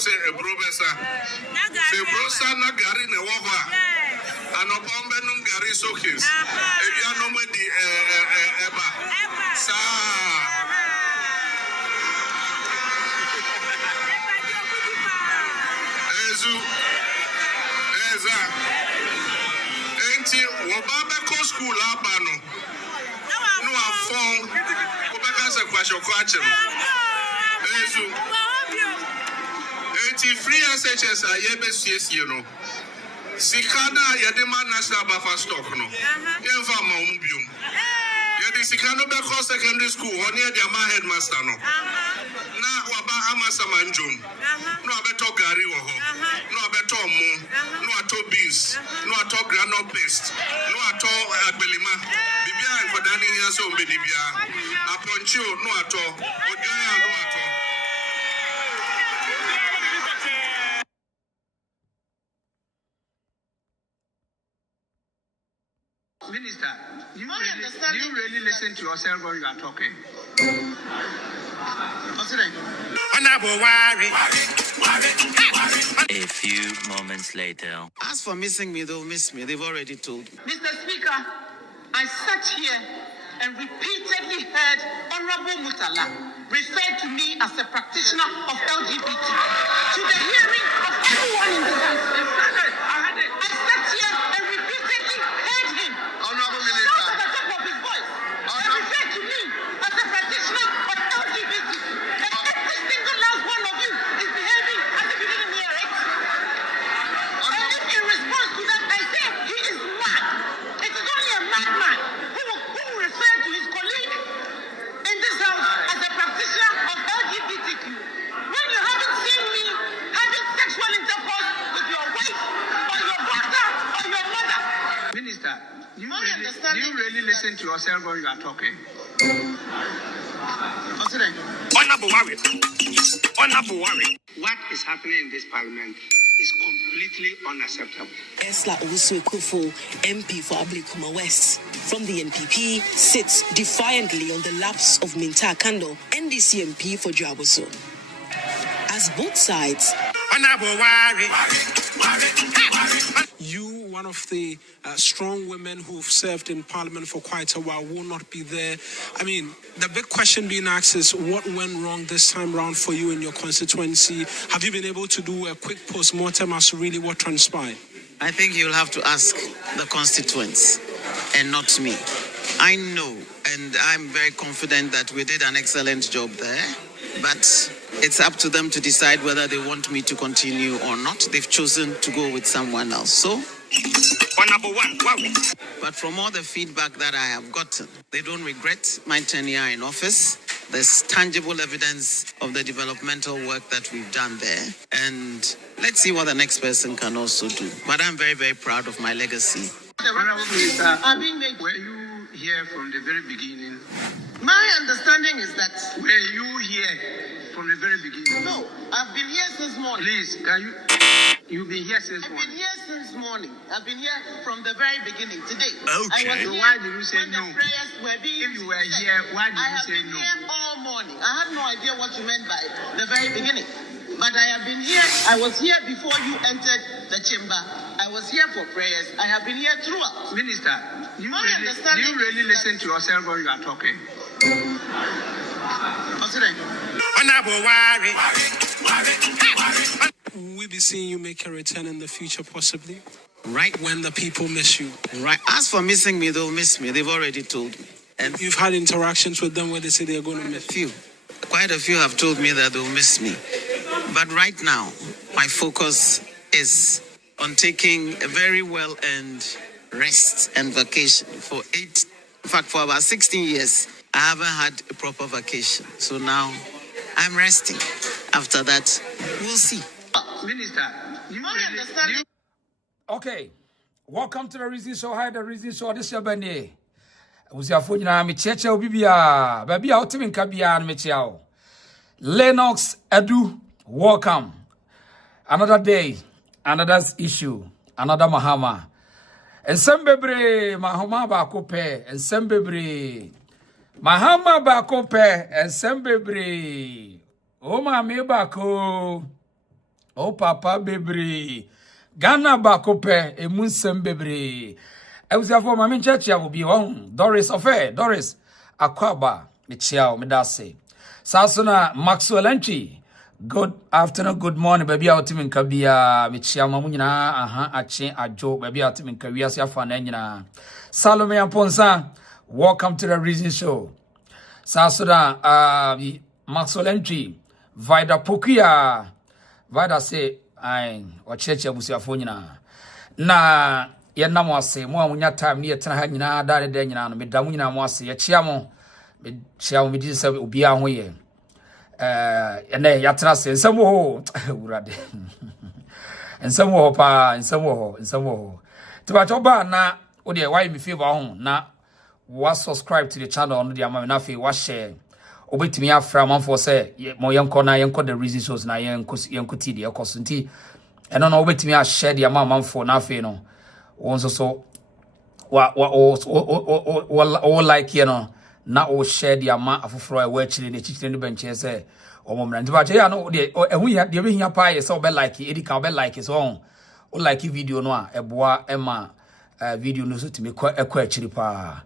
say a brobesa. Say brosa na gari ne wawa. Ano pombe num gari sokis. Ebi anome di eba. Sa. Eza. Enti wobaba ko school abano. No afon. Obeka se kwasho kwache. Ezu. Enti free SHS ayebe CSC no. Sikana yedema national buffer stock no. Yenfa ma umbium. Yedi sikano be ko secondary school oni e dia ma headmaster no. Na waba amasa manjom. No abeto gari wo ho. No abeto mu. No ato beans. No ato granola paste. No ato agbelima. Bibia enkodani nya so mbedi bia. Aponcho no ato. Ojoya no ato. Minister, do you really listen to yourself when you are talking? A few moments later. As for missing me, they'll miss me. They've already told me. Mr. Speaker, I sat here and repeatedly heard Honorable Mutala refer to me as a practitioner of LGBT to the hearing of everyone in this house. I sat here and repeatedly heard him Honorable shout Minister. at the top of his voice and refer to me as a practitioner of LGBT. And every single last one of you is behaving as if you didn't hear it. And if in response to that, I say he is mad. It is only a madman who will refer to his colleague in this house as a practitioner of LGBTQ. When you haven't seen me having sexual intercourse with your wife or your brother or your mother. Minister, do you really listen to yourself when you are talking? What is happening in this parliament is completely unacceptable. Esla Owusu-Ekufo, MP for Ablikuma West, from the NPP, sits defiantly on the laps of Minta Kando, NDC MP for Jaboso. As both sides... You, one of the strong women who've served in Parliament for quite a while, will not be there. I mean, the big question being asked is what went wrong this time round for you in your constituency? Have you been able to do a quick post-mortem as to really what transpired? I think you'll have to ask the constituents and not me. I know, and I'm very confident that we did an excellent job there, but it's up to them to decide whether they want me to continue or not. They've chosen to go with someone else. So, but from all the feedback that I have gotten, they don't regret my tenure in office. There's tangible evidence of the developmental work that we've done there. And let's see what the next person can also do. But I'm very, very proud of my legacy. Honorable Minister, were you here from the very beginning? My understanding is that... Were you here from the very beginning? No, I've been here since morning. Please, can you... You've been here since I've morning. been here since morning. I've been here from the very beginning today. Okay. I was So here why did you say when no? the prayers were being If you were said. here, why did I you have say been no? here all morning. I had no idea what you meant by the very beginning. But I have been here. I was here before you entered the chamber. I was here for prayers. I have been here throughout. Minister, do you understanding really listen to yourself when you are talking? Will we be seeing you make a return in the future, possibly? Right. When the people miss you? Right. As for missing me, they'll miss me. They've already told me. And You've had interactions with them where they say they're going to miss you? quite a few have told me that they'll miss me. But right now, my focus is on taking a very well-earned rest and vacation. For about 16 years, I haven't had a proper vacation. So now I'm resting. After that, we'll see. Minister, Okay, welcome to the Reason Show. Hi, the Reason Show. This is your Benny. Usiafuni na micheche ubibia. Baby out in kabia and michao. Lennox Edu, welcome. Another day, another issue, another Mahama. And Sembebre, Mahama bakope, and Sembebre. Mahama bakope, and Sembebre. Oh, my me bako. Oh papa bebre. Ghana bakope emunsem bebre. I was for my church will be on Doris Affair, Doris Akwaba, Michelle Medase. Sasuna Maxwell Entry. Good afternoon, good morning, baby out in Kabia, Michelle Mamunina, Ache, Ajo, baby out in Kabia, Siafanena. Salome and Ponsa, welcome to the Reason Show. Sasuna Maxwell Entry, Vida Pukia, Vida say, I or church of Siafonina. Na yenna mo ase mo amunya time ne yetena ha nyina dare de nyina no medamu nyina mo ase ye chia mo me di se obi a ho ye ene yatena se nsem ho urade nsem ho pa nsem ho tiba choba na wo de why me favor ho na wa subscribe to the channel no de ama na fe wa share obetimi afra manfo se mo yenko na yenko the reason shows na yenko ti de ekoso nti eno no obetimi a share de ama manfo na fe no onso so o like you know na o share the ama afoforo e wa chire ne chichire ne benche se o momra nti ba che ya no de ehu ya de be hia pa ye se o be like edi ka o be like so o like video no a eboa ema video no so timi ekwa chire pa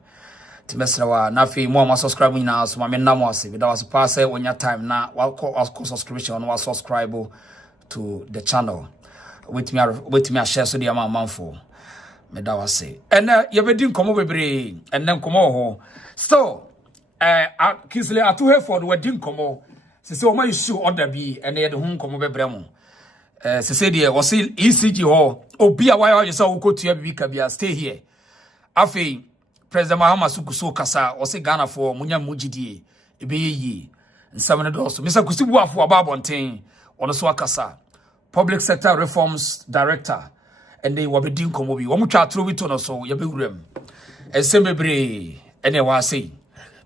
timesra wa na fe mo ma subscribe nyina so ma me na mo ase be da was pa se onya time na wa subscription no wa subscribe to the channel with me share so the ama manfo meda wase ena yebedi nkomo bebre ena nkomo ho so kisle atu Hereford wedi nkomo sese o ma issue order bi ena ye de hu nkomo bebre mu sese de o se ECG ho obi a why say wo kotua bi ka bia stay here afi President Mahama sukuso kasa o se Ghana for munya mugidie ebe yi nsam ne do so misa kusibu afo ababonten ono so akasa Public Sector Reforms Director and they were being komobi. One much through it on so you be grim. And semebre and was say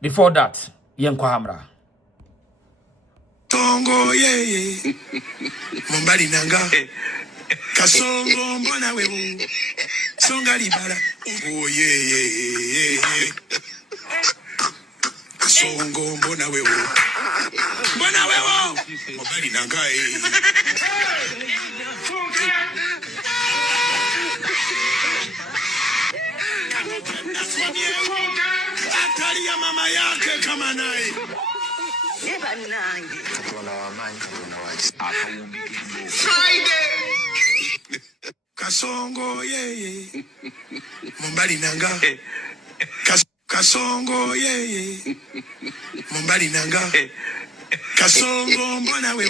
before that, Yanko Hamra. Tongo ye Mombari Nanga Kasongo Mbona we Songali Bara Oh ye Kasongo Mbona we Mombari Nanga Atalia mama yake kama naye Kasongo ye Mombali Nanga Kasongo ye Mombali Nanga Kasongo Mbona we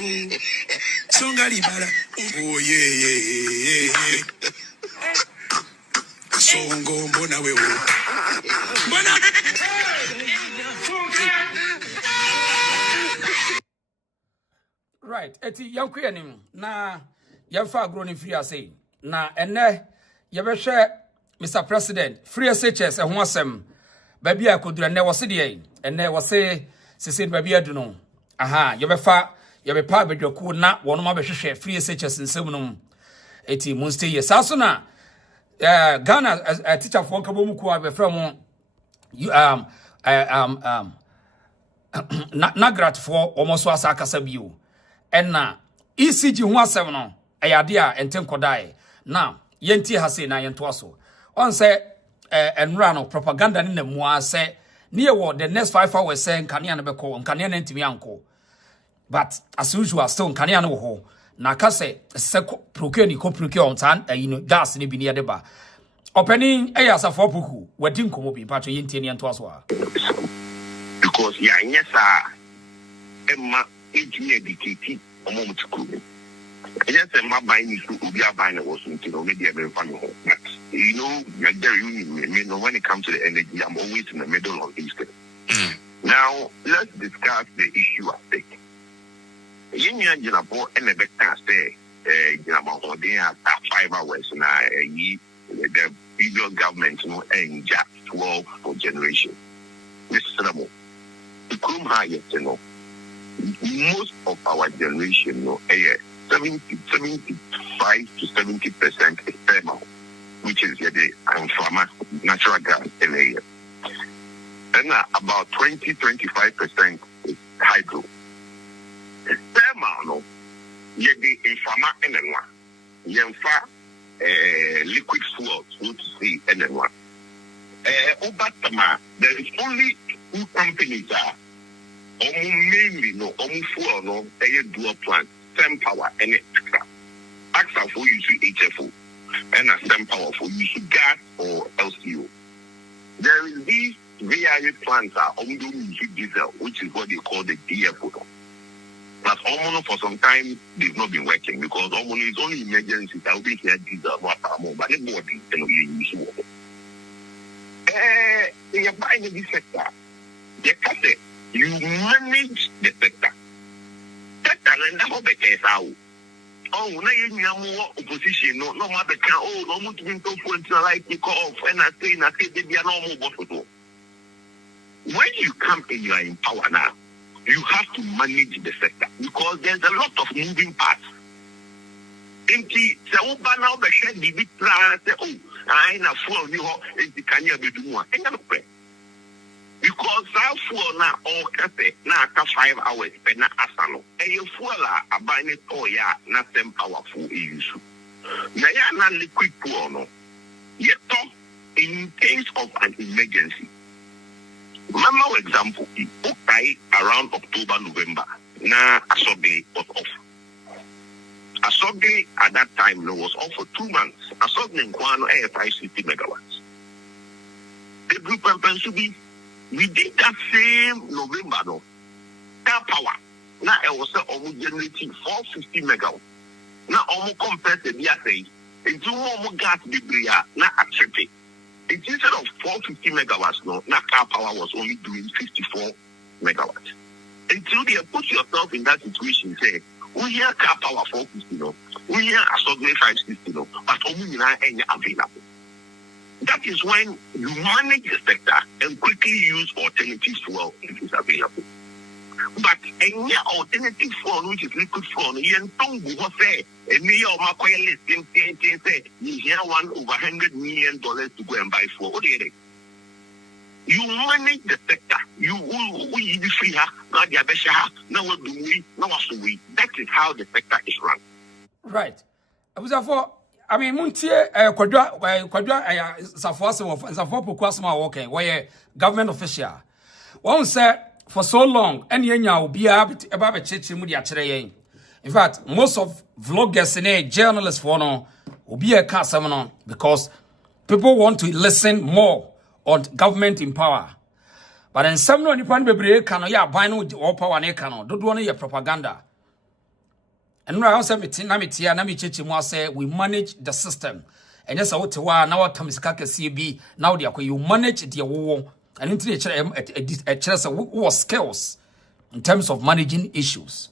Songali Bara Oh ye Kasongo Mbona we Mbona Right, eti yanku yanim na yamfa agro ni free ase na ene yebehwe Mr. President free SHS ho asem ba bia kodura ne wose de ene wose sese ba bia du no aha yebepa bedwaku na wono ma behwehwe free SHS nsem no eti mun stay here saso na Ghana teacher for nkabomu ko abefra mo nagrat for almost asa akasa bio enna ECG ho asem no ayade a enten kodai na yenti hase na yento aso on say enra no propaganda ni namu ase near what the next 5 hours say nkania na beko nkania na ntimi anko but as usual still nkania na wo ho na kase se procure ni ko procure on tan gas ni bi ne deba opening ayasa for puku wadi nkomo bi patcho yenti ni ento aso a because ya nyesa emma engineer dikiti omomtuku just emma buy me to ubi buy na was into no media be fan ho you know when it comes to the energy I'm always in the middle of these things. Now let's discuss the issue at stake. Union Jinabo and the better say Jinabo they are 5 hours now the previous government no and just 12 for generation. This is the Kum highest, you know. Most of our generation, 75 to 70% is thermal, which is the natural gas in the year. Then about 20-25% is hydro. Thermal, ye the infama enenwa yemfa liquid fuel so to say enenwa obatama there is only 2 companies mainly no fuel no dual plant same power and AXA for use HFO and a same power for use gas or LCO. There is these VIA plants are use diesel, which is what they call the DFO. But almost for some time they've not been working because almost is only emergencies that will be here diesel but the body use water. In your buying this sector, they can say you manage the sector. Sector and that will be case out. Oh, now you have more opposition. No matter no much been to point like take off and I say they are no more what. When you come and you are in power now, you have to manage the sector because there's a lot of moving parts. So now the share the big plan say, oh, I na fuel you in the Kenya be do more. Because that fuel now all cafe now 5 hours per na asano. And your fuel a buying it oh yeah, not same powerful issue. Now ya na liquid fuel no. Yet in case of an emergency. Remember for example, okay, around October, November, na Asobe was off. Asobe at that time was off for 2 months. Asobe in Kwano 560 megawatts. The group of Pensubi, we did that same November, no. Car power. Now it was almost generating 450 megawatts. Now almost compared to the other, it's more gas debris now accepted. Instead of 450 megawatts, no, now car power was only doing 54 megawatts. Until they put yourself in that situation, say, we hear car power 450, no, we hear Asogwe 560, no, but only now any available. That is when you manage the sector and quickly use alternative fuel if it's available. But any alternative fuel, which is liquid fuel, you don't go say, and me or my coil listing say, you hear $100 million to go and buy fuel. What do you think? You manage the sector. You be free, now the Abesha, now what do we, now what do we? That is how the sector is run. Right. I mean, Muntie, Quadra, Safo Pokwasma walking, where government official. One said, for so long, any will be about a church in Mudia. In fact, most of vloggers and journalists for no will be a customer because people want to listen more on government in power. But in some no nipan bebre can ya buy no power na can do do your propaganda. And now I say na me church mu say we manage the system. And yes what wa na what tamiska CB now they you manage the wo. And into a skills in terms of managing issues.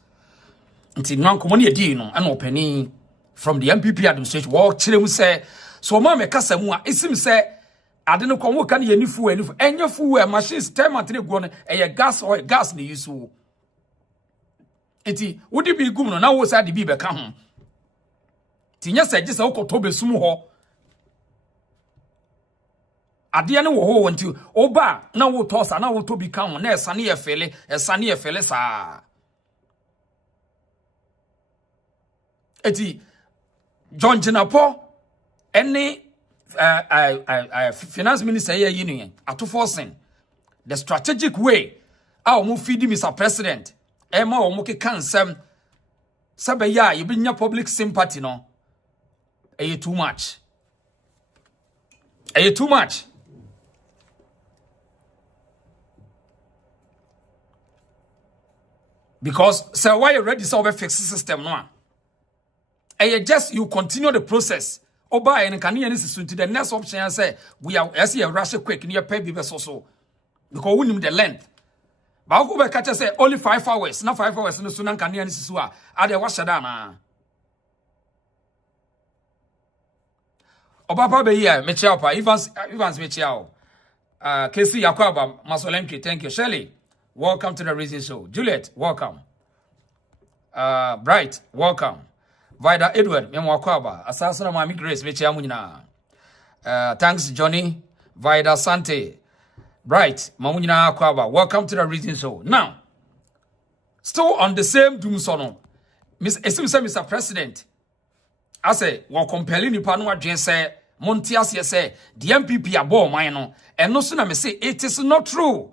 Until now, commonly a no and opening from the MPP administration. Walk children say, so mamma Casamua, it seems say, I don't know what can you fool and your fool machines 10 months ago a gas or a gas in the use. It would it be good now was at the Biba come. Tina said just October Sumo. Adiane wo ho wanti oba na wo tosa na wo to become na esane ye fele sa eti John Jinapo any finance minister here union at Forson the strategic way a mo feed Mr. President e ma o mo ke kansem sabe ya you be public sympathy no e too much because so why you ready so we fix the system no and just you continue the process oba and can you to the next option and say we are as you rush quick near pay be so because we need the length but go back catch say only 5 hours not 5 hours no so nan can you are there wash down na oba pa be here me chia pa Evans me chia KC Yakwaba Masolenki thank you Shirley. Welcome to the Reason Show. Juliet, welcome. Bright, welcome. Vida Edward, Memwakwaba. Assassin Mami Grace, Michiamuna. Thanks, Johnny. Vida Sante. Bright, Mamuna Kwaba. Welcome to the Reason Show. Now, still on the same doom sono. Mr. President, I say, while compelling the panel, Jen say, Montias, say, the MPP are born, mine, and no sooner me say, it is not true.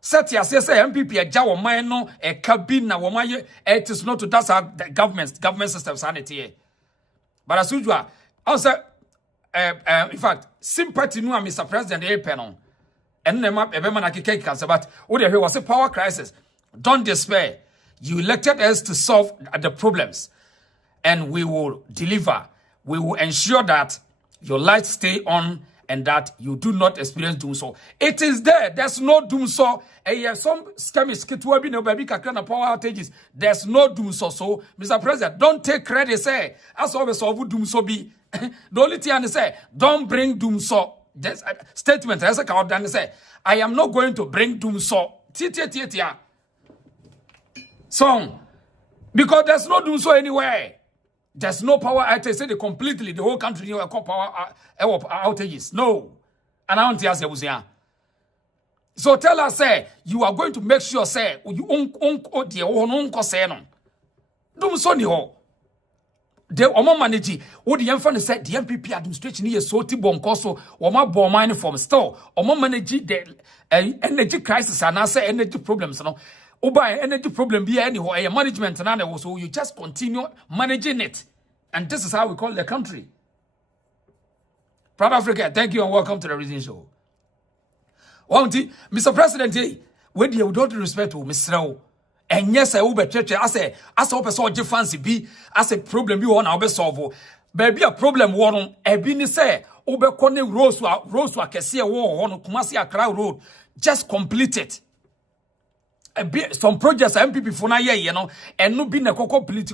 Satia says, MPP, a jaw, mine, a cabin, a woman, it is not to that's our government system sanity. But as usual, also, in fact, sympathy no Mr. President a penon. And the map a man cancer, but what there was a power crisis. Don't despair. You elected us to solve the problems, and we will deliver. We will ensure that your lights stay on and that you do not experience doom so. It is there. There's no doom so. Some skemish kitwabi no baby kakana power outages. There's no doom so. So, Mr. President, don't take credit. Say, as always, solve doom so be. The only thing I say, don't bring doom so. This statement as a coward and say, I am not going to bring doom so. Tia. So, because there's no doom so anywhere. There's no power outage. Say completely the whole country you power outages. No. And I don't hear. So tell us, say, you are going to make sure, say, you own say no. Doom so ni ho. The Omo manage, what the infant said, the MPP administration is so tibon so, Oma bomb mine from store, Omo manage the energy crisis and I say energy problems. No, Oba energy problem be anyhow, a management and so you just continue managing it. And this is how we call the country. Proud Africa, thank you and welcome to the Reason Show. Mr. President, with you without respect to Mr. And yes, I will be church. I say, person fancy be as a problem you want to solve. Baby, a problem one, a bini say, Ober Kone Rose, Kessia War, on Kumasi Accra Road, just complete it. Some projects MPP for na you know, and no be na complete,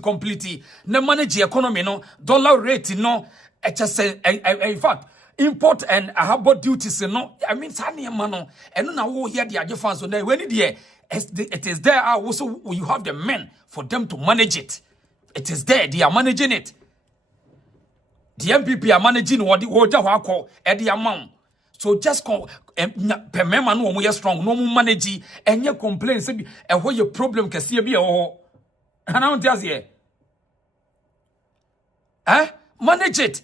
no manage the economy, no, dollar rate, no, just say, in fact, import and harbor duties, no, I mean, Sani Mano, and now we hear the adjustments on there, when it is there also you have the men for them to manage it. It is there, they are managing it. The MPP are managing what the order call at the amount. So just call per member no more strong, no more manage and your complaints and what your problem can see be or and I don't tell you. Manage it.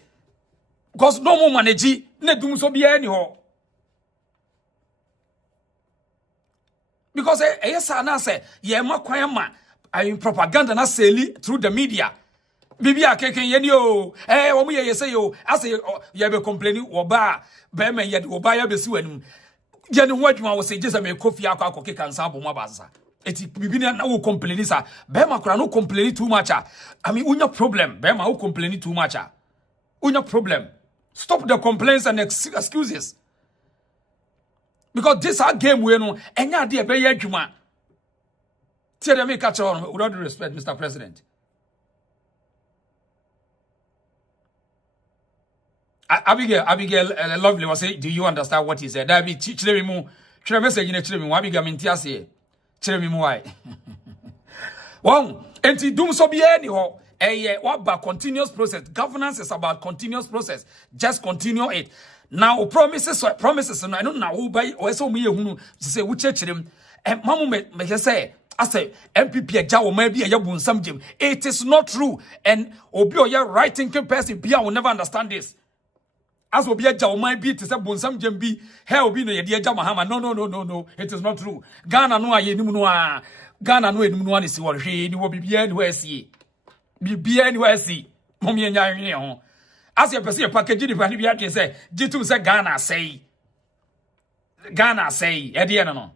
Because no more manage it, ne do so be anyhow. Because yes, I say, yeah, my kwayama, I in propaganda na sell through the media. Bibi akeke yenio, omu ye say yo, I say ye be complaining oba, be me ye oba ye be si wenum. Je no wadwuma wo say je say me kofi akwa akoke kansa bo mo baza. Eti bibi na wo complain sa, be ma kura no complain too much. I mean, unya problem, be ma wo complain too much. Unya problem. Stop the complaints and excuses. Because this our game we know, and ya dear be juma. Tell me catch on with all due respect, Mr. President. Abigail, lovely was say, do you understand what he said? That be chile me message in a chile me. Abigail mintiasi, chile me why. Wow, and to do so be anyhow. What about continuous process? Governance is about continuous process. Just continue it. Now promises, I don't know who by or so me who say which him and Mamu may say, I say MPP a jaw maybe a yabun some gym. It is not true, and Obio ya right thinking person Pia will never understand this. As will be a jaw might be to say Bonsam Jim be hell be no dear Mahama. No, it is not true. Ghana no ye no Ghana no one is what he will be anywhere see. Be anywhere see. Mommy and Yan. As you perceive a package, if I say, Jitum say Ghana say, Ediano.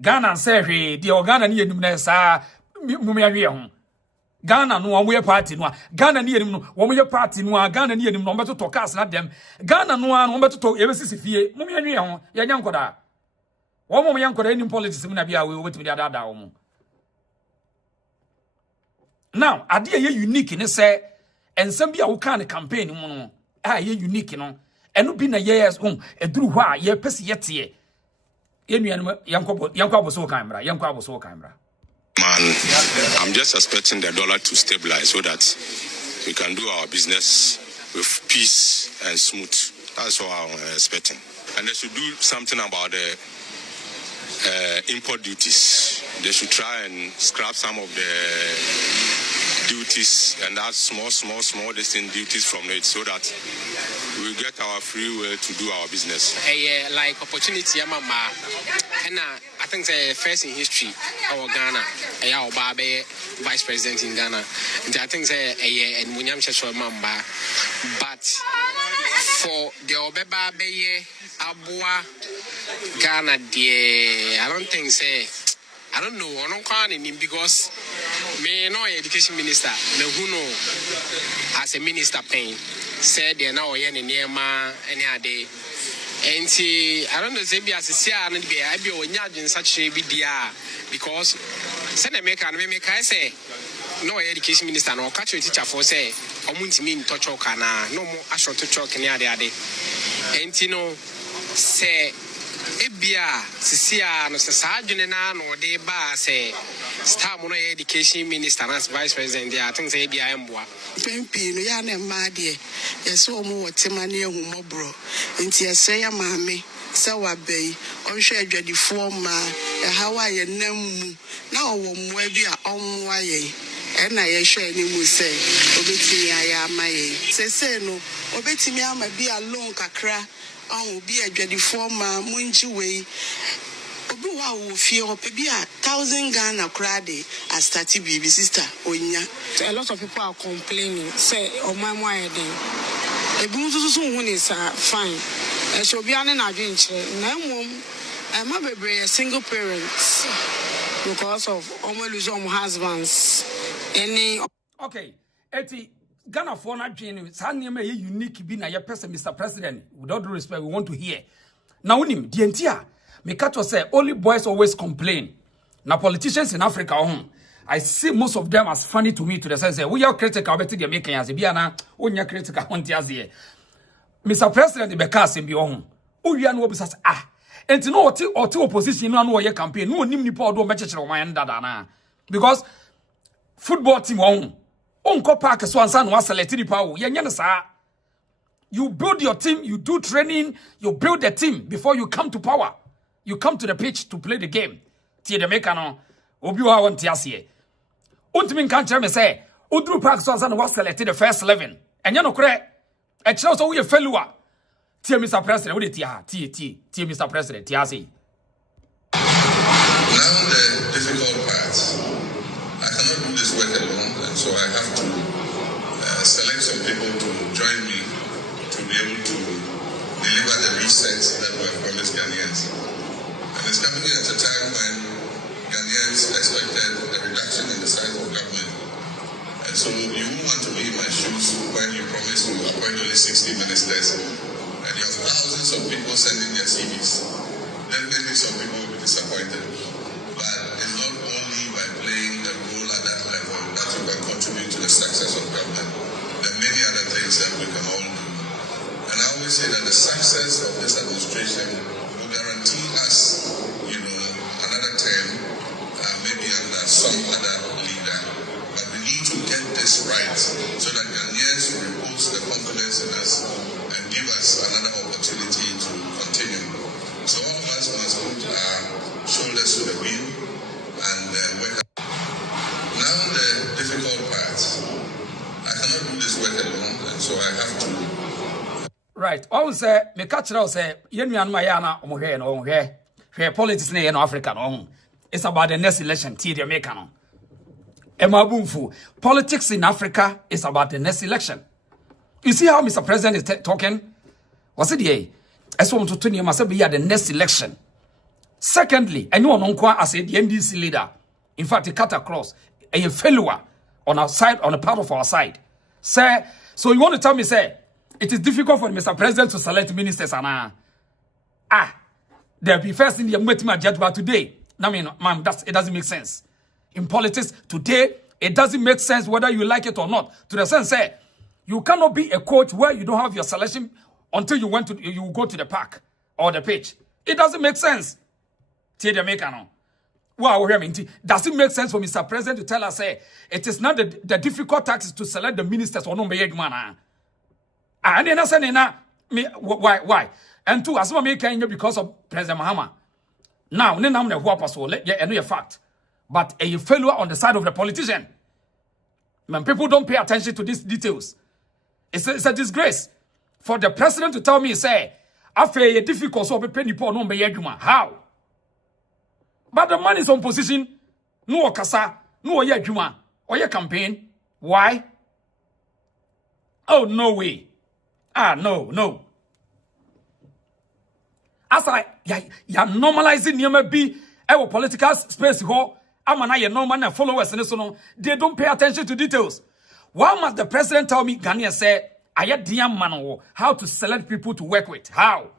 Ghana say, the organa near Numnesa, Mumia. Ghana no one way party no. Ghana near him, one way party no. Ghana near him, no better to talk us, not them. Ghana no one better to talk ever since if Mumia, Yankoda. One more young Korean politics, Munabia will wait with the other. Now, idea ye unique in say, and some be a kind of campaign, ye unique, and no be na years a drew why ye pess yet ye. Young so camera. Man, I'm just expecting the dollar to stabilize so that we can do our business with peace and smooth. That's what I'm expecting. And they should do something about the import duties. They should try and scrap some of the duties and add small distinct duties from it so that we get our free will to do our business. Like opportunity, and I think the first in history our Ghana, Obabe vice president in Ghana, and I think and Munyam Cheshwa Mamba, but for the Obeba Beye Abua Ghana, I don't think I don't know. I don't call him because me no education minister. Me who know as a minister paying said they now any near ma any day. And I don't know. Maybe as a CR and be I be on in such a video because send a make and make I say no education minister no catch a teacher for say omunti mean touch okana no more ashort to chalk any other day. And you know say. Ebia sisia no se sajune na no de ba say star mo no education minister as vice president there I think say ebia emboa pempi no ya na ma de yeso mo wotima na ehumobro enti ese ya maame se wa bei onhwe adwadifo ma hawa ye nam na owo mmoa bi a onwa ye na ye hwe ni mu se obetimi aya amaye se no obetimi ama bi alone kakra oh, be a dready former Munjiway. Obi wa wo fie opebi a 1,000 Ghana crowd as started baby sister Onya. A lot of people are complaining. Say, oh my den. Ebu so who is fine. E so bi ane na adwenche. Na mom e ma bebre single parents because of lose husbands. Any okay. Eti Ghana for not dream Sanima unique be na your person, Mr. President. With all due respect, we want to hear. Now unim dientia. Mekato say only boys always complain. Now politicians in Africa I see most of them as funny to me to the sense that we are critical about the making as biana onya critical hontiazie. Mr. President the Bekas be on. Uya no obisas and to know what opposition no no campaign no nim ni pa do mechechere my ndada na because football team Unko park so ansa no select the power. You build your team, you do training, you build the team before you come to power. You come to the pitch to play the game. Tie the make no obi wa won tiase. Untimi kan kire me say, Udru park so ansa no select the first 11. Enye no kure. E kire so we failure. Tie Mr. President, we tie Mr. President, tie say. Now the difficult part. I cannot do this work alone, and so I have to select some people to join me to be able to deliver the reset that we have promised Ghanaians. And it's coming at a time when Ghanaians expected a reduction in the size of government. And so you won't want to be in my shoes when you promise to appoint only 60 ministers, and you have thousands of people sending their CVs. Definitely some people will be disappointed. But it's not only by playing a role at that level that you can contribute to the success of government. There are many other things that we can all do. And I always say that the success of this administration will guarantee us, another term, maybe under some other leader. But we need to get this right so that Ghanaians will repose the confidence in us and give us another opportunity to continue. So all of us must put our shoulders to the wheel and work. Now the difficult part. I cannot do this work alone, and so I have to. Right. I say, me catch it. Say, yenu anu mayana omuhe no omuhe. Here politics ne no Africa no. It's about the next election. Ti de make no. Emabumfu. Politics in Africa is about the next election. You see how Mr. President is talking? Was it the? As one to 20 must be at the next election. Secondly, anyone on as a NDC leader, in fact, he cut across a failure on our side, on a part of our side. Sir, so you want to tell me, sir, it is difficult for Mr. President to select ministers and there'll be first in the Mwetima judgment today. I mean, ma'am, it doesn't make sense. In politics today, it doesn't make sense whether you like it or not. To the sense, sir, you cannot be a coach where you don't have your selection until you go to the park or the pitch. It doesn't make sense. Does it make sense for Mr. President to tell us, say, it is not the difficult task to select the ministers or no man? And then I said, why? And two, as well, because of President Mahama. Now, nenam ne ho apaso let ye eno ye fact. But a failure on the side of the politician. When people don't pay attention to these details. It's a disgrace for the president to tell me, say, after a difficult so be penny poor no be yeduma. How? But the man is on position, no kasa, no yeduma, or your campaign. Why? Oh, no way. No. As ya normalizing nyama be our political space ho, amana ye normal na followers and so no, they don't pay attention to details. Why must the president tell me Ghanaians say I had dear man how to select people to work with? How?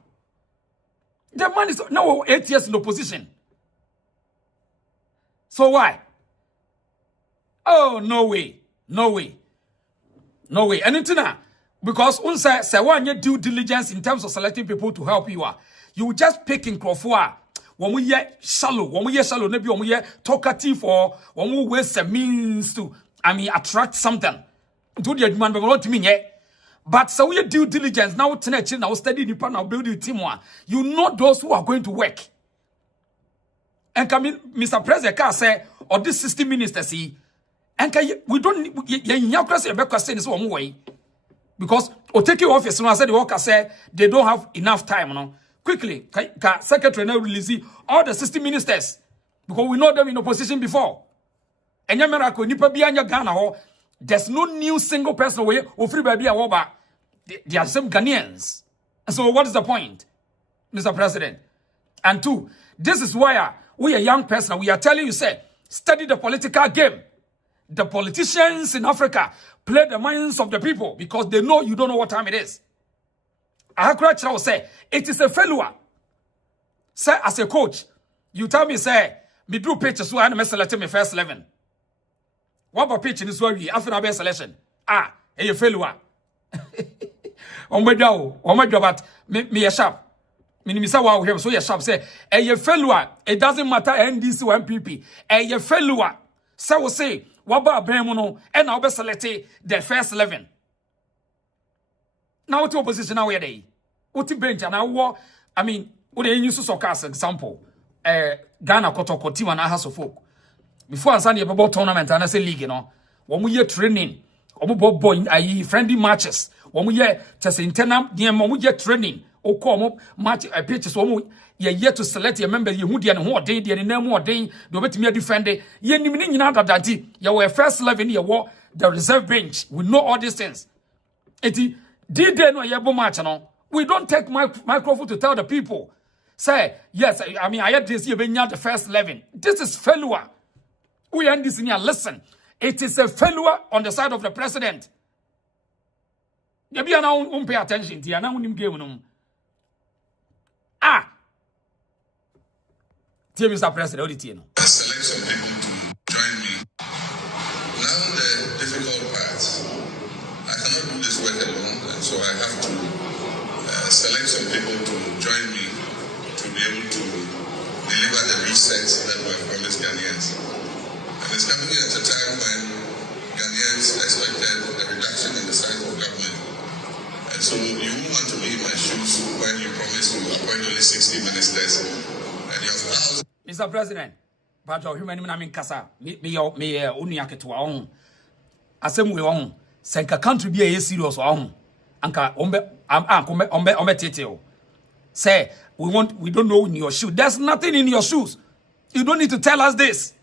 The man is now 8 years in opposition. So why? Oh, no way. And because unsa say one due diligence in terms of selecting people to help you. You just pick in Crawford. When we hear shallow, maybe when we hear talkative or when we waste a means to, attract something. To the demand, but not to me yet. But so we due diligence now, tonight, now study the plan, now build the team. You know those who are going to work. And come in, Mr. President can say, or this 60 ministers see, and we don't, say one way. Because, or take your office, and I said the worker said they don't have enough time, no. Quickly, Secretary now release all the 60 ministers because we know them in opposition before. And Ghana, there's no new single person where free baby they are some Ghanaians. And so what is the point, Mr. President? And two, this is why we are young person. We are telling you, say, study the political game. The politicians in Africa play the minds of the people because they know you don't know what time it is. I will say, it is a failure. Say, as a coach, you tell me, say, me do pitches so I'm selecting my first 11. What about pitching this way after our selection? A failure. On my job, but me a sharp. Minimisa wa we so you sharp say, a failure. It doesn't matter NDC or MPP. A failure. So we say, what about Bremono and I'll be selecting the first 11. Now to opposition now they. What bench and what what they use soccer as example. Ghana Kotoko team and House of Folk. Before I send you about tournament and I say league, you know. When we hear training, boy friendly matches. When we hear just internal, when we hear training, or come up match pitches, when we yet to select your member, you would and what day, the name more day, do it me a defender. Ye meaning that you were first 11 year war, the reserve bench. We know all these things. Did they know your match? We don't take microphone to tell the people. Say, yes, I had this year being the first 11. This is failure. We end this in here. Listen, it is a failure on the side of the president. You be now pay attention to you. Now dear Mr. President, what do you know? Select some people to join me. Now the difficult part. I cannot do this work alone, and so I have to select some people to join me to be able to deliver the reset that we have promised Ghanaians. And it's coming at a time when Ghanaians expected a reduction in the size of government. And so you won't want to be in my shoes when you promise to appoint only 60 ministers and you have thousands. Mr. President, but your human name Kasa, me Uniaketua on. Assembly on. Senka country be a serious on. Anka ombe titio. Say, we don't know in your shoes. There's nothing in your shoes. You don't need to tell us this.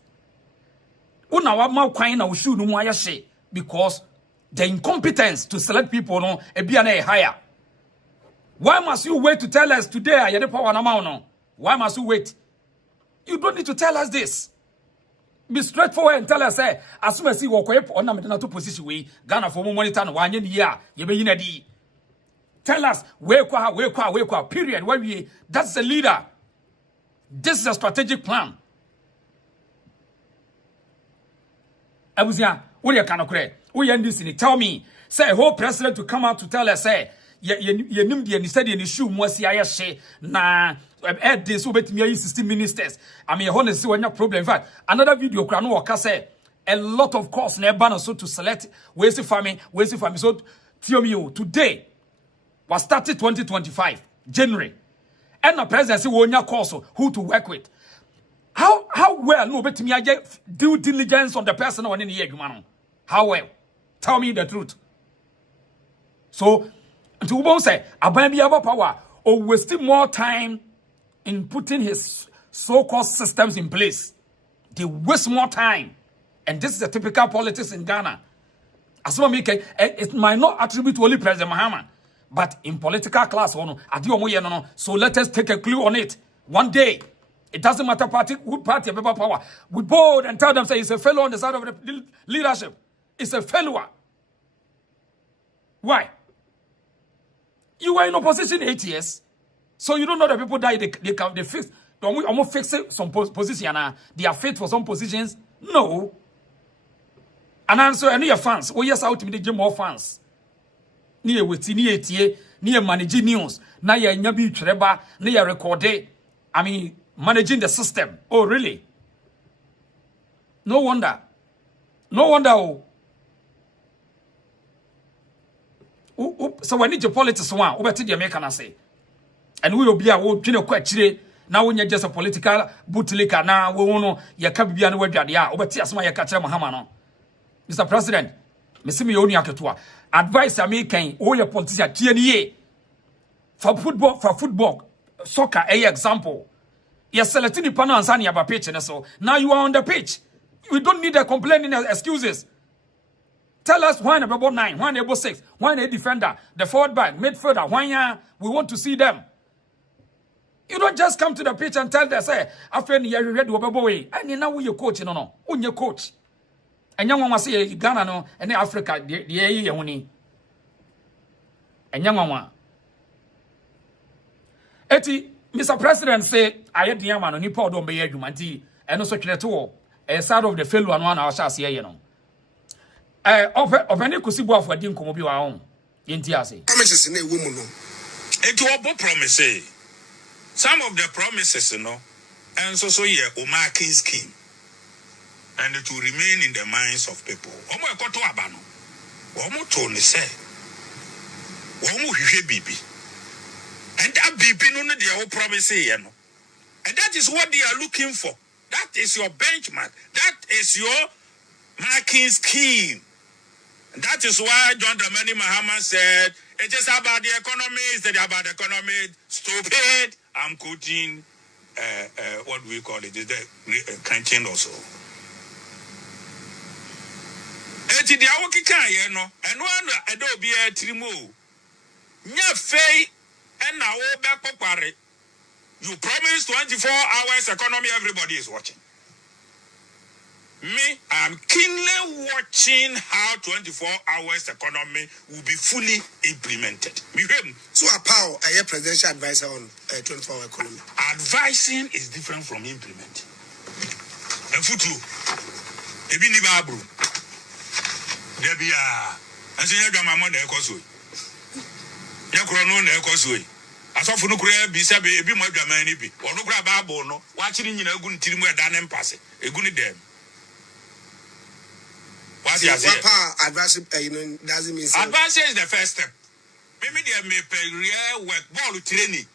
Una wa ma kwan na shoe no mu ayehye because the incompetence to select people no e bia na higher. Why must you wait to tell us today are the power na ma no? Why must you wait? You don't need to tell us this. Be straightforward and tell us, say, as soon as you walk up on a position, we Ghana for monitor 1 year, you be in a D. Tell us where, period. Where we that's the leader. This is a strategic plan. I was here, what you can create? We end this in it. Tell me, say, whole president to come out to tell us, say, you nim the study in the shoe, Mosia, na. Add this over to me 16 ministers. Honestly, when your problem. In fact, another video can say a lot of course never so to select where's the farming. So today was started 2025 January. And the presidency will not course who to work with. How well no bet me due diligence on the person on any year, man? How well? Tell me the truth. So, to won't say, Abambi Aba power or wasting more time in putting his so-called systems in place. They waste more time. And this is the typical politics in Ghana. As well, it might not attribute to only President Mahama, but in political class, so let us take a clue on it. One day, it doesn't matter who party of power. We bold and tell them, say, it's a fellow on the side of the leadership. It's a failure. Why? You were in opposition 8 years, so you don't know that people die. They fix. They almost fix some position. They are fit for some positions. No. And answer any fans. Oh yes, out to more fans. Near with near managing news. Now you're nyabi treba. Near recorded. I mean, managing the system. Oh really? No wonder. No wonder. So when Geopolitics one, over to the American say, and we will be a would quite now when you're just a political bootlicker now, we won't know your Caribbean word, over Tias Maya Kacha Mahama. Mr. President, Missimi Oniakatua, advice I make all your politicians, TNA for football, soccer, a example. You're selecting the panel and signing about pitch, and so now you are on the pitch. We don't need a complaining excuses. Tell us why about 9, why about 6, why a defender, the forward back, midfielder, why we want to see them. You don't just come to the pitch and tell them, say, after you read way, and now you coach, no, on your coach. And young one say Ghana no, and Africa, the only. And young one. Eti, Mr. President say, I had the yaman on Nipo don't be humanity, and also to a side of the failure and 1 hour shall see, you know. Of any Kusibo for Dim Komobi our own. In Tiasi. Promises in a woman. It will promise. Some of the promises, you know, and so yeah, Omarkin scheme. And it will remain in the minds of people. Omo ekoto abano. Omo toni say. Omo hwe bibi. And that bibi no they all promise you know. And that is what they are looking for. That is your benchmark. That is your marking scheme. And that is why John Dramani Mahama said, it is about the economy, it's about the economy. Stupid. I'm quoting what we call it, the canteen also. Eti dia woki kan ye no eno ana edo bi e trimo nya fei and na wo be pokware. You promise 24 hours economy, everybody is watching. Me, I'm keenly watching how 24 hours economy will be fully implemented. So a power, a presidential advisor on 24-hour economy. Advising is different from implementing. And futu, ebi ni babru. Debia, as you know, my mother ekosui. Yakrono na ekosui. Asofu no kure bi se be ebi mo adwaman ni bi. Ono kura baabo no, wa kiri nyina egu ntirimu eda ne mpase. Egu ni dem. What's your advice? Doesn't mean so. Advice is the first step. Maybe they may pay real work ball training.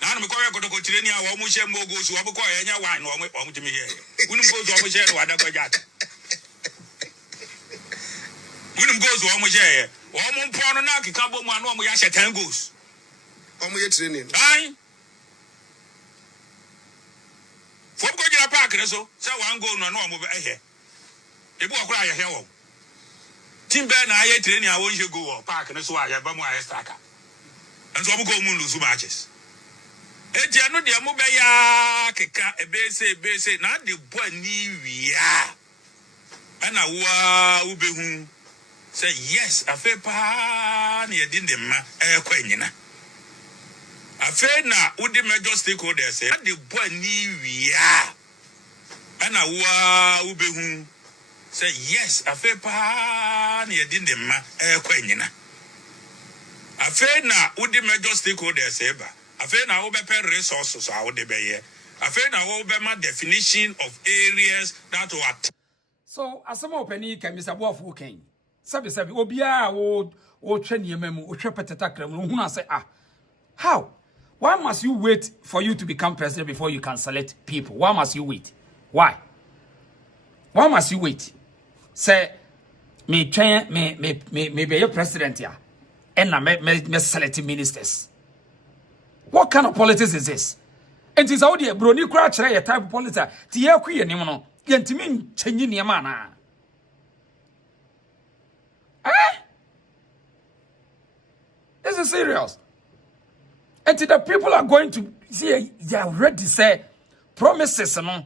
Now I'm going to go training. I want to share more goes to acquire any wine or to me here. Wouldn't go to almost share what I got. Wouldn't go to almost share. Almost porn on a couple one when we actually 10 goes. Almost training. Aye. For go to a park, so one go no more here. If you cry here, Tim Ben, I training. I want you to go park and so I have a stacker. And so we go moon lose matches. Etiano de Mobaya, a base, not the boy ni and I will say yes, a fair pan, you didn't a quenina. A fair now, would the major stakeholder say, the boy ni and I will say yes, a fair pan, you didn't a quenina. A fair now, would the major stakeholder say, a fair now, over resources, I would be here. A fair now, over my definition of areas that what. So, as some opening can Mr. Wolf working. Sabi, Obia, or train your memo, or trepet attack them, who say, how? Why must you wait for you to become president before you can select people? Why must you wait? Why? Why must you wait? Say, me be your president here, and I me select ministers. What kind of politics is this? And it's out there, bro. You crouch your type of politics. Tia queen, you know, you changing your man. This is serious. And the people are going to see, they are ready to say promises, no.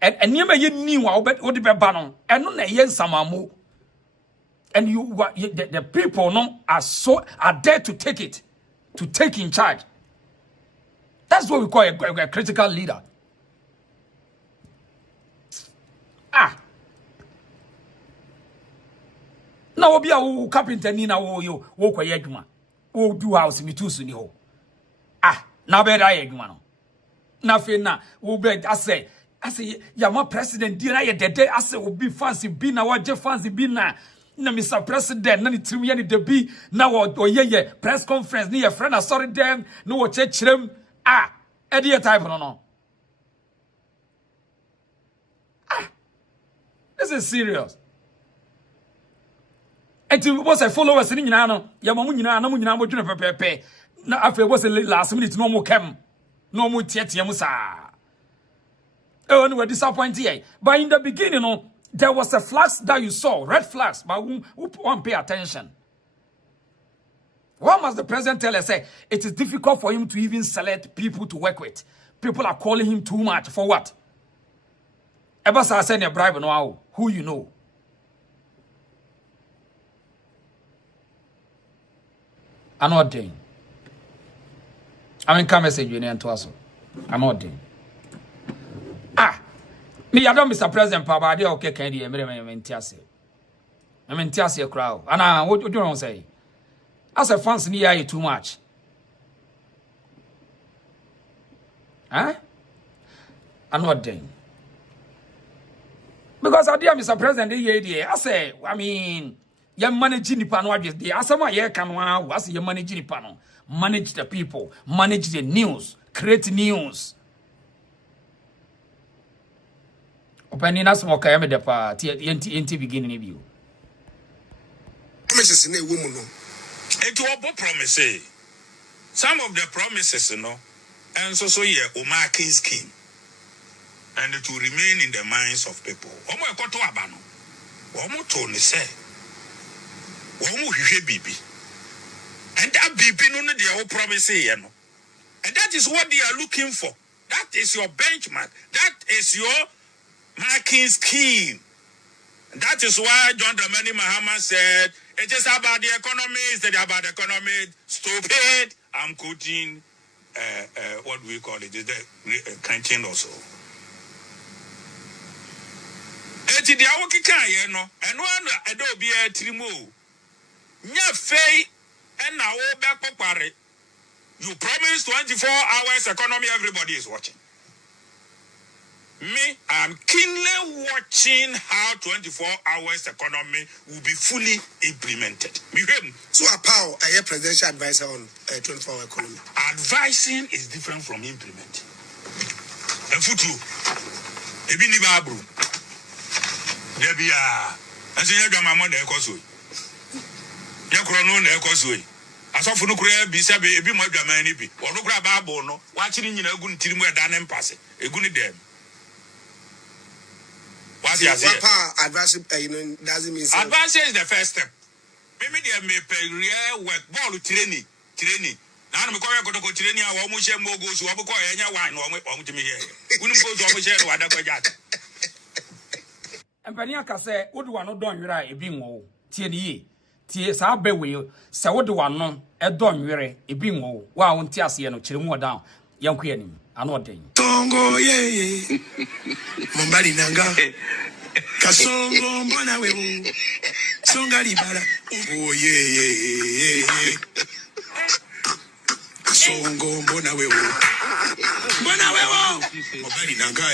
And you may knew what the banon, and no, yes, some and the people no are there to take it, to take in charge. That's what we call a critical leader. Now be a carpenter ni na wo yo wo kwaye adwuma wo do house mi tu so ni ho na be da adwuma no na fe na wo be ase ya ma president di na ye dede ase obi fancy bi na waje fancy bi na Mr. President na ni trim ye ni de bi na wo ye press conference ni ye friend sorry dem no wo chechirem e dey type no this is serious. And it was a followers in Yano, Yamamunina, no Munina, Pepe. Now, after it was a last minute, no more cam, no more Tietiamusa. Oh, and we're disappointed. But in the beginning, there was a flags that you saw, red flags, but who won't pay attention. What must the president tell us? Say, it is difficult for him to even select people to work with. People are calling him too much. For what? Ever since I send a bribe, no, who you know? I'm not doing. I mean, come message you and to us. I'm not doing. Me, I don't Mr. President, Papa, I okay, Candy, and I'm in Tiasia crowd. And what do you say? As a fans near you too much. I'm not doing. Because I dear Mr. President, I say, I mean, you managing the panel, the Asama ye can was you managing the panel, manage the people, manage the news, create news. Opening us more kayame the party NT beginning of you. Promises in a woman. It was promises. Some of the promises, you know, and so yeah, Omarkin scheme. And it will remain in the minds of people. Omo ekoto abano. Omo to ni say. Omo hwehwe bibi. And that bibi no dey o promise you know. And that is what they are looking for. That is your benchmark. That is your marking scheme. And that is why John Dramani Mahama said, it is about the economy, it's about the economy. Stupid. I'm quoting what we call it, is the crunching also. Eti dia wo kika ye no eno ana edo obi a trimo nya fei na wo be kokpare. You promise 24 hours economy, everybody is watching. Me, I'm keenly watching how 24 hours economy will be fully implemented. So a power, a presidential advisor on 24 hour economy. Advising is different from implementing. And futu, ebi ni babru. Debia, as you know, my mother, Ekosui. Yakrono, Ekosui. As of no career, be sabe, a bit more Germany, or no grab a bono, watching in a good team where Dan and pass it, a good dem. What's your advice? Doesn't mean advice is the first step. Maybe they may pay real work, ball training. Now I'm going to go training. I want to share more goes to Abuko and wine or to me here. Wouldn't go to share what I got. And Paniaka say, what do I not done? You're a being woe. Ts. Our beway, so what do I know? A don, you're a being woe. Wow, and Tiasi and Chilmo down. Young Queen, I'm not doing. Tongo, ye. Mombari Nanga. Kasongo, Bonawe. Songari Bara. Oh, ye. Kasongo, Bonawe. Bonawe. Mombari Nanga.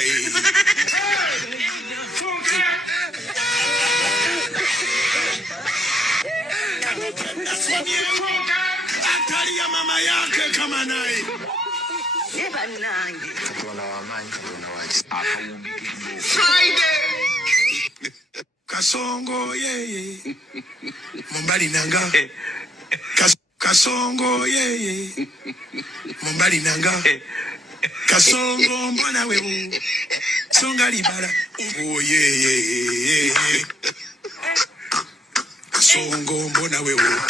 Angalia mama yake kama naye. Friday. Kasongo yeye. Mumbali nanga. Kasongo yeye. Mumbali nanga. Kasongo mbona wewe. Songa libala. Oh yeye. Kasongo mbona wewe.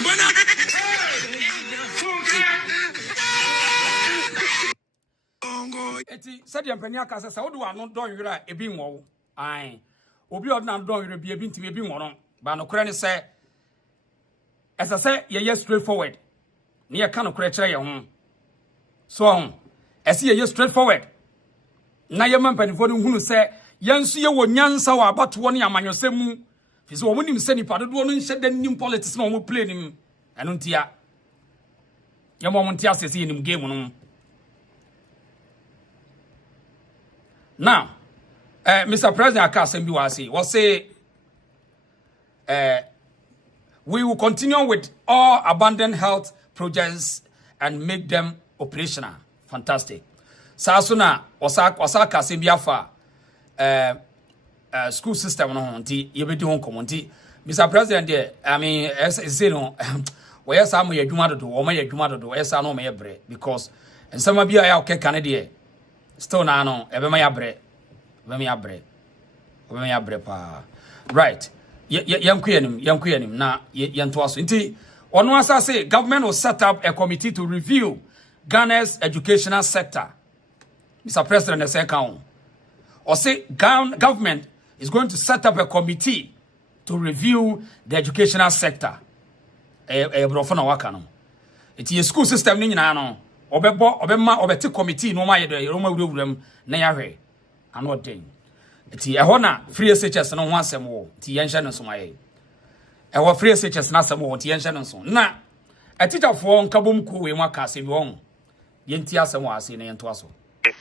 Mbona eti said yampani aka sasa wodu ano don yira ebi nwo ai obi odna don yira bi ebi ntimi ebi nwo no ba no kure ne se esa se ye straightforward ne ye ka no kure kire ye ho so ese ye straightforward na ye mampanifo no hunu se yensu ye wo nyansa wa abato ne amanyosemu fi se wo munim se nipa dodo no nhye dan nim politics na wo play nim eno ntia ye mo ntia se se nim game no. Now, Mr. President Akasembi was say, we will continue with all abandoned health projects and make them operational. Fantastic. Sasuna wasa Akasembi afa school system no honti yebedi hon komonti. Mr. President, I mean, say no, where some ye adwuma dodo, o ma ye adwuma dodo, esa no ma ye bre because and some of you are okay Canada. Still na no ebema ya bre pa right yankuyanim na yanto aso nti ono asase government will set up a committee to review Ghana's educational sector. Mr. President say count or say government is going to set up a committee to review the educational sector brofo na waka no iti school system ni nyina no obeti committee no ma ye do Roma wuram na ya hwe ano den iti ehona na free SHS no ho asem wo ti yenhye no so maye ehwo free SHS na asem wo ti yenhye no so na atitafo nkabom ku we maka asem wo yenti asem wo ase na yento aso. This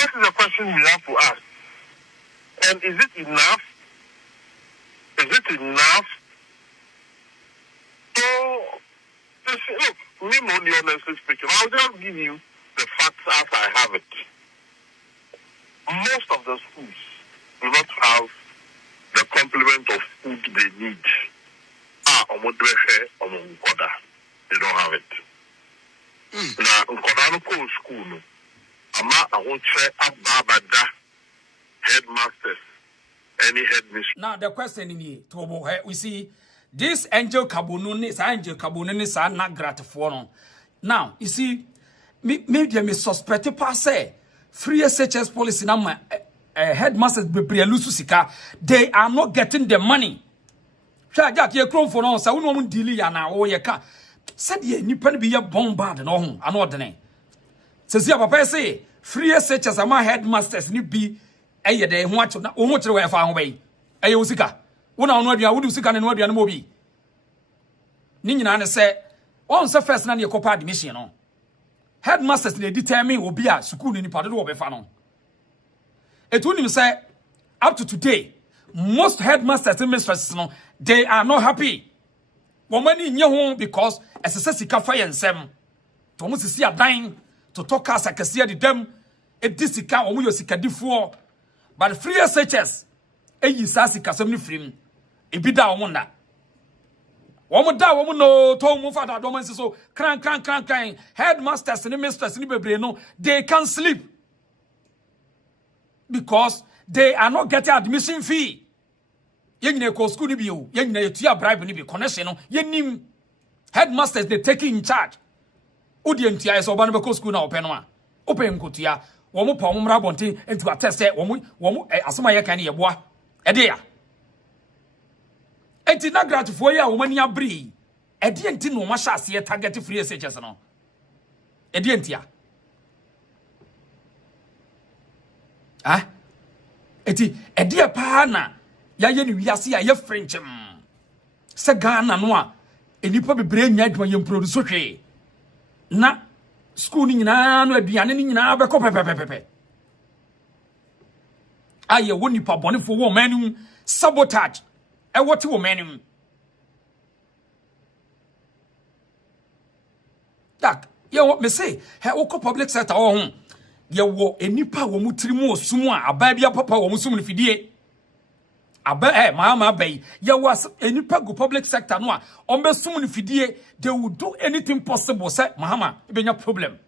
is a question we have to ask. And is it enough? Is it enough? So look, me more honestly speaking, I'll just give you the facts as I have it. Most of the schools do not have the complement of food they need. They don't have it. Now, Nkoda school, I won't say Ababada headmasters, any headmistress. Now, the question in here, we see this Angel Kabununi sa na gratification. Now, you see, me suspect passe free SHS policy na headmasters be lusu sika. They are not getting the money. Jack ye krom for no sa wonu mo dili ya na wo ye ka. Said ye nipa ne be ye bombard no ho ano odene. Sesi papa say free SHS ama headmasters ni bi eye de ho acho na wo ho kire we fa ho bai. Eye usika. Wona ono adua wodi usika ne no adua no obi. Ni nyina ne se on se first na ne kopa admission no. Headmasters they determine obi a school ni nipa do wo be fa no. Etunim say up to today most headmasters and mistresses no they are not happy. Womani nye ho because esese sika fa yensem. To mo sisi adan to talk as akase de dem edisika omo yo sika difo but free SHS eyi sasika sem ni frim ebida omo na womo da womo no to mo fa da do man so kran headmasters and mistresses ni bebre no they can't sleep because they are not getting admission fee. Yenine ko school ni bi o yenine yetua bribe ni bi connection no yenim headmasters they taking in charge odi entua eso oba no be school na open no a open nkotua wo mo pa mo mra bonten entu attest wo mo asoma ye kan ye boa ede ya enti na gratifo ye a wo mani abri ede enti no ma sha se target free SHS no ede entia eti ede pa na ya ye ni wiase ya ye frenchem se Ghana no a enipa bebre nya adwa ye produce hwe na school ni nyina no aduane ni nyina be ko pepepepe aye woni pa bone fo wo manum sabotage e wote wo manum Dak, you me say, he oko public sector oh ye wo enipa wo mutiri mu osum a aba bia papa wo musum fidie. Aba Mahama bay ye was enipa go public sector no a ombe sum fidie, they will do anything possible say Mahama e benya problem.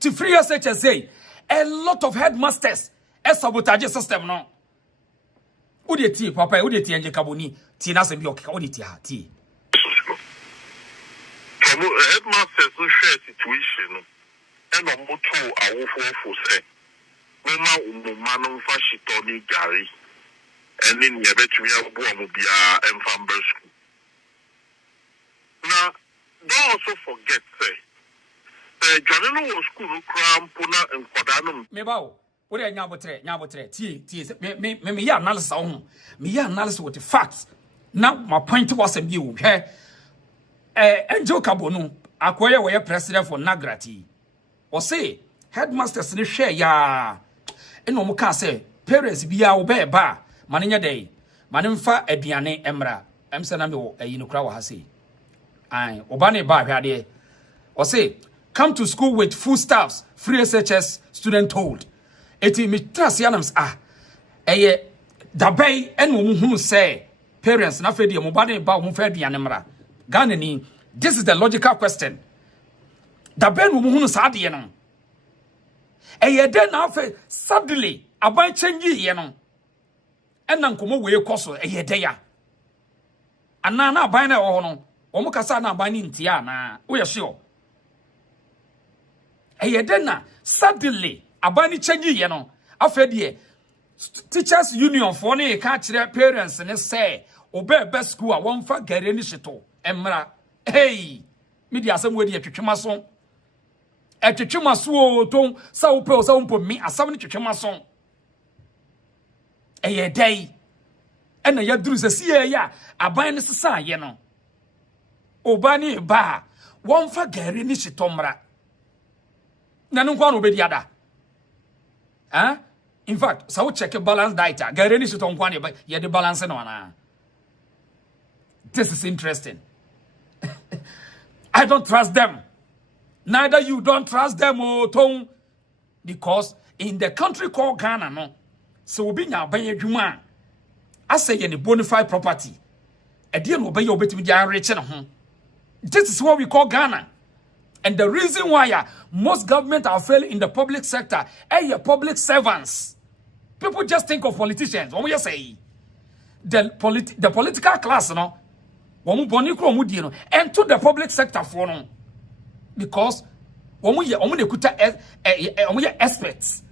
To free SHS say a lot of headmasters a sabotage system no. Udi ti papa udi ti enje kaboni ti na se bi okeka udi ti ha ti. Headmasters who share situation and on moto awofo say mema umman fashitoni gari and in yebetumi abu amubia emfamber school. Now don't also forget say Johnny was school cram puna and Kodano. Mebao, what are nyabotre, me ya analysis on me ya analysis with the facts. Now my point was a view. Enjo Kabonu, acquire where president for Nagrati. Or say, headmasters in the share ya. And no more say, parents be our bear bar, maninya day, manimfa ediane emra, emsanamo a inukrawa hasi. Aye, Obane bar here. Or say, come to school with full staffs, free SHS student told. Eti mitras yanams eye dabei en wo say parents na fedi mo bade ba mo fa aduane mra Ghanaian, this is the logical question. Dabei wo hunu sa de no eye den na fa suddenly aban change ye no enna nkomo we koso eye de ya ana na aban na wo no wo mo kasa na aban ni ntia na wo ye sure eye den na suddenly abani change ye no afedie teachers union for ne ka kire parents ne say obe school a won fa gare ni shito emra hey media asem we de twetwema so etwetwema so ton sa wo pe o sa wo mpo mi asam ne twetwema so eye dai ena ya duru se sie ya aban ne sesa ye no obani ba won fa gare ni shito mra na no kwa no be diada. In fact, so check a balance diet. Gareni should on one, but you the balance on. This is interesting. I don't trust them. Neither you don't trust them, oh, Tom. Because in the country called Ghana, no, so being a bay human, I say any bona fide property. A deal will be your bit with the rich. This is what we call Ghana. And the reason why most governments are failing in the public sector are public servants. People just think of politicians. What we say, the political class, no, enter the public sector for no, because experts,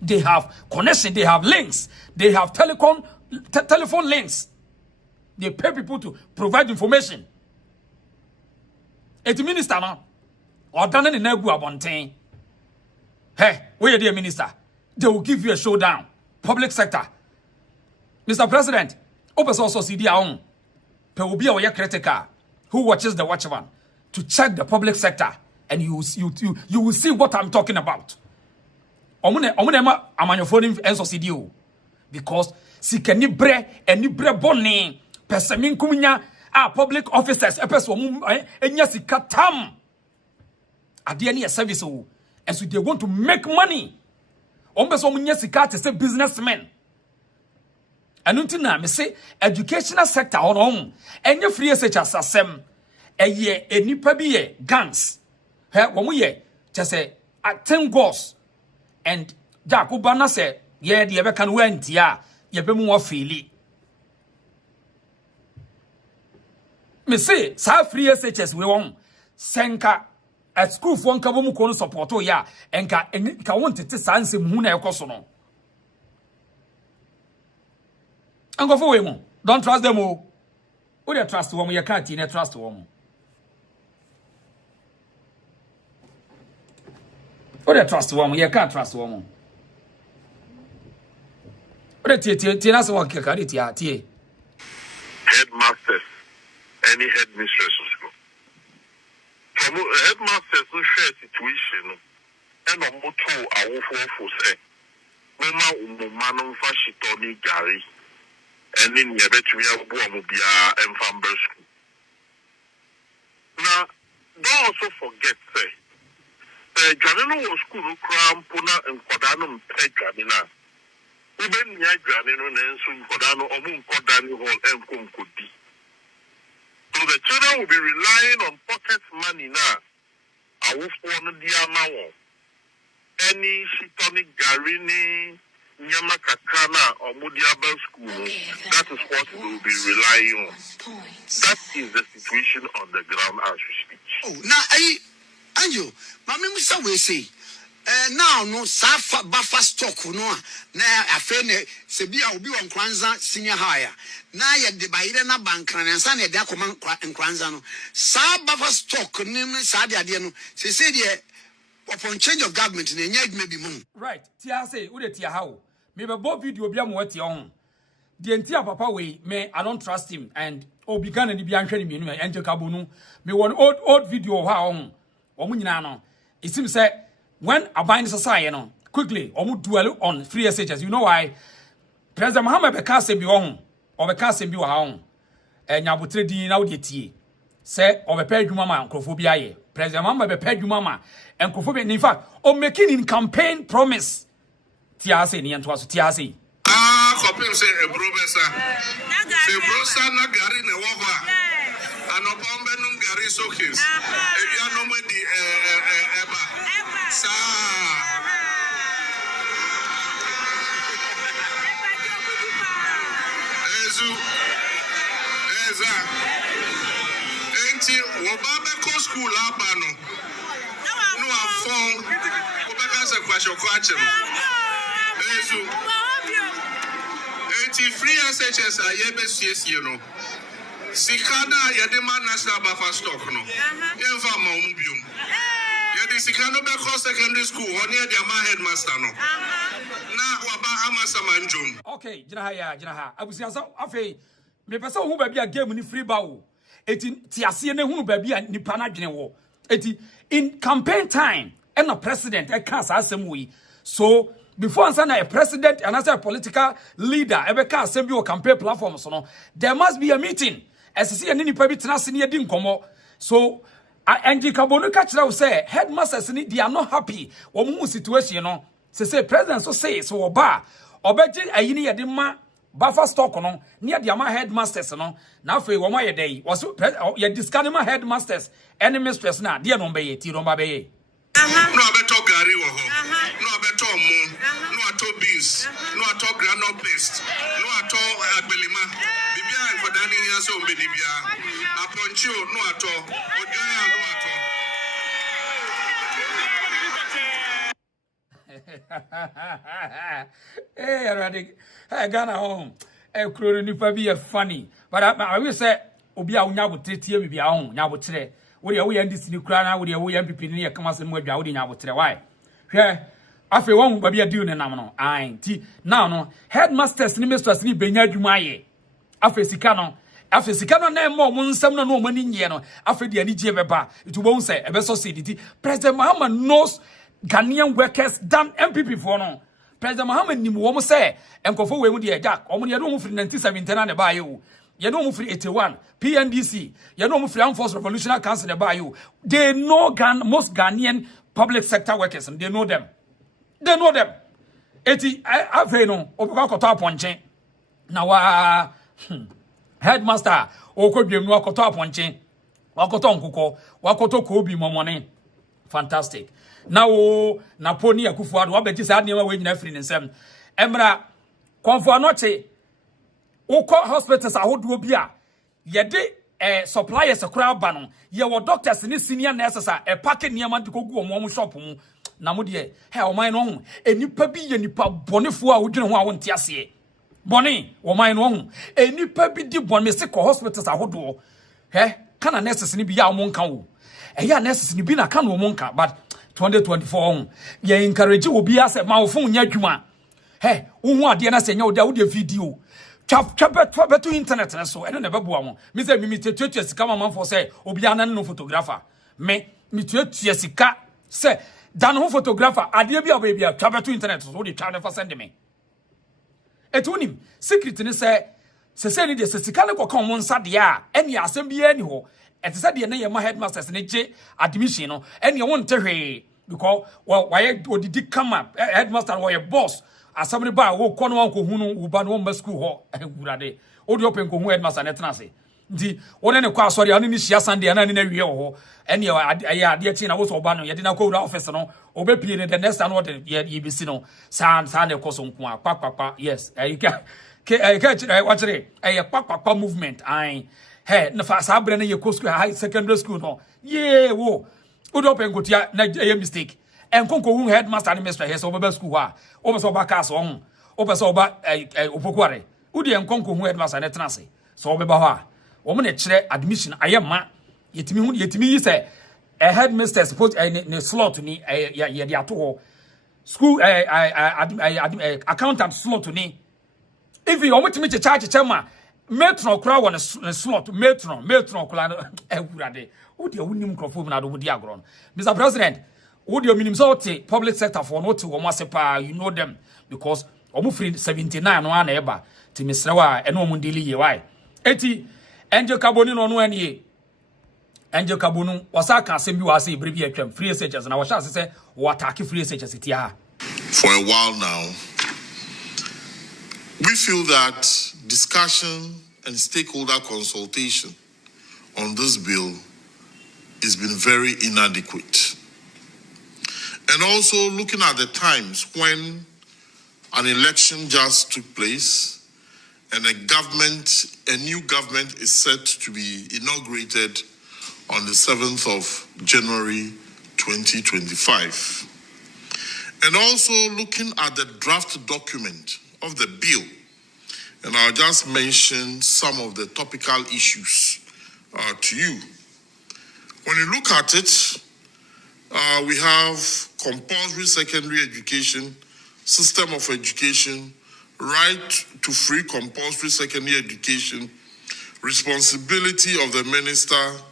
they have connection, they have links, they have telephone links. They pay people to provide information. Et minister no or done in Nagu Abontain. Hey, where dear minister? They will give you a showdown. Public sector. Mr. President, Opus also see their own. There will be a critical who watches the watchman to check the public sector, and you will see what I'm talking about. Omunema amanyophone enso CDO because si keni bre bonni pesemin kumunya public officers enya sika tam ade ne service o and so they want to make money ombeso munya sika to say businessmen anunti na me say educational sector on enya free SHS asem eye enipa bi ye gangs wo mu ye say attend goals and Jacoba na say ye de be kan wantia ye be mu ofili. Me say, sa free SHS we won senka at school for nka bomu kono support ya enka want to sanse mu na ekoso no. Ango for we mo. Don't trust them o. Who they trust them, you can't in trust them. Who they trust them, you can't trust them. Who they tie na so work carry tie. Headmasters. Any headmistress will go. From headmasters who share situation, and a moto I will for say, Mema Umano Fashitoni Gary, and in your between your Bobia and Famber School. Now, don't also forget, say, Janino was school crown, Puna, and Codanum Pedranina. Even Yajanino and soon Codano or Moon Codani Hall and Kum could be. So the children will be relying on pocket money now. I will phone the amount. Any Shitonic Garini, Yamakakana, or Mudiaba school, that is what we will be relying on. That is the situation on the ground as we speak. Oh, now, Anjo, Mammy Musa will say, now no Safa buffer stock no na afene Sebia will be on Kwanza senior higher. Now yet the Bairena bank and San Yakoman and Kwanzano. Sa buffer stock, name Sadia Diano, she said, upon change of government, in a maybe moon. Right, Tia say, would it Tia how? Maybe both video be what your own. The entire papa way, may I don't trust him and began and the Bianca and Jacabunu. Me one old video of how on. It seems that when a bind society, quickly, or dwell on free SHS. You know why? President Mahama be cast be on, or be cast be on. And Yabutre di now the tea. Say, or be paid mama, Crophobia. President Mahama be paid mama, and Crophobia. In fact, or making in campaign promise. Tiase, ni and was Tiase. Copy say a bromesa. Say brosa na gari ne wawa. Ano pombenum gari sokis. Ebi ano me di eba. Sa. Eza. Enti wobabe ko school abano. No afon. Wobeka se kwasho kwache. Ezu. Free SHS YBCS, you know. Sikana Yadima National Buffer Stock, no. Yeva Maumbium. Yadi Sikano Beko Secondary School, or near the headmaster, no. Na Waba Amasamanjum. Okay, Jinaha. I was also Afe. Me person who be a game in free bow. Eti Tiasiene who baby and Nipana General. Eti in campaign time, and a president, I can't ask him we. So before a president and as a political leader, ever can send you a campaign platform, so no, there must be a meeting. As you see, any public senior didn't come. So, and the Kabonu catch now say, headmasters they are not happy. Or more situation, you know. Say, president so say, so bar, or better a yini adima buffer stock on near the ama headmasters, no. Now for 1 more day was your discarding my headmasters, any mistress now, dear no bay, Tiromba. No better Gary no better moon, no at all beans, no at all granite paste, no at all Belima, Bibia for Danny Yaso Bedibia, upon you, no at all, Odaya, no at all. Hey, Radic, hey, Ghana home. Hey, couldn't be funny, but I will say, Obia Nabu 30 will be our own, Nabu today. We end this new crown, with your MPP near Kamas and Moja, would you tell why? Here, after one will be a doing a nominal. I now no headmasters, mistress, ni Benyadu after Sicano, name more moon, some no money in Yano, after the Anijeva, it won't say a vessel city. President Mahama knows Ghanaian workers than MPP for no. President Mahama ni woman say, and go forward with the attack, or when you don't move in 1917 by you. You know, free 81, PNDC, you know, free Armed Force Revolutionary Council by you. They know most Ghanaian public sector workers, and they know them. They know them. Eti, I've no, Obaka Ponche. Now, headmaster, Okobi, Wakoto Ponche, Wakoton Kuko, Wakoto Kobi, Momone. Fantastic. Now, Naponi Akufuad, Wabetis had never waiting every in 7. Emra, Confornoche. Oko hospitals are who do bia. Yede suppliers a crowd banner. Ye were doctors in this senior nurses are a packet near man to go one shop. Namudie, hell mine own. A nipa be a nipa bonifua who didn't want tiasie. Bonnie, or mine own. A nipa be deep one mistake hospitals are who do. He can a necessary be our monka. A ya necessary be a can monka, but 2024 ye encourage you will be as a mouthful yajuma. He, who are the answer there with your video. Chap to internet and so I don't never go. Mr. Mimi to come on for say Obiana no photographer. Me to Jessica say Dan who photographer I be a baby chap to internet so the channel for send me. Et unim secret ni say se se ni de se sika ne kokon mo nsa de a ene asem bi ani ho ete se de ne ye ma headmasters ne je admission no ene won tehwe because why odidi kama headmaster wo ye boss asem ne ba wo kono won ko hunu wo ba no ma school ho gurade odi open ko hu headmaster ne tena se nti wona ne kwa asori ane ni hia Sunday ana ne na wie ho ene ya ade chi na wo so ba no ye de na ko wura office no obepie ne the next time what ye be see no sa ne koso nko akwa yes watchre kwakwa movement ai he na fa sabre na ye ko school high secondary school no ye wo odo open go tia na ye mistake enkonko hu headmaster ne mister he so oba school ha oba so oba class on oba so oba opokware udi enkonko hu headmaster ne tenase so oba ba ho a wo me ne kire admission ayema yetimi yi say a headmaster suppose ne slot ni ye de ato ho school accountant slot ni if you want me to charge chema metron kura won slot metron kura ewurade wo de wonim microphone na do wo di agro Mr. President wo de minim so public sector for no to wo masepa you know them because omo free 79 no ana eba ti misrewa eno omo ndili ye why eti Angel Kaboni no no anie Angel Kabonu wasaka asem bi wase brebi atwam free SHS na washa say wo attack free SHS tia for a while now. We feel that discussion and stakeholder consultation on this bill has been very inadequate. And also looking at the times when an election just took place and a new government is set to be inaugurated on the 7th of January 2025. And also looking at the draft document of the bill, and I'll just mention some of the topical issues to you. When you look at it, we have compulsory secondary education, system of education, right to free compulsory secondary education, responsibility of the minister,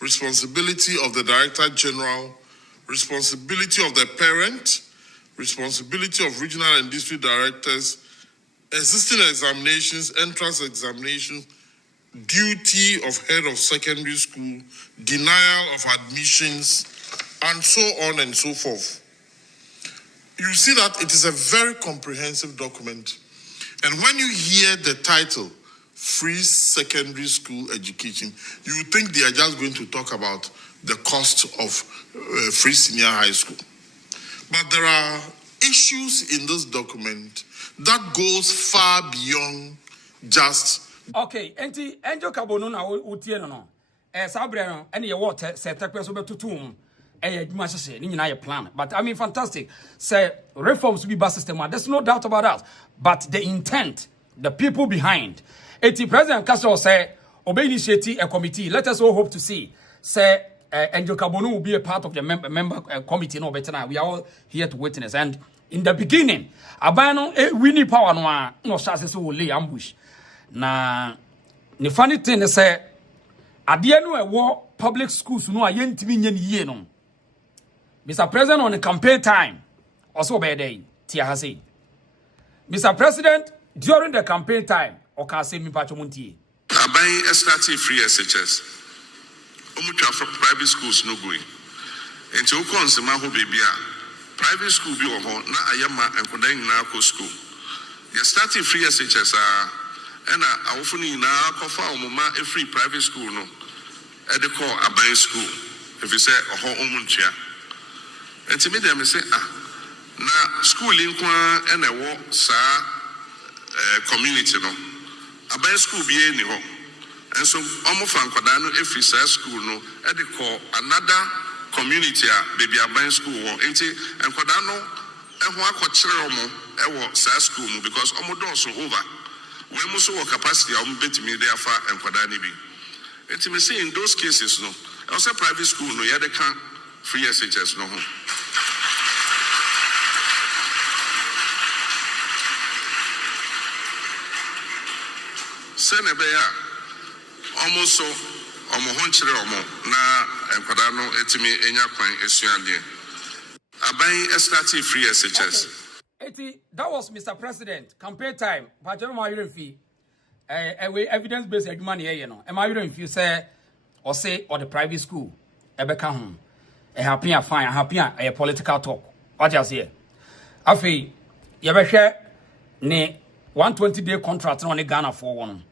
responsibility of the director general, responsibility of the parent, responsibility of regional and district directors, existing examinations, entrance examinations, duty of head of secondary school, denial of admissions, and so on and so forth. You see that it is a very comprehensive document. And when you hear the title, Free Secondary School Education, you think they are just going to talk about the cost of free senior high school. But there are issues in this document that goes far beyond just. Okay, enti Angel Kabonu na utie no. Sabre no, ene ye water se tekwe so betutum. Adwuma hye ni nyina ye plan. But I mean fantastic. Say reforms be bus system. There's no doubt about that. But the intent, the people behind. Eti President Castro say obey initiate a committee. Let us all hope to see. Say Angel Kabonu will be a part of the member committee no better now. We are all here to witness. And in the beginning, abano winning power no chance so will lay ambush. Na the funny thing is say ade no e wo public schools no ayentimi nya ni yie no. Mr. President on the campaign time also be there tia ha say. Mr. President during the campaign time o ka say mi pacho muntie. Aban starting free SHS. Omutwa for private schools no going. Enti o kon se ma ho bebia private school bi wo ho na ayama enkoda nyina ko school. You starting free SHS and awofo ni na kofa omoma e free private school no. E de call aban school. If you say ho omuntua. Enti me dem say na school inkwa e na wo sa community no. Aban school bi e ni ho. And so almost nkwada no every school no e de call another community baby aban school wo enti nkwada no e ho akọkire omo e wo school mu because omo don so over we mu so capacity omo betimi dey afa nkwada ni bi enti me say in those cases no I say private school no ya de can free SHS no ho Senebeya almost so honchire na enkwada no etimi enya kwan esuade aban starting free SHS. That was Mr. President campaign time. Pajama Mayirefi. evidence based adwuma ne ye no. Am I don't feel say or say or the private school ebeka ho. Happy and fine, happy a political talk. What you say? Afi ye be hwe ne 120-day contract on Ghana for one.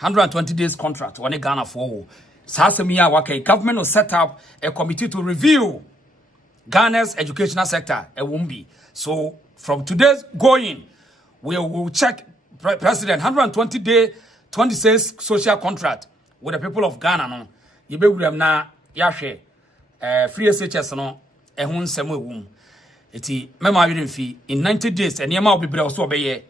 120 days contract on Ghana for. Sasemia wake government will set up a committee to review Ghana's educational sector. It won't be. So from today's going, we will check President 120-day 26 social contract with the people of Ghana. No, you be with them na yashe free SHS no ehun semo ewum. Eti mema yiri fi in 90 days and yema obi bre so obeye.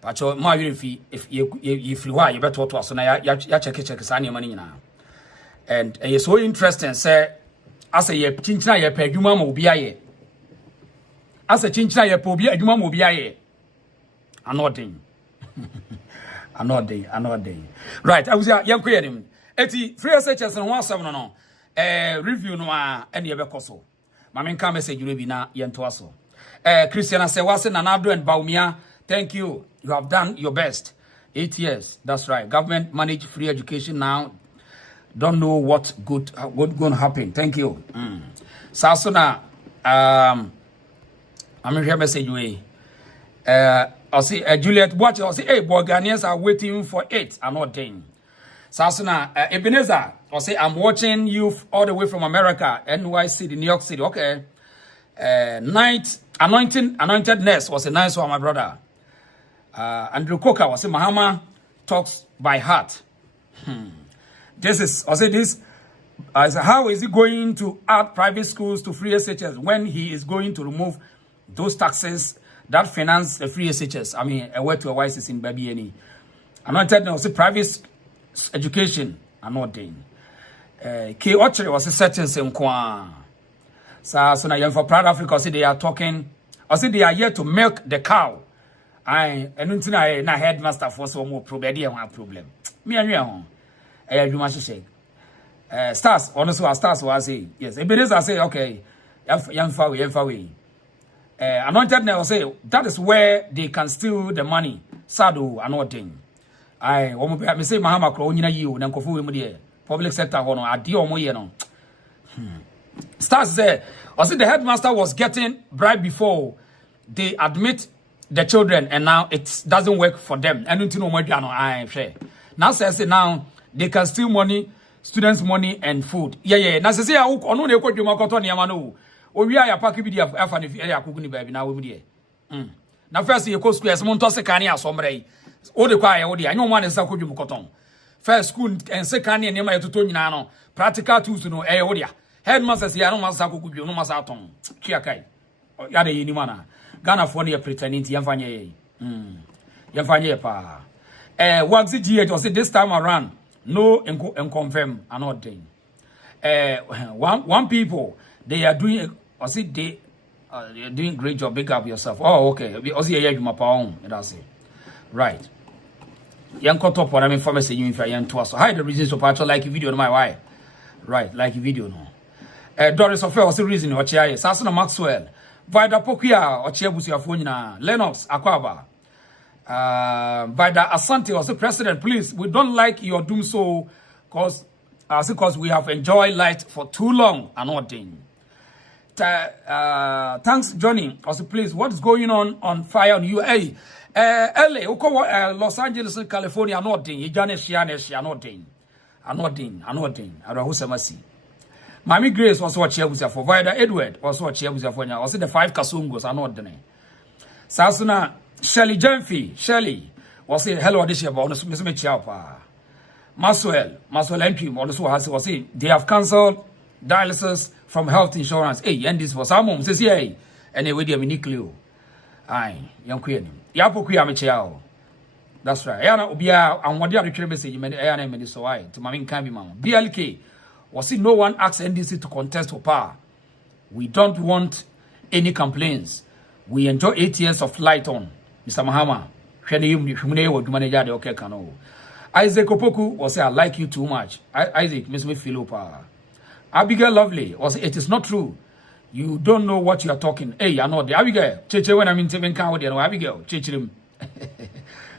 Pacho ma yiri fi if you free wa you better to so na ya check sa na yema nyina. And it's so interesting say as a ye chinchina ye pe adwuma ma obi aye. As a chinchina ye pe obi adwuma ma obi aye. Anodin. Anodin. Right, I was here yam kwedim. Eti free SHS no 17 no. Review no any ebe koso. Mama nka message you be na yento aso. Christiana say wase Nanado and Baumia, thank you. You have done your best. 8 years. That's right. Government manage free education now. Don't know what good going to happen. Thank you. Sasuna I'm here message we. I'll see Juliet watch. I'll say hey boy Ghanaians are waiting for it. I'm not done. Sasuna Ebenezer, I'll say I'm watching you all the way from America, NYC, New York City. Okay. Anointedness was a nice one, my brother. Andrew Coker was a Mahama talks by heart. This is, I'll say this. How is he going to add private schools to free SHS when he is going to remove those taxes that finance the free SHS? I mean, a word to a wise is in baby any. Anointed, I'll say private education. I'm not doing. K. Ocher was a certain same kwa. So now young for Proud Africa, say they are talking. I say they are here to milk the cow. I and na headmaster for some more problem. Me and you you must say. Stars, honestly, stars was say yes. Ebenezer say okay. Young faway. Anointed now say that is where they can steal the money. Sado and what thing. I me say Mahama kro nyina yi o na nkofu we mu de public sector ho no ade o mo ye no. Stars say the headmaster was getting bribe before they admit the children and now it doesn't work for them. And until no more no I share. Now say now they can steal money, students money and food. Yeah. Now say onu na ekwadwuma koto ne ma no. O wi aya pack bi dia afa ne fi area akuguni ba bi na we mu de. Na first ye ko school es mo nto se kan ya asomre. O de kwa ya o de anyo mo ne sa kodwum koton. First school and second ne ma yetoto nyina no. Practical tools no e o de. Headmaster say no masa kodwum no masa aton. Kia kai. Ya de yini mana. Ghana for ne pretending yamfanye ye. Yamfanye pa. Waxy GH was this time around no and confirm another thing. One people they are doing or see they are doing great job. Big up yourself. Oh, okay. Also, yeah, you my pound. That's it. Right. Young cut up what I'm information you if I am to us. Hide the reasons of actually like video on my wife. Right, like video no. Doris of was the reason or chair. Sasana Maxwell. Vida Pokia or Chiabusia Funina. Lennox Aquaba. Vida Asante was the president. Please, we don't like your doom so because we have enjoyed light for too long and not thing. Thanks, Johnny. Also, please, what is going on fire on you? Hey, LA, Los Angeles, California, not thing. You done it, not thing. I'm not thing. I don't who's a mercy. Mami Grace was what she was for. Vida Edward was what she was for. Also, the 5 Kasungos are not done. Sasuna Shelley Jemfi, Shelley was saying hello this year about Miss Michapa. Maswell entry also has was saying they have cancelled dialysis from health insurance. Hey, and this was some says yeah. Anyway, they have uniquely. Aye, young queen. Yapo Kuya. That's right. Yana Ubia and what the other message you made Ayana made so I to Mamin Kambi Mama. BLK was it no one asked NDC to contest for power. We don't want any complaints. We enjoy 8 years of light on. Mr. Mahama. Isaac Opoku was say I like you too much. Isaac makes me feel power. Abigail Lovely was it is not true. You don't know what you are talking. Hey, I know the Abigail. Cheche when I'm in 7 count, Abigail. Cheche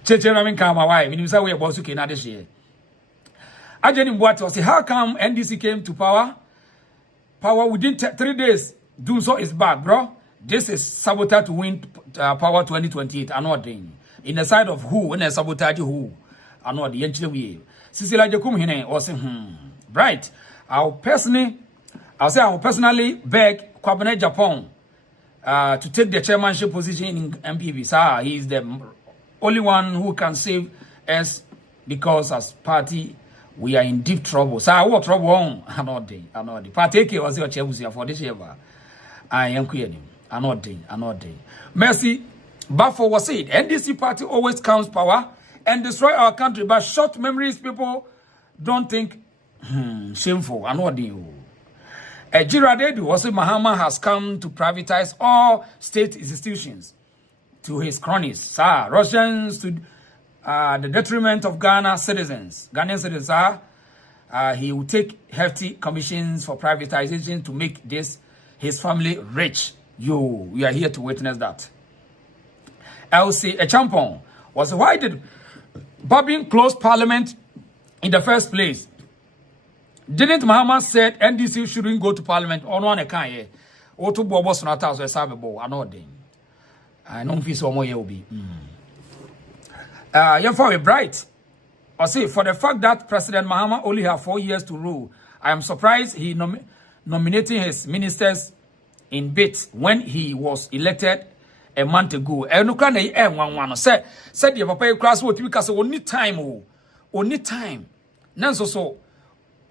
Cheche na minka ma why minim say we boss okay na this year. Ajeni Mbuati say how come NDC came to power within 3 days? Doing so is bad, bro. This is sabotage to win power 2028. I know thing. In the side of who when they sabotage who. I know the yenchile we. Sisila Jakum hine or say right. I'll personally beg Kwabene Japan to take the chairmanship position in MPP. Sir, he is the only one who can save us because as party we are in deep trouble. Sir, what trouble on? I know the party was your chair for this year. I am queering. I know the Mercy, but for what said, NDC party always comes power and destroy our country. But short memories, people don't think shameful. I know the Giradedi was Mahama has come to privatize all state institutions to his cronies. Sir, Russians to the detriment of Ghanaian citizens. He will take hefty commissions for privatization to make his family rich. We are here to witness that. LC Echampon was why did Babin close parliament in the first place? Didn't Mahama said NDC shouldn't go to parliament on one account? Or to Bobos not as a sababo, I know them. I don't feel so more will be. You're very bright. I say for the fact that President Mahama only have 4 years to rule, I am surprised he nominating his ministers in bits when he was elected a month ago. And look at the said the papa class what because only time Nanso so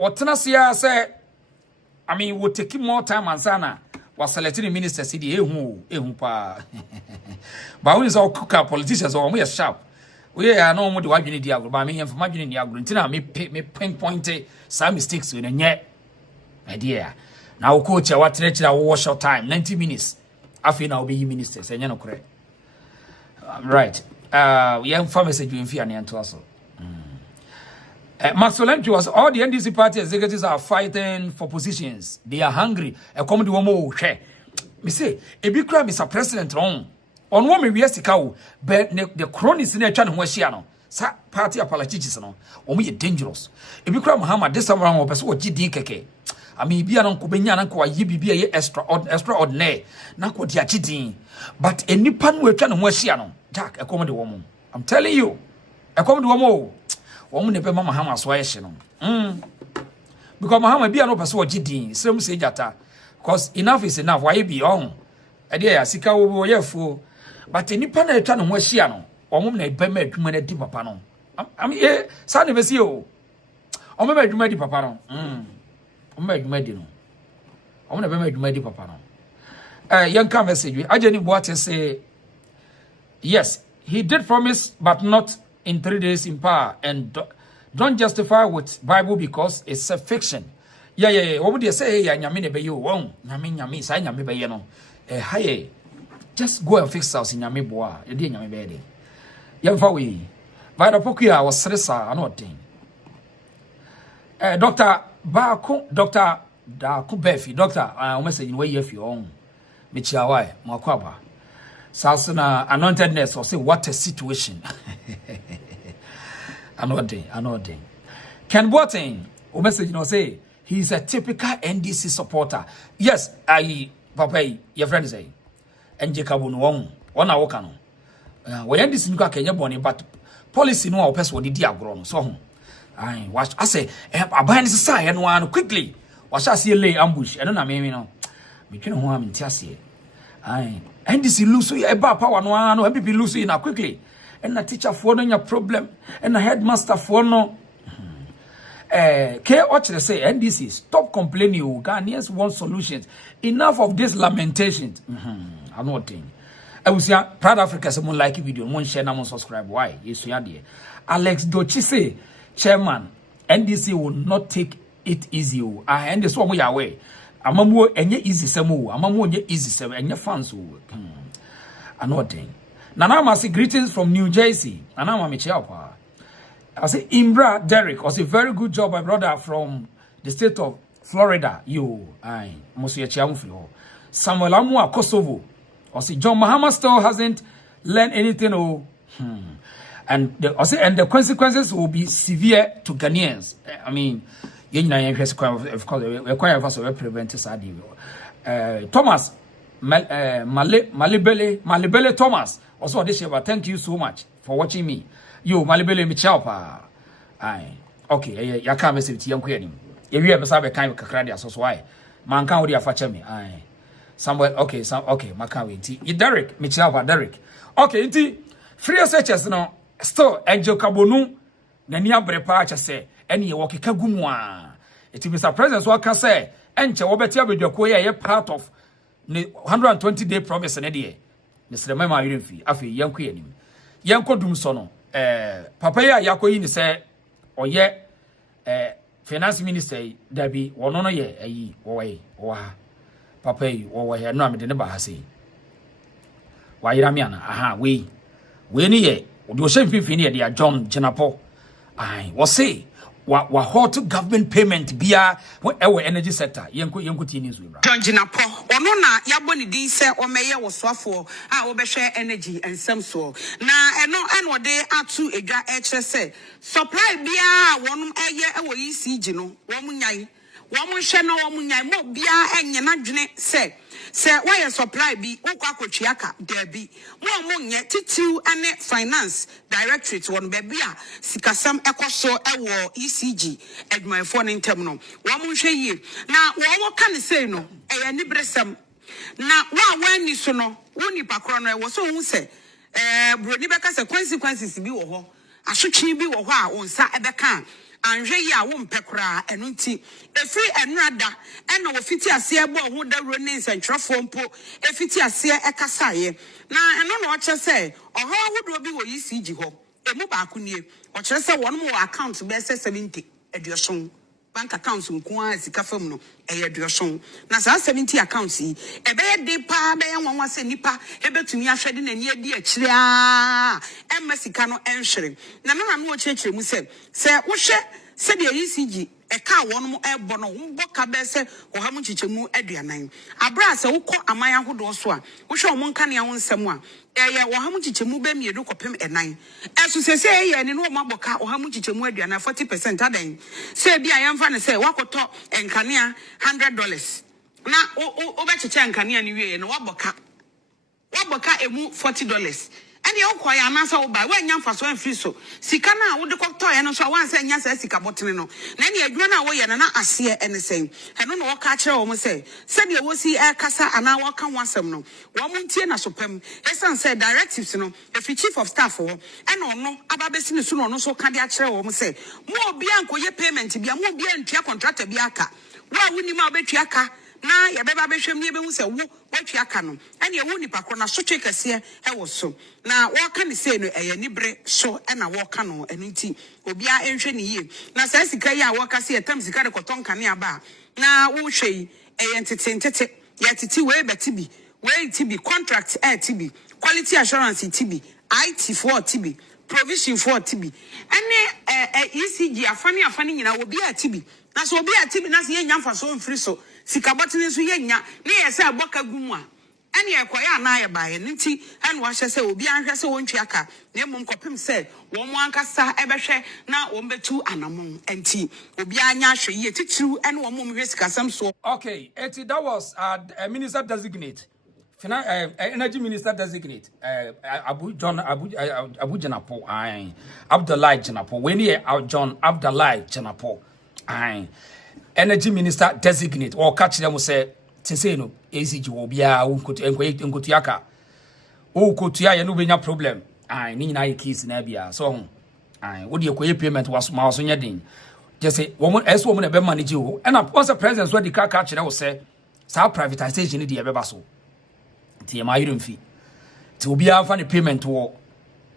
Otanasia say I mean would take more time and sana was selecting the minister city pa but when is all cook politicians or we are sharp. We are no more the white unity agro, but I mean for margin in the agro until I me pinpoint some mistakes with a net idea. Now coach what wash out time 90 minutes. I feel now be ministers and you know correct. Right. We have a message in fear and to us. Maxwell was all the NDC party executives are fighting for positions. They are hungry. A comedy woman share. Me say, a big crime is a president wrong. On one we yes but the cronies in a channel where sa party of politicians no. Omi dangerous. A big crime Mahama this time around person what GD keke. I mean be an kubenya na kwa yibi be extraordinary. Na kwa dia chidin. But any pan we channel where Jack a comedy woman. I'm telling you. A comedy woman. Woman never Mahama swear no. Because Mahama be an person what GD. Some say jata. Because enough is enough. Why be on? Idea sika wo ye fo. But any pan e twa no ho ahia no. Omo na be ma adwuma na di papa no. I mean sa na be si o. Omo ma adwuma di papa no. Omo ma adwuma di no. Omo na be ma adwuma di papa no. Yanka message we Ajeni Mbuati say yes, he did promise but not in 3 days in power and don't justify with Bible because it's a fiction. Yeah. What would you say? Yeah, nyame be you won. Nyame say nyame be ye no. Hey, just go and fix house in nyame boa. You dey nyame be dey. Yemfa we. By the pokia was stressa anotin. Doctor Daku Befi, doctor, I message in way if you own. Michiawai, Makwaba. Salsona anointedness or say what a situation. Anointing. Ken Boateng, o message no say he's a typical NDC supporter. Yes, Papa, your friend say, and Jacob no one hour cano. We NDC Nuka Kenya Bonnie, but policy no person did diagram. So, I watch. I say, I buy this side and one quickly. Watch I see a lay ambush. I don't know, maybe no. We can't want in Tiasie. NDC lose a bar power no one, MPP lose in quickly. And the teacher for no problem, and the headmaster for no. K. say NDC stop complaining. You Ghanaians want solutions. Enough of this lamentations. I'm not saying. I will say Proud Africa. Someone like video. One share. One subscribe. Why? Yes, we are there. Alex Dochise, chairman. NDC will not take it easy. And this one we are away. Amamu enye easy semu. Amamu enye easy semu. Enye fans. I'm not saying. Nana Masi greetings from New Jersey. Nana Mami Chiapa. I say Imbra Derek was a very good job, my brother from the state of Florida. Samuel Amua Kosovo. I say John Mahama still hasn't learned anything. and the consequences will be severe to Ghanaians. I mean, of course, we're quite fast to prevent this. Thomas Malibele Thomas also this year, but thank you so much for watching me. You Malibele Michapa. Aye. Okay, ya can't miss it. If you ever saw a kind of cacradia, so why? Man can't afache me. Aye. Somewhere, okay, Makawi. Derek Michapa, Derek. Okay, inti free SHS no still Angel Kabonu Nania Brepa say any walkie kagumwa. It is Mr. President so I can say enche wobetia be your part of 120-day promise and idea. Mr. Mema Yunfi, Afi, Yanko Yanim. Yanko Dum Sono, Papa Yako in say, or yet, Finance Minister, there be one on a year, or Papa, or no, I'm the neighbor, say. Why, Ramiana, aha, we near, do same thing near John Jenapo. I was say. What hot government payment bia our energy sector yenko news we John Jinapo ono na yaboni din se o meye wo soafo a wo be hwe energy ensem so na eno de atu edwa e kire se supply bia wonum eye e wo ECG no wo munyai wo hwe no wo munyai mo bia enye na dwene se why supply bi ukwa akotwiaka debi mo nye titiu ane finance directorate won be bia sikasam ekoso ewo ECG adwumayfo ne ntem no wo mo hwe yie na wo ka ne sei no eye ni bresem na wa ni so no woni pakro no ewo so hu se broni beka se consequences bi wo ho asotwe bi wo ho a onsa ebeka anhwe yi a wo mpekora eno nti efiri enrada ena wo fiti ase ebo ho da ro ne nsentwerefo mpo efiti ase ekasaye na eno no o che se oho ahodo bi wo ECG ho emu ba akunie o che se won mo account be se 70 eduoson bank accounts nko sika fam no eduoson na sa 70 accounts yi ebe de pa be nwanwa se nipa ebetumi ahwede na ni adi akire a emma sika no enhwere na no o chekire mu se wo hwe se de ECG eka won mo ebo no wo ka be se wo ha mu chichemu aduanan abra se wo kọ aman ahodo so a wo hwe o mo nka ne ho nsem a eye wo ha mu chichemu be miedu kopem enan eso se eye ne no mo aboka wo ha mu chichemu aduanan 40% adan se bia yemfa ne se wakoto enkanea $100 na o be chiche enkanea ne wie no waboka emu $40 ani okwa ya anasa wo ba we nya mfaso enfri so sika na wo de kokto ye no so wan se nya sa sika botene no na ne adwuma na wo ye na ase ene sen eno no wo ka kire wo mo se de wo si kasa ana wo ka wasem no wo mo ntie na so pam esan se directives no if chief of staff wo eno no ababesi ne so no so ka de a kire wo mo se mo obi ankoye payment bia mo obi antua contract bia aka wo wuni ma obetua aka na ya beba behwem ne behu se wo watwa aka no ene wo nipa kro na so twe kase e wo so na wo ka ne se no eye ni bre so e na wo ka no eno nti obi a enhwe ne yie na sa sika yi a wo ka se etam sika de koton kane aba na wo hwei eye ntete ya titi we beti bi contract tibi quality assurance tibi IT for tibi provision for tibi ene ECG afani nyina wo bi tibi na so obi tibi na se ye nya mfaso mfiri so sika botene so yenya ne yese aboka gumu a ene ekoya na aye baaye nti ene wa hye se obi anhwe se wontwe aka na mum kopem se wo mo ankasa ebehwe na wo mbetu anamon enti obi anya hwe ye titiru ene wo mum hwe sika sam so. Okay, that was a minister designate, energy minister designate, Abu Janapo, Abdullah Janapo. When he John Abdullah Janapo, energy minister designate or catch them say no ECG will be a unkotiaka ukotia no benya problem ni na case na bia so what the payment was ma so nyadin just say woman as woman e be manage o and once the president so the car catch na say sa privatization dey be ba so tie ma yirum fi ti obi afa the payment wo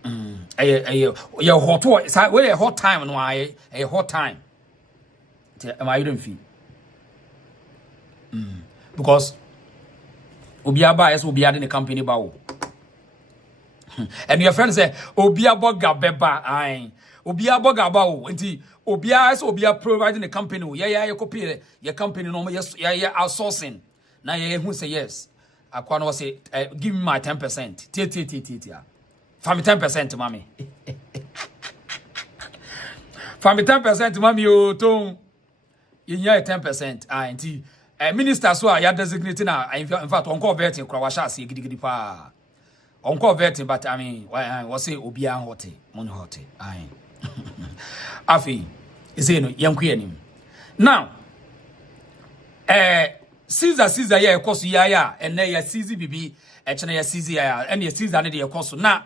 hot we hot time no a hot time am I don't feel because Obia buys Obia in the company bow. And your friend say Obia Boga Beba Obia Boga bow until Obia is Obia providing the company. You copy your company no yes outsourcing. Now you who say yes. I can say give me my 10%. Family 10%, mommy. Family 10%, mommy, you don't. You 10%. And minister so I designated now. In fact, on call vetting, Krawasha, see, giddy pa. On call vetting, but I mean, was say Obian Hote, Monhote. Afi, is no young queen. Now, Caesar, yeah, of course, yeah, and then ya Caesar BB, and ya Caesar, and ya Caesar, and ya course. Now,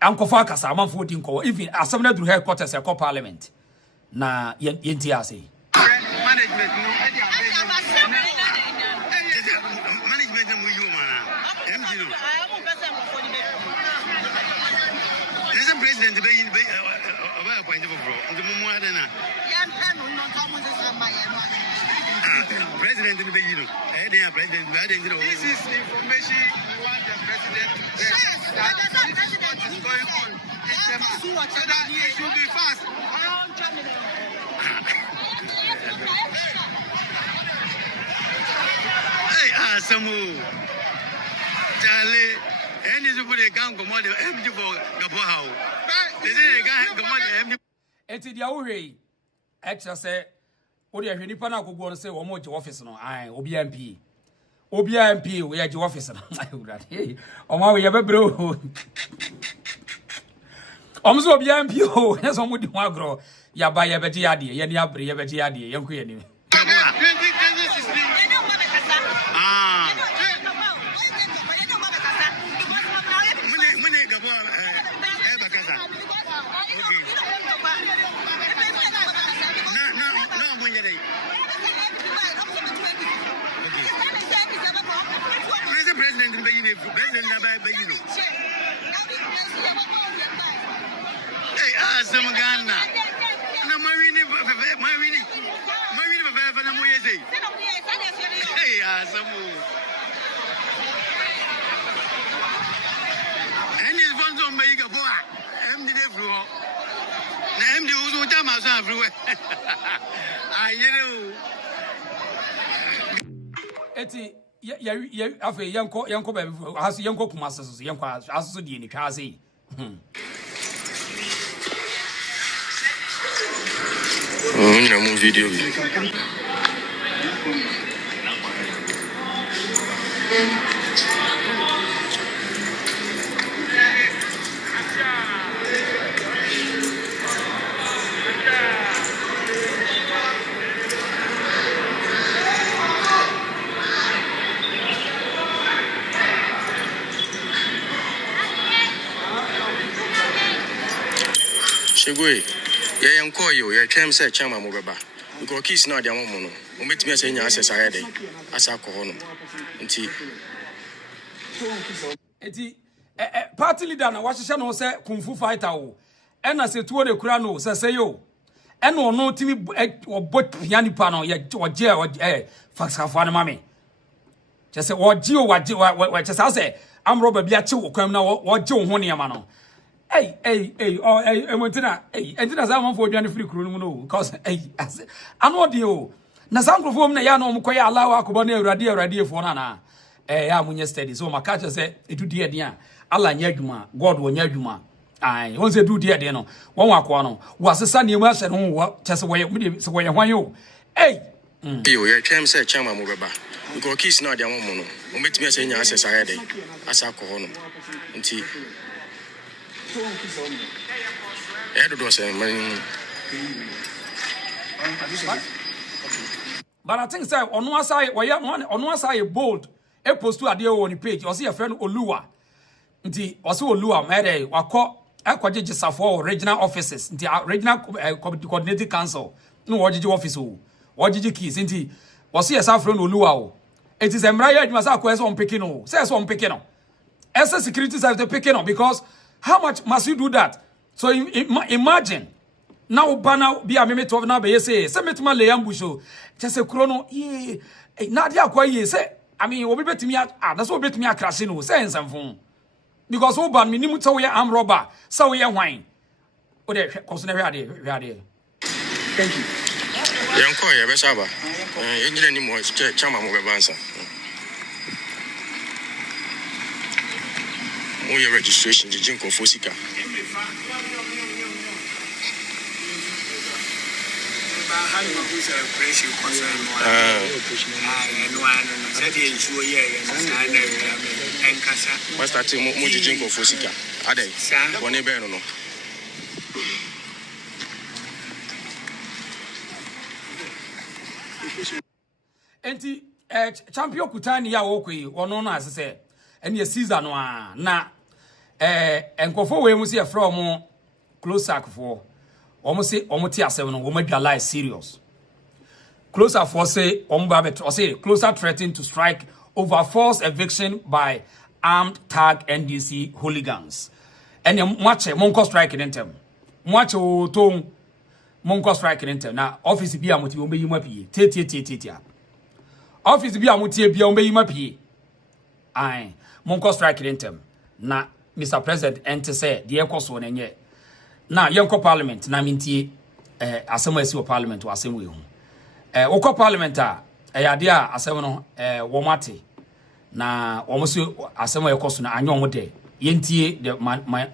Uncle Farkas, I'm on 14 call, even as some of the headquarters, a parliament. Na Yentiase. Management, there's a president being appointed for the Mumuadana. President in the beginning. This is information we want the president to get. That this is what is going on in Tema. So that it should be fast. Hey, Samu. Charlie, any somebody can come on the empty for Gabohao. They say they can't come on the empty. Eti dia uhwe extra say odi ahwe nipa na akogwo no say wo mo je office no ai obi MP we je office no ai urade hey o ma we ye bebre o o so obi MP o yes o mo di ho agro ya ba ye beje ade ye ni abre ye beje ade ye nko ye ni eti ya afi yanko ba hasu yanko kuma sasu yanko asu di ni twa sei na mu video Shegwe, yeah, I'm call you. Yeah, Chem said Chama Mobaba. Because kids now they are mono. We meet me saying access I day. As I call him. Eti party leader na wahye no say kung fu fighter o. E na se tuo de kura no say yo. E no no timi obot piani pa no ye oje faxafo na mame. Je say oje o waje je say am roba bia che wo kwam na oje wo ho ne ma no. Montina, entina za man for Johnny free crew no because ano de o na sankrofo na ya no mkoya Allah akobo na awrade fo na ya munye steady so maka che say edu de de a Allah nya adwuma God wo nya adwuma ai won se du de de no won akọ no wo asesa ne mu ahye no wo che se wo ye hwan yo yo ye twem say chama mo beba because kids now they are mono o metimi say nya access I day asa ko no nti but I think say onu asai bold e post to ade on the page o say your friend Oluwa nti o say Oluwa mere wakọ akwaje safo regional offices nti regional coordinating council no wojiji office o wojiji keys nti o say your friend Oluwa o it is emra ya adwuma say akọ so on picking no say so on picking no essa security service picking no because how much must you do that? So imagine now bana be a minute of now be say metma le ambusho just say chrono ye na dia kwa ye say I mean obi betimi that's what betimi akrase no say ensam because wo ban minimu to we am robber so we hwan o de koso na hwe ade thank you yanko ye be saba engineer ni mo chama mo be bansa your registration, the Jinko Fosika. What's that? Moji Jinko Fosika. Ade, one no. Enti champion kutani ya wokwe ono no asese ene season no a na enkofo we mu se from close up for omo se omo ti asem no omo adwala serious closer for say omo ba bet or say closer threatening to strike over forced eviction by armed tag NDC hooligans ene mwache monko strike in them mwache o ton monko strike in them na office bi amoti omo yi mapie tete office bi amutie bia ombe yima pie ai monko strike intem na Mr President ente say de ekoso na nye na yenko parliament na mintie asem asi o parliament o asem we hu okọ parliament a yade a asem no wo mate na wo so asem ekoso na anyo mo de yentie the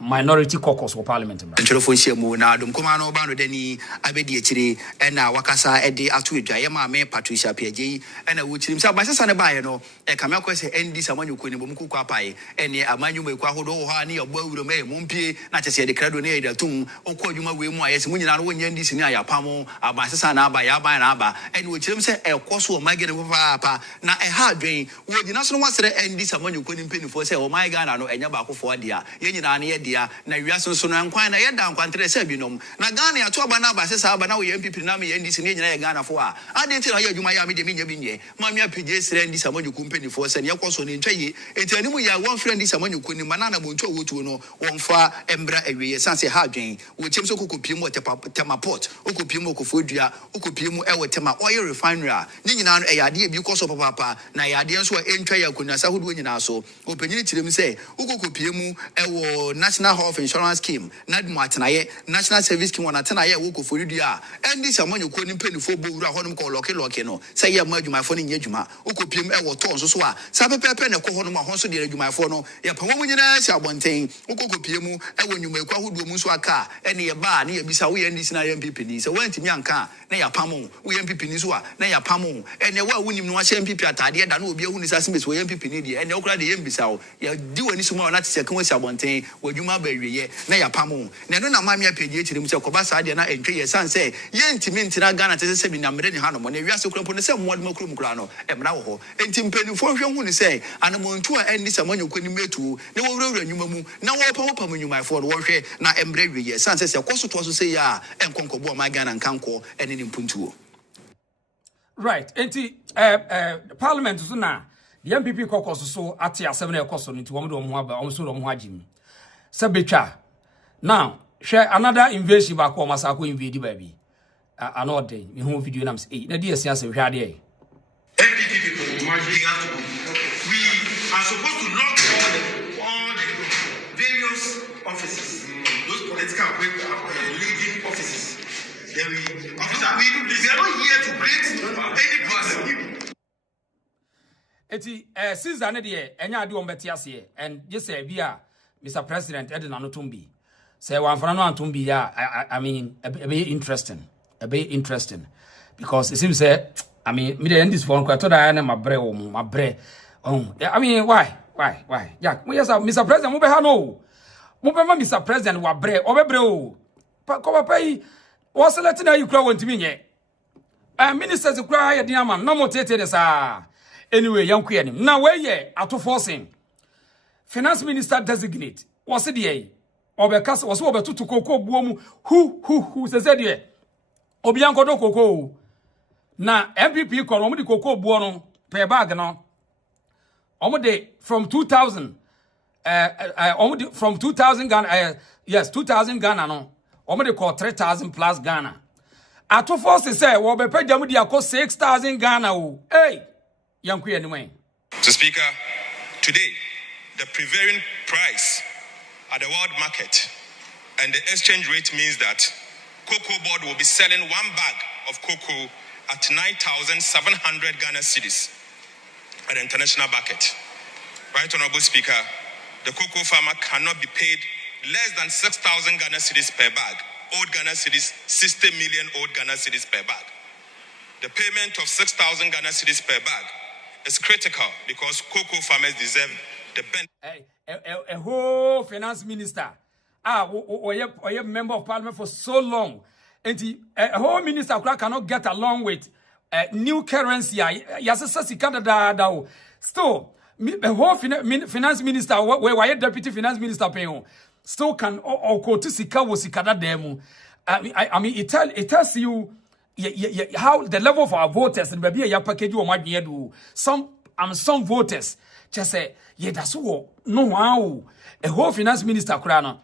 minority caucus of parliament ntwerofo nhia mu na dom koma no ba no dani abedi akire na wakasa ede ato edwaye ma me Patricia Piaje na wo chirim sa ba sesa ne ba ye no kame akwese ND samanyuko ni bom kuku apae ene amanyu me kwa hodo ho ha ne yabo awuro me mompie na chese de krado ne yeda tum okọ adwuma we mu ayese munyina no wonya ND sini ayapamo aba sesa na aba ya aba na aba ene wo chirim se ekoso o magene papa na ha dwen wo gina so no wasere ND samanyuko ni mpenifo se o my Ghana no enya ba for dia yenyina na ye dia na wiase so no nkwan na yeda nkwantere se binom na Ghana ya to aba na aba se sa aba na wo MPP na me NDC ne nyina ye Ghana fo a ade nti na ye adwuma ya me de menya bi nye ma me apje sere NDC samanyuko mpenifo se ne yakoso ne ntwaye enti animu ya one friend NDC samanyuko ni manana bontu wotu no wonfa embra awiye sanse ha dwen wo chim so kokopie mu tema port okopie mu okofodua okopie mu ewo tema oil refinery a nyina no eyade bi koso papa na yade nso entwa ya kunna sa hodo nyina so openyini kirem se okopie mu ewo National Health Insurance Scheme nadmu atenaye National Service Scheme wana atenaye wo kofodua NDC samanyuko ni mpenifo bowura honom ko loke no se ye ma adwumafo ni nya adwuma okopie mu ewo ton so a sa pepepe ne ko honom ahon so de adwumafo no ye pamo mu nyina si abonten okopie mu ewo nyuma ekwa hodo mu so aka ene ye ba ne ye bisa wo ye NDC na ye MPP ni se wantimi anka na ya pamo wo ye MPP ni so a na ya pamo ene wa wunim no ahye MPP atade da na obi ehuni sa semes wo ye MPP ni de ene okura de ye mbisa wo ye di wani so mu na tse kan wasi abonten wadwuma ba wiye na ya pamo ne no na mamia page e chirim se koba sa de na entwe ye san se ye ntimi ntina Ghana tse se bi na mre ne hanom ne wiase kura ne se mmodum kura mu kura no emra wo ho enti mpenifo hwe hu ne se anamontu a NDC samanyuko ni metu ne wo wura nyuma mu na wo pam nyuma fo no wo hwe na emre wiye san se koso to so se ya enkonkobo o ma Ghana nkanko ene ni mpuntuo right enti parliament so na the MPP caucus so ati asem na ekoso nti wo do mo aba wo so do mo agim se betwa now share another invasion back o masako invade baby another me hu video nam say na dia sia se hwa de MPP people they have to go. We are supposed to lock all the various offices, those political leading offices. Then we are not here to create any problem. Eti season de enya ade on beti ase and just say bia Mr President Edna no tumbi say wan fana no antumbi ya I mean a bit interesting because it seems say I mean me the end this phone kwato da na mabre o mu mabre I mean why yeah yes Mr President mo be ha no mo be ma Mr President wa bre obebre o ko papa yi wo select na you kra wontimi nye ministers kra ya dia man na mo tete de sa anyway yanku ye nim na we ye ato Forson finance minister designate was it dey obekasa was obetutu koko buomu who says dey obianko do koko na MPP ko no di koko buo no per bag no omo from 2000 from 2000 Ghana 2000 Ghana no omo de call 3000 plus Ghana ato Forson say wo be pagam di akọ 6000 Ghana o hey yanku ye nim. So Speaker, today the prevailing price at the world market and the exchange rate means that Cocoa Board will be selling one bag of cocoa at 9,700 Ghana cedis at the international market. Right, Honorable Speaker, the cocoa farmer cannot be paid less than 6,000 Ghana cedis per bag. Old Ghana cedis, 60 million old Ghana cedis per bag. The payment of 6,000 Ghana cedis per bag is critical because cocoa farmers deserve the benefit. A whole finance minister, or member of parliament for so long, and a whole minister cannot get along with new currency. Still, a whole finance minister, where deputy finance minister paying, still can or to sika was sikada demo. I mean, it tells you how the level of our voters and maybe a package or might be do some voters just say, yeah, that's what no wow. A whole finance minister crana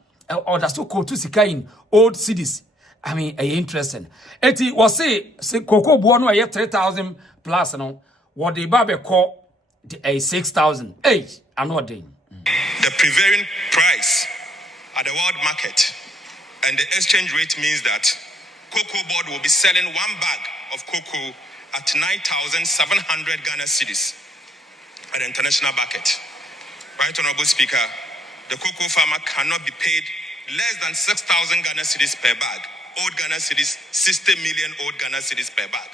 or that's so called to sika in old cities. I mean, interesting. Eti was say cocoa buono a 3,000 plus no what the babe call a 6,000. Hey, I'm not doing. The prevailing price at the world market and the exchange rate means that Cocoa Board will be selling one bag of cocoa at 9,700 Ghana cedis at the international market. Right, Honorable Speaker, the cocoa farmer cannot be paid less than 6,000 Ghana cedis per bag. Old Ghana cedis, 60 million old Ghana cedis per bag.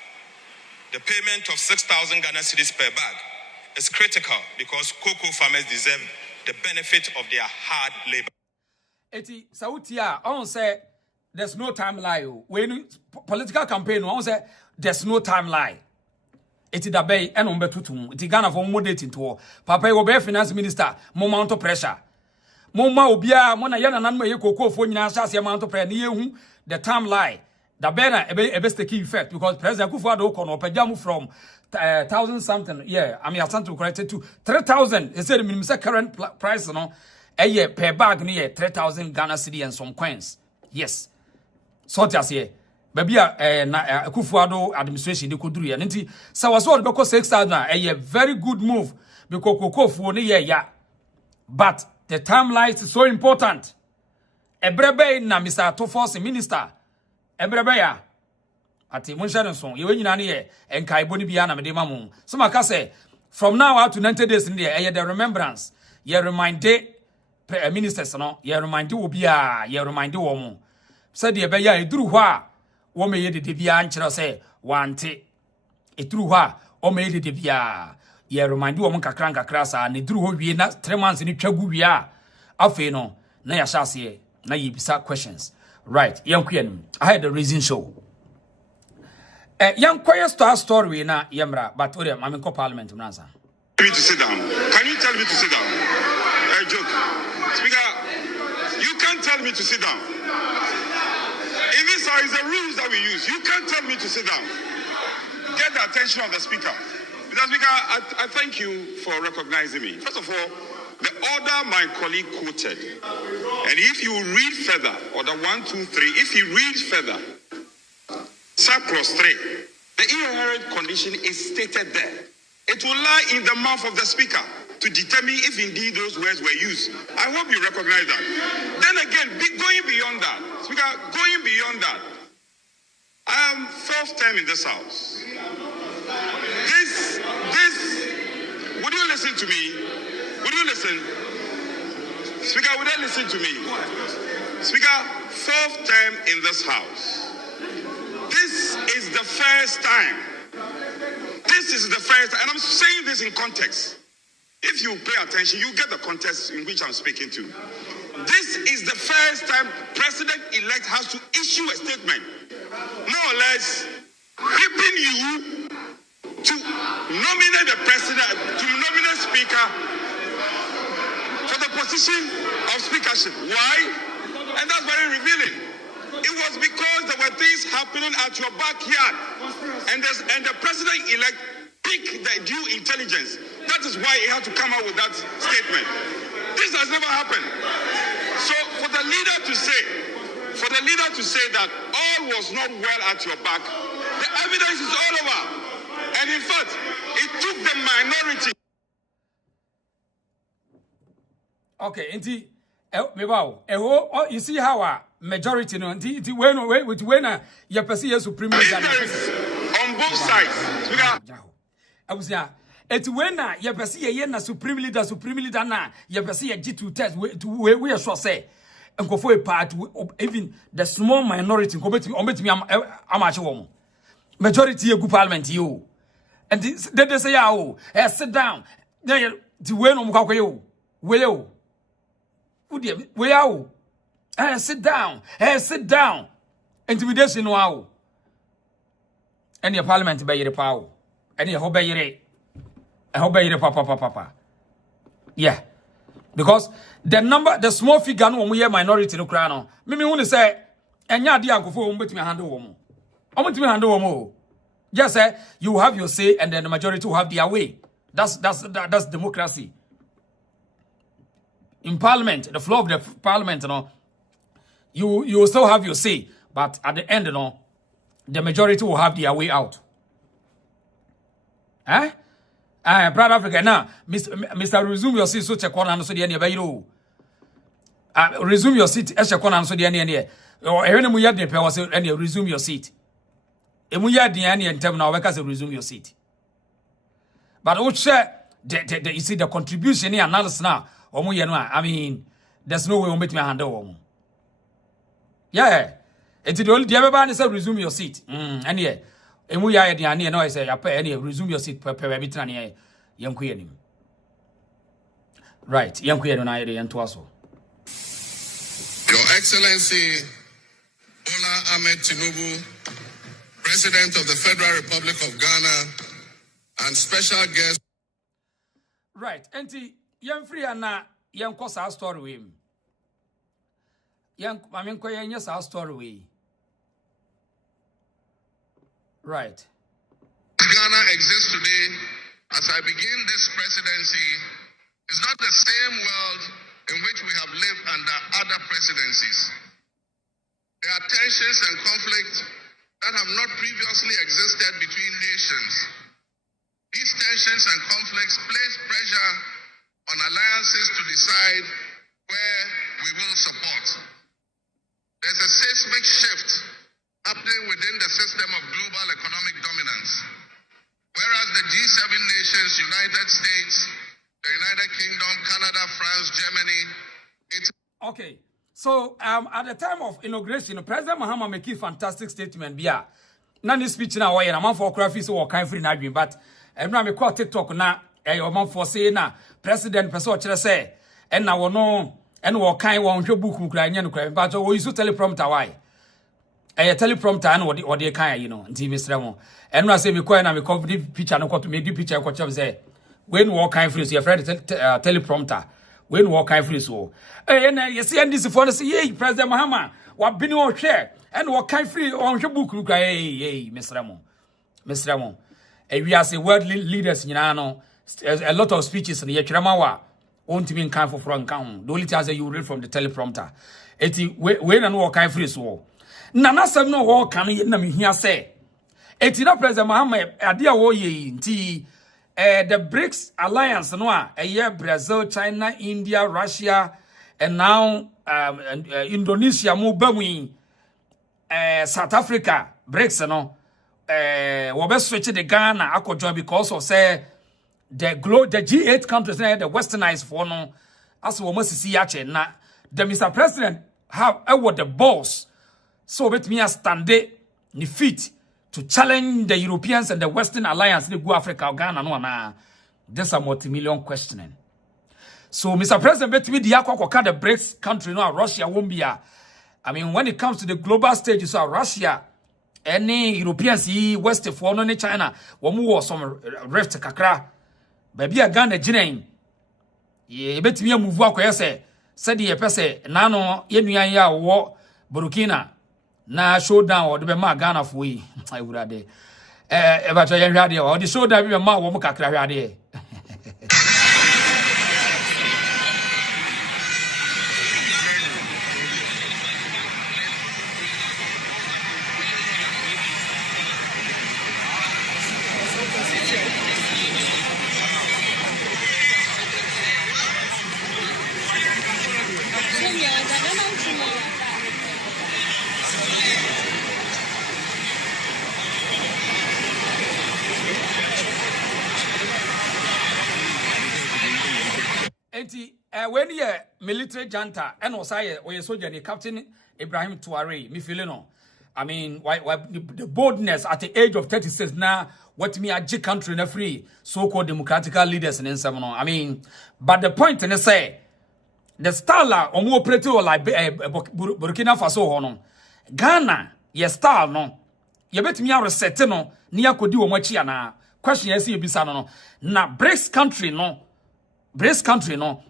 The payment of 6,000 Ghana cedis per bag is critical because cocoa farmers deserve the benefit of their hard labor. Eti Sautia, I won't say there's no time lie. When political campaign, I won't say there's no time lie. Eti da bay and umbetutum. Eti Ghana for more dating to Papa will be finance minister, more amount of pressure. Moma obia mona yana nanmo ye koko fo nyina sha se amount of pressure ni yehu the time lie. Da bena ebe take effect because President Kufuor Kono pejamu from 1,000 something. Yeah, I mean I stand to correct it to 3,000. He said minimum current price no. A per bag near 3,000 Ghana cedi and some coins. Yes. So just here. Baby Kufuor administration they could do it. And so was what because 6,000 a very good move because Koko for yeah. But the timeline is so important. Ebrebe na Mr. Forson minister. Ebrebe ya. Ati munshare nson. Yewe nyina ne enkai boni bia na mede mamu. So maka say from now out to 90 days in there the remembrance. Ye remind ministers no. Ye remind obia. Ye remind womu. Said ye be ya eduru ho a wo me ye de bia nkyere say wante. Eduru ho a o me ye de bia. Ye remind womu kakra sa ne duru ho wie na 3 months ni twagu wie a. Afi no na ya shase na yibisa questions. Right. Yankuyen. I had the reason show. Young quiet story na yemra, but I'm in Parliament. Me to sit down. Can you tell me to sit down? I joke. Speaker, you can't tell me to sit down. In this is the rules that we use. You can't tell me to sit down. Get the attention of the speaker. Mr. Speaker, I thank you for recognizing me. First of all, the order my colleague quoted, and if you read further, order 1, 2, 3, if he reads further, subclause 3, the inherent condition is stated there. It will lie in the mouth of the speaker to determine if indeed those words were used. I hope you recognize that. Then again, going beyond that, Speaker, going beyond that, I am 4th term in this house. Would you listen to me? Would you listen? Speaker, would you listen to me? Speaker, 4th term in this house. This is the first time. This is the first time, and I'm saying this in context. If you pay attention, you get the context in which I'm speaking to. This is the first time President-elect has to issue a statement, more or less, whipping you to nominate the president, to nominate speaker for the position of speakership. Why? And that's very revealing. It was because there were things happening at your backyard, and the president-elect picked the due intelligence. That is why he had to come out with that statement. This has never happened. So for the leader to say that all was not well at your back, the evidence is all over. And in fact, it took the minority. Okay, indeed. You see how majority no indeed when you perceive supreme on both sides. It when ye pese ye na supreme leader na ye pese ye G2 test we sure say nkofo a part even the small minority obetimi amache wo majority ye gu parliament you and they say oh sit down the way no mkwa yo we yo we out sit down intimidation no and your parliament be yere pa and your hobe yere papa. Yeah. Because the small figure no we minority no kra no. Me hu say enya de ankofo wo betimi handle wo mo. Omotimi handle wo mo. Just say you have your say and then the majority will have their way. That's democracy. In parliament, the floor of the parliament, you will still have your say, but at the end, the majority will have their way out. Eh? Proud Africa now, Mr. Resume your seat. So check one and so the end. Resume your seat. Check one and so the end. Or even we had the power and resume your seat. And we had the end and tell now because resume your seat. But what share you see the contribution here analysis now. I mean, there's no way we'll make me handle. Yeah, it's the only everybody say resume your seat. And yeah. And we are the ani no I say resume your seat per bitani young queen. Right, young queen and I and Twaso. Your Excellency Bola Ahmed Tinubu, President of the Federal Republic of Ghana, and special guest. Right, auntie, young free and young cause our story with him. Young, I mean, yes, our story with. Right. Ghana exists today as I begin this presidency is not the same world in which we have lived under other presidencies. There are tensions and conflicts that have not previously existed between nations. These tensions and conflicts place pressure on alliances to decide where we will support. There's a seismic shift happening within the system of global economic dominance. Whereas the G7 nations, United States, the United Kingdom, Canada, France, Germany, okay. So at the time of inauguration, President Mahama make a fantastic statement. Bia, na this speech na why na man for graphics so kind free na dream, but every me call TikTok na man for say na president person kire say and na wono and wo kind won hwe book kura nya no kura but we use teleprompter why teleprompter and what they kind nti Mr. Mo and na say me call na me cover picture no to me do picture ko chop say when wo kind free so your friend teleprompter when wo kind free so and you see and this for say hey President Mahama wa bini wo hwe and wo kind free on hwe book kura hey Mr. Mo we are say world leaders no a lot of speeches in yetwrama wa won't mean kind for front count the only thing say you read from the teleprompter eti when and wo kind free so nana sem no wo kan na me hia say eti na President Mahama ade a wo ye nti the BRICS alliance no a Brazil, China, India, Russia and now Indonesia mo bamu South Africa BRICS no we be switch the Ghana akojo because of say the G8 countries the westernized for no as we must see yache na the Mr. President have the balls so bet me stand ni feet to challenge the Europeans and the Western Alliance to go Africa Ghana no na this a multi-million questioning. So Mr. President bet me the akwa the BRICS country no Russia won't be I mean when it comes to the global stage so Russia any Europeans West for no China wo mu some rift kakra baby a Ghana ginen ye bet me move akoye said ye pese na no ye nuan ya wo Burkina na showdown or the ma Ghana for we I would have but I radio or the showdown be ma wo mu kakra radio enti when ye military junta and osaye or soldier the Captain Ibrahim Touare me feeling no. I mean, why the boldness at the age of 36 now, what me a G country na free so-called democratic leaders in some no. I mean, but the point in say the style omo operate like Burkina Faso hono. Ghana, ye style no. Ye bet me a reset no, ni akodi wo machi ana. Question yes you bisa no. Na BRICS country no. BRICS country no.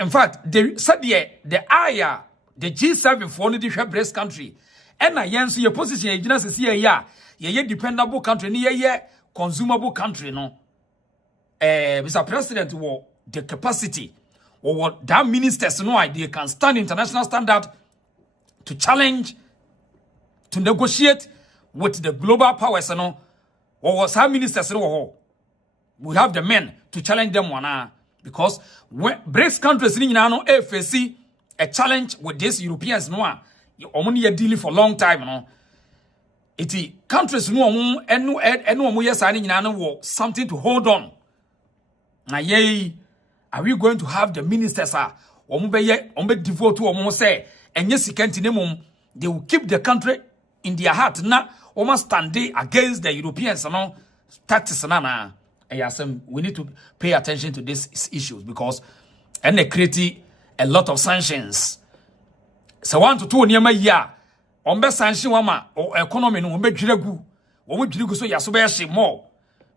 In fact, the aya the G7 for only the BRICS country. And na yenso your position ye gina se ye dependable country ni ye consumable country no. Mr. President wo the capacity or what that ministers no they can stand international standard to challenge to negotiate with the global powers no or what some ministers no we have the men to challenge them one because when BRICS countries ni no face a challenge with these Europeans no omoni dealing for long time no iti countries no enu yes ani nyina no something to hold on na ye are we going to have the ministers ombe devote to omo say enye sikenti nemum they will keep the country in their heart na omo stand against the Europeans no tactics na we need to pay attention to these issues because and they create a lot of sanctions. So 1 to 2 near year ombe sanction wama or economy no ombe dwiregu so yaso be hye more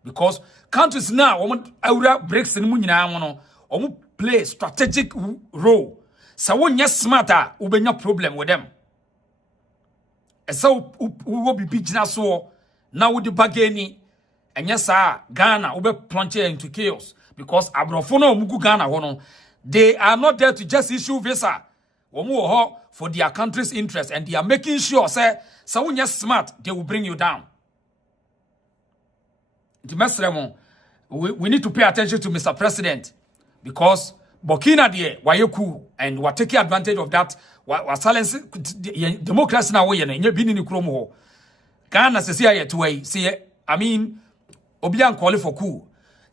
because countries now awura breaks ni mu nyina no omo play strategic role. So wonye smarter ubenya problem with them. So we be bigina so now with the bargaining and yes Ghana ube plunge into chaos because abrofo no mugu Ghana hono they are not there to just issue visa for their country's interest and they are making sure say so when you're smart they will bring you down. We need to pay attention to Mr. President because Burkina there wayeku and we're taking advantage of that we're silencing democracy now way and been in the chromo Ghana says here to way see I mean obian call for coup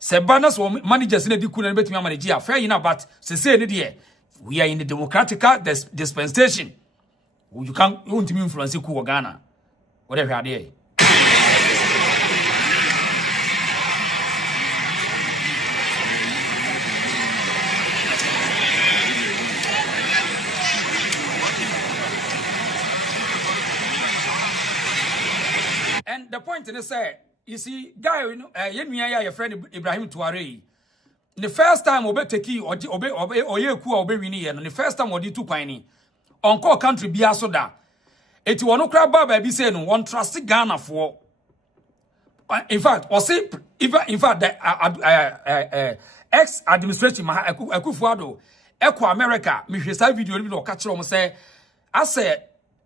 Sebanas or managers in the couldn't bet me manager fair enough, but say we are in the democratic dispensation. You can't influence coup Ghana. Whatever are there. And the point is you see, guy, your friend Ibrahim Touare. The first time obe teki obe wini and the first time odi 2 kwani. Onko country bia so da. Eti wono kra ba ba bi say no one trust Ghana for. In fact, or say in fact the ex administration Akufo-Addo Eco America me hwesa video bi no ka kire o say ase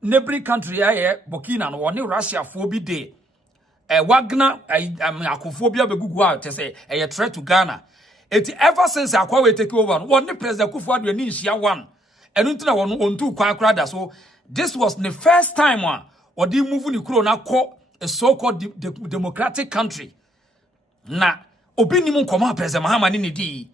neighboring country Burkina no one Russia for bi dey Wagner Akufo-Bia begugu out say a threat to Ghana. It ever since Akwa we take over one President Akufo-Addo ni nsia one enuntina won ontu kwan krada so this was the first time or the move ni kuro na ko a so-called democratic country na obi ni mu nkoma President Mahama ni di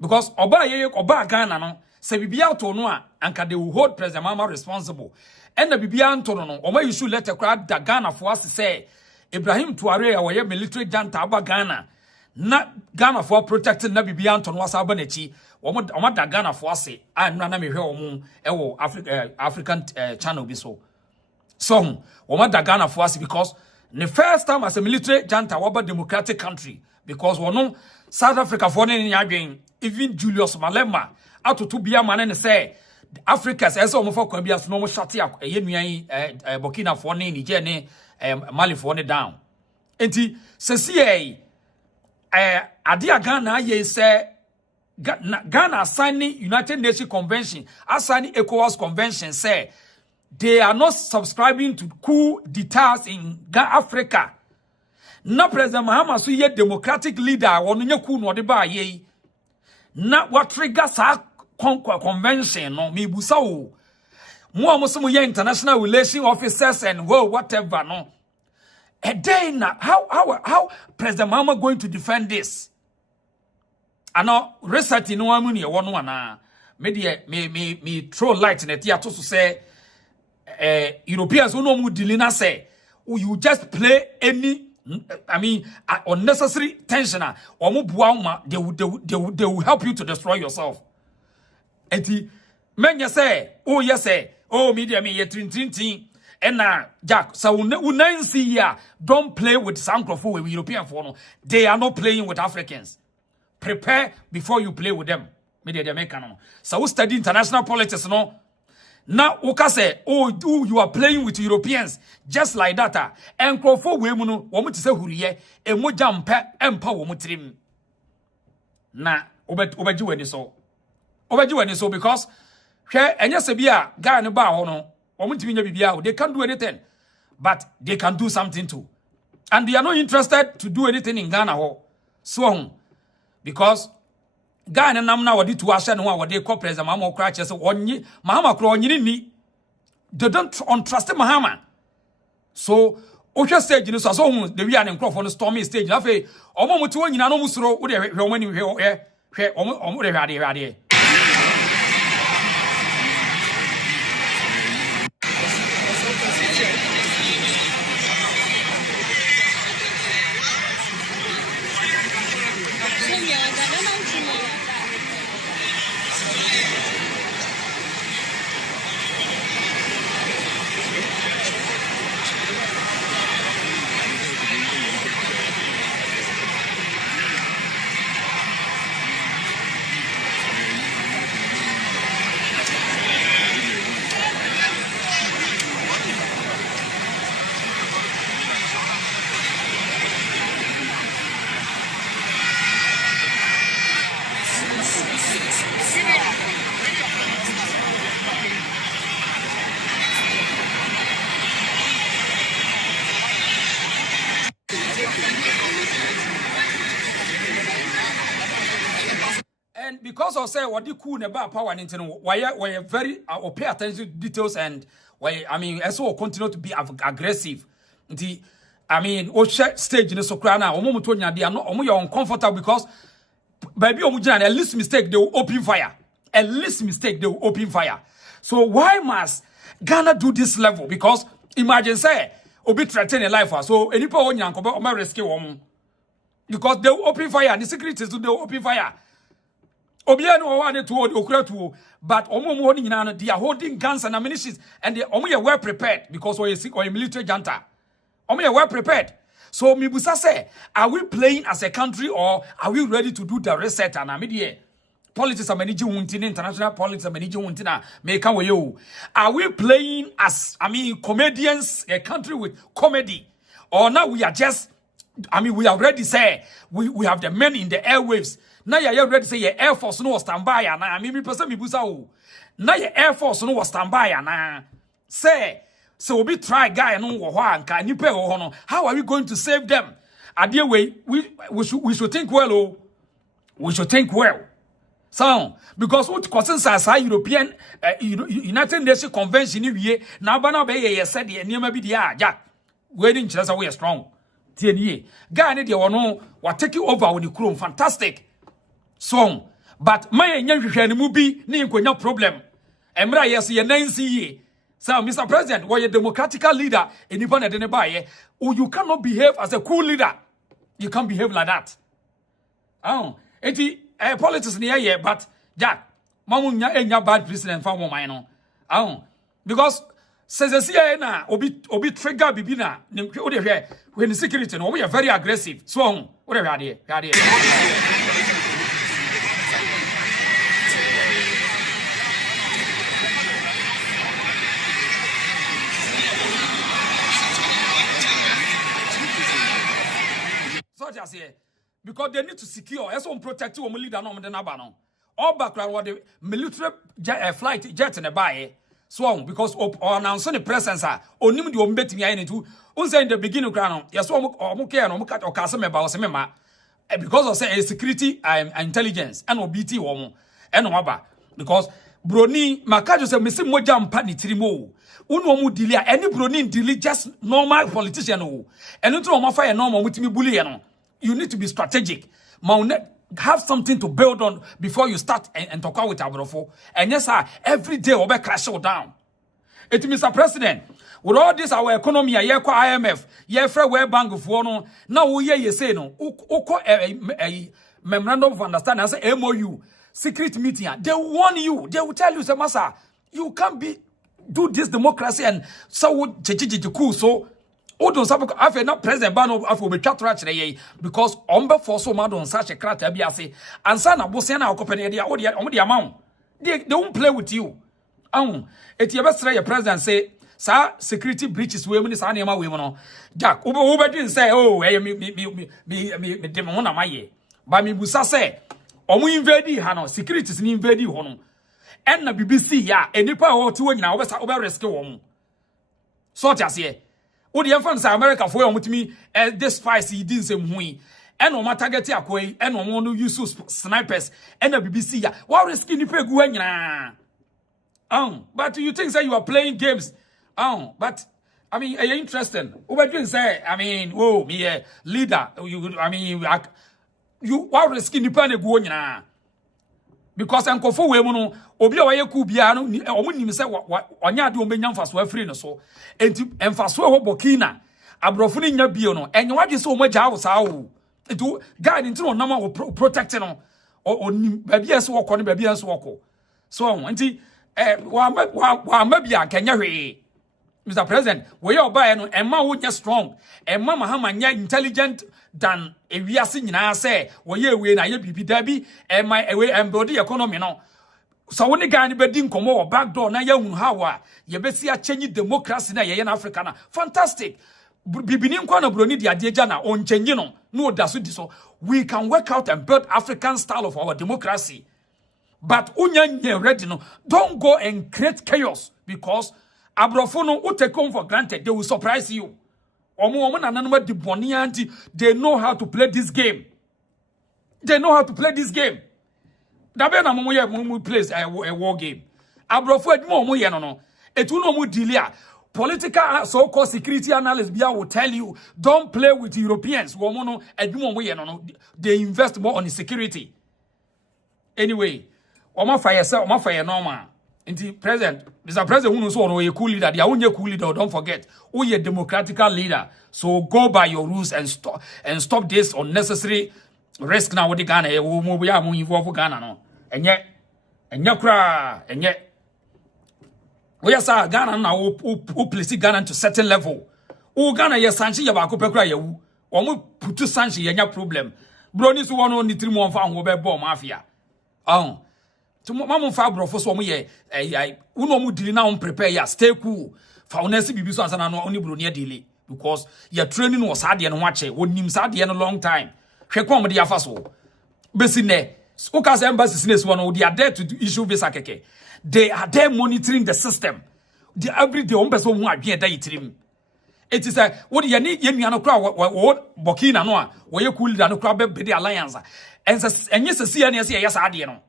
because oba Ghana no se bibia to no anka they will hold President Mahama responsible and the bibia to no o ma issue letter crowd da Ghana for us say Ibrahim Touare a military junta aba Ghana na Ghana for protecting na bibia to no wasa aba na chi o ma da Ghana for us and na me hwe o mu ewo African channel bi so o ma da Ghana for us because the first time as a military junta waba democratic country because wono South Africa for ni adwen even Julius Malema atoto bia mane say Africans eso mo for kwa bia so no mo shate nuan Burkina for ni Niger ni Mali for ni down enti sesi adia Ghana ye say Ghana signing United Nations Convention assigning ECOWAS Convention say they are not subscribing to coup d'etats in Africa. Na President Mahama so ye democratic leader wonu nye coup no de ba ye. Na what trigger sa convention no me busa o. Mo amoso mo ye international relations officers and whatever no. A day now how President Mahama going to defend this? ano research no amu ne wo no ana me throw light na tia to so say Europeans who no mu dealing say you just play any unnecessary tension or mu bua they will help you to destroy yourself. Enti menya say yes media me ye trin and Jack so unansi here don't play with some with European for they are not playing with Africans. Prepare before you play with them. Media they make no. So we study international politics no. Now uka say you are playing with Europeans just like that. And crofo we mu no wo mu tse huriye e mo jampa empa wo mu trim. Na obeji wani so. Obeji wani so because hwe enye se bia guy no ba ho no wo mu timi nya bibia they can't do anything but they can do something too. And they are not interested to do anything in Ghana ho. So because Ghana namna wadi to asha no wadi call president Mahama okra che se onyi Mahama kro onyi ni they don't trust Mahama. So ohwe stage ni so the we are in crowd for the stormy stage na fe omo muti wonyina no musoro wo de hwe omani hwe omo de hwade because of say what the cool never power into why very pay attention to details and why also continue to be aggressive. Stage in so crana they are not uncomfortable because baby at least mistake they will open fire. At least mistake they will open fire. So why must Ghana do this level? Because imagine say obi threaten a life so any power on rescue woman. Because they will open fire, the securities they will open fire. Obiano wanted to Okratu, but they are holding guns and ammunition, and they are well prepared because we are military junta. We are well prepared. So Mibusa say, are we playing as a country or are we ready to do the reset and media? Politics are managing untina, international politics are managing untina, make away you. Are we playing as comedians, a country with comedy? Or now we are just we already say we have the men in the airwaves. Now you ready to say your Air Force no was standby na me person me busa o. Now your Air Force no was standby na. Say so we try guy no wo ho anka nipa wo no. How are we going to save them? Adie way we should think well oh. We should think well. So because what concerns us European United Nations Convention we na ba na be ye said the niam bi dia ja. We didn't just we are strong. Tie guy ne de wo no wa take over with the crew fantastic. So, but my hwehwehwani mu bi ni nkonya problem. Emra yes ye nansi. So, Mr. President, why a democratic leader enipa na de ne ba ye, you cannot behave as a cool leader. You can't behave like that. Politics ni ye but Jack, mamu nya bad president for mo man no. Because says na obi trigger bibi na o de hwe when security no we are very aggressive. So, o de hwade. Just here because they need to secure so protect your leader no no all background what the military flight jet in the buy so because announce the presence onim de ombetimi aye netu unse in the beginning ground yes o care no ka o kase meba o se mema because of say security intelligence and obt wo and waba because broni makajo say mesi moja mpa ni tirimo unu mu delay any broni delay just normal politician o enu to o ma fa normal mutimi bully no. You need to be strategic. have something to build on before you start and talk with Abrofo. And yes, sir, every day we'll be crashing down. It Mr. President, with all this our economy, yeah, IMF, yeah, World Bank for no. Now we hear you say no. A memorandum of understanding, I say MOU, secret meeting. They warn you. They will tell you, say, Masa, you can't do this democracy and so cool. So, don't support. I feel not President Bano. I feel be chat right because Forson man on such a crack. I say, and sana Bosiana company they on the amount. They won't play with you. It's your best your president say, sir, security breaches women is animal women. Jack, Uber didn't say, oh, me demon my ye. But me busa say, invade Hano, security is invade Hono. And the BBC, ya, and the power to now over rescue woman. So just here. What the infants America for with me as this spicy didn't say me. And no matter get your way, and no one who use snipers, and the BBC, ya, what risking the peg when but you think that you are playing games? But I mean, are you interested? What you say? I mean, oh, me a leader. You are risking the panic going because Uncle for women, Obia Kubiano, or when you say what Wanya do Menyan for so free so, and for so Bokina, Abrofuni Biono, and you want so much house how to guide into a number of protecting or baby as walk on baby as walk. So, maybe I can you Mr. President, we are buying and ma would just strong and Mama Mahama intelligent than a we are singing. I say, well, yeah, we na be Debbie and my away and body economy no. So when the guy in bedin come over back door na young how you be see a change democracy na in Africa. Fantastic. Bibinim kwa na broni dia diejana on change no that's so we can work out and build African style of our democracy. But unya ready no, don't go and create chaos because Abrofono who take home for granted, they will surprise you. They know how to play this game. They know how to play this game. Dabe na mumu plays a war game. Abrofo edmo ye no. Etu no mu delia. Political so-called security analysts will tell you don't play with Europeans. Womono edmo ye no. They invest more on the security. Anyway, Oma fire normal. Inti President, Mr. President, who knows what a cool leader, they are only a cool leader, don't forget. Who is a democratical leader. So go by your rules and stop this unnecessary risk now with the Ghana. We are moving for Ghana no. And yet we are Ghana now who place Ghana to certain level. Oh Ghana yes sanchi ya bako pekra ya wu. Omo putu sanchi ya problem. Broni so one only 3 months fa ho be bomb mafia. To mama fabro for so ye uno mu dili na on prepare ya stay cool fa onesi bibi so ansana no oni bro ne dili because your training was hard no wache wonim sad ye no long time hwe kom de afa so besi ne ukas embassy business one they are there to issue visa keke they are there monitoring the system the every day on person mu adwen da yitrim it is a what ye ni ye nua no kra Burkina no a wo ye cool leader no kra be the alliance and enye se sia ne se ye sa ade no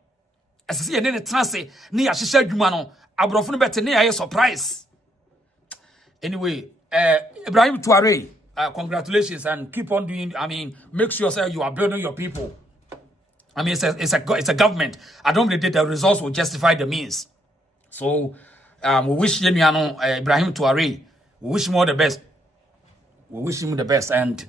as see any transe near Shisha Jumano, Abrofun Betania surprise. Anyway, Ibrahim Touare, congratulations and keep on doing. I mean, make sure you are building your people. I mean, it's a government. I don't believe the results will justify the means. So, we wish Yemiano, Ibrahim Touare, we wish him all the best. We wish him the best. And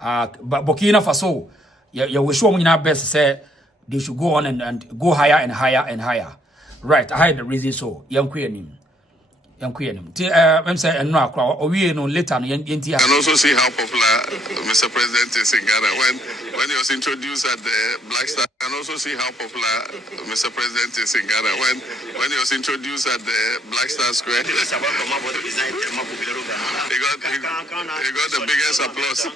Burkina Faso, you wish him our best, say. They should go on and go higher and higher and higher. Right, I had the reason so. Young queen. I'm saying, no, we know later. You can also see how popular Mr. President is in Ghana. When he was introduced at the Black Star, you can also see how popular Mr. President is in Ghana. When he was introduced at the Black Star Square, he got the biggest applause.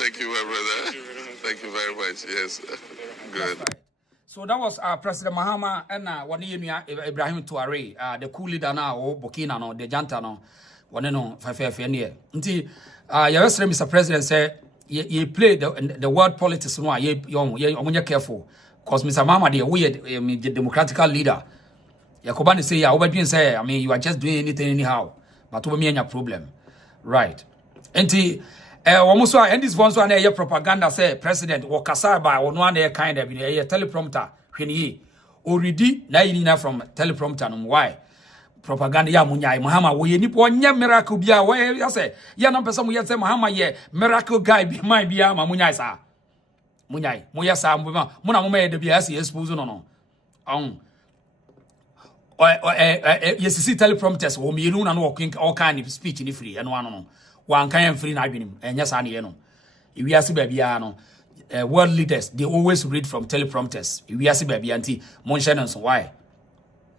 Thank you, my brother. Thank you very much. Yes, good. So that was President Mahama and one Ibrahim Touare, the cool leader now, Burkina no, the Janta no, one no, five year. Until yesterday, Mr. President said, you play the word politics no, you're careful, because Mr. Mahama, we the democratical leader. Yakobani say, yeah, say, I mean, you are just doing anything anyhow, but we mean your problem, right? Until almost and this one so an propaganda say president or Kasaba or one kind of a teleprompter when ye already na from teleprompter why propaganda ya munyai Mahama we ni ponya miracle bia we ya say ya no person we say Mahama ye miracle guy be my bia ma munyai sa munyai moya sa mo na mo me de bia say expose no yes see teleprompters wo me nu na no all kind of speech ni free eno ano no wan kan free na adwenim enya sa ne ye no iwi ase ba bia no world leaders they always read from teleprompters iwi ase ba bia nti mo nhye no so why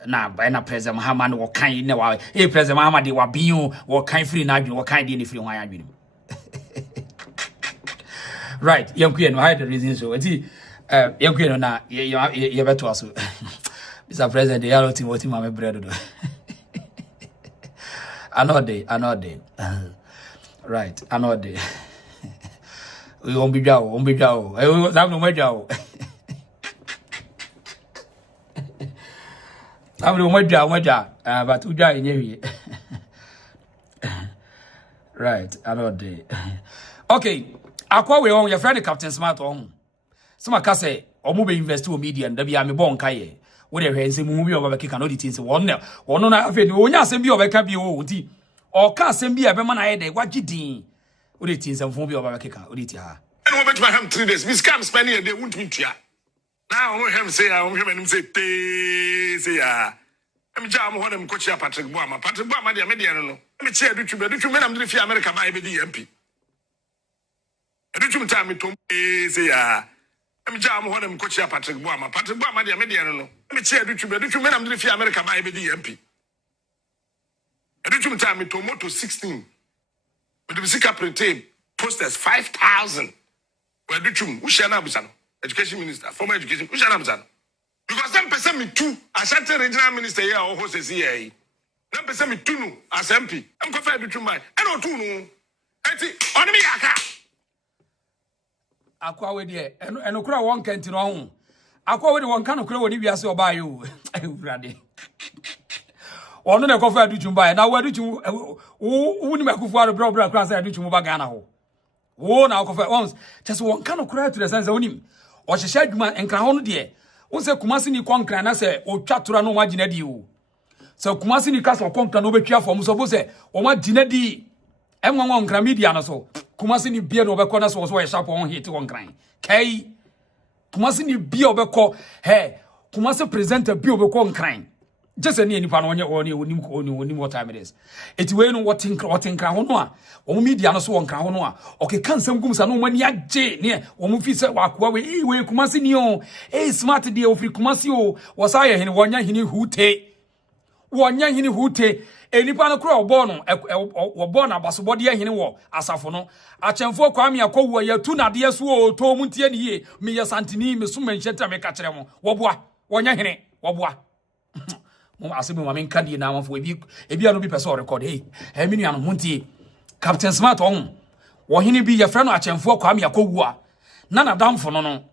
na na president Mahama no kan ne wa president Mahama de wa biu wo kan free na adwenim wo kan de ne free wan adwenim right yanku no hide the reason so enti yanku no na ye beto aso Mr. President, they are not what my bread. Another day. Right, another day. We won't be down, won't be down. I will have no more down. I'm no more down, but we die in here. Right, another day. Okay, I call we on your friend Captain Smart on. Some can say, or move invest to media and be a born kaye. What a handsome movie of a kick and audit one now. Or no, I feel when you send me over can be old. Or can't send me a man I had what you did. What it is and movie of a kick and audit ya. And over to my ham 3 days. Miss Cam spending a day won't meet ya. Now, I him say, I want him say, say, I'm jam one of coach Patrick Boama. Patrick Boama, the mediano. Let me share the men I'm the America, my baby MP. I do time me to say, I'm jam one of coach Patrick Boama. Patrick Boama, the mediano. Let me share the men I'm the America, my baby MP. I do time me to moto 16. But the Sika Pretame posters 5,000. Where do you Ushana Education Minister, former education, Ushana because 10% me two, as a regional minister here or host here. 10% me two, as MP. I'm confident to my. I don't know. I think on me, Aqua with ye, and Okra one can't know. Aqua with one kind of crow if you ask by you. Ready. Or no coffee do you buy. Now, where did you wouldn't make for a brother across I do you move Ghana? Oh, now coffee once. Just one kind of cry to the sense of him. Or she said, man, and crown dear. Once Kumasi ni kwankran na se o twatura no magina di o so Kumasi ni castle kwankran no betwa fom so bo se o magina di enwon nkran media no so Kumasi ni bia no obekọ na so so sharp on hit kwankran kai Kumasi ni bia obekọ Kumasi presenter bia obekọ nkran just any nipa no onye onim what time it is it we no what nkran ho no a o media no so nkran ho no a okay kansam gum sa no mani agye ne o mu fi se wakoa we Kumasi ni o smart dey o free Kumasi o wasa ye hene wonya hene hute enipa no kro obo no obo na basobode ye hene wo asafo no achemfo kwame akowu ya tu na de so o to mu tie ne ye me ye santini me so manhyeta me ka kire mo woboa wonya hene woboa mo asebe ma men kadi na amfo ebi anu bi person record minu anu muntie Captain Smart on wo hene bi ye frɛ no achemfo kwame akowu a na damfo no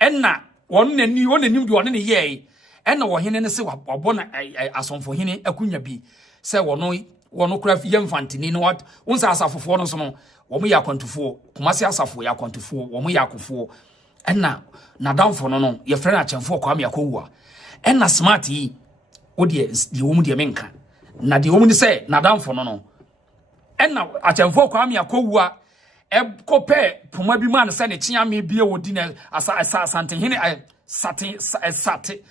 enna won nani won nanim de won ne ye enna wo hene ne se wabɔ na asomfo hene akunya bi se wono kura fi yemfantini no what unsa asafofo no so no wo mo yakwantufo Kumasi asafo yakwantufo wo mo yakofo enna na damfo no ye frɛ no achemfo kwame akowu a enna Smart yi wo de wo mu de menka na de wo mu ne se na damfo no enna achemfo kwame akowu a ekope puma bi man se ne chiame bie wodi na asante hene sate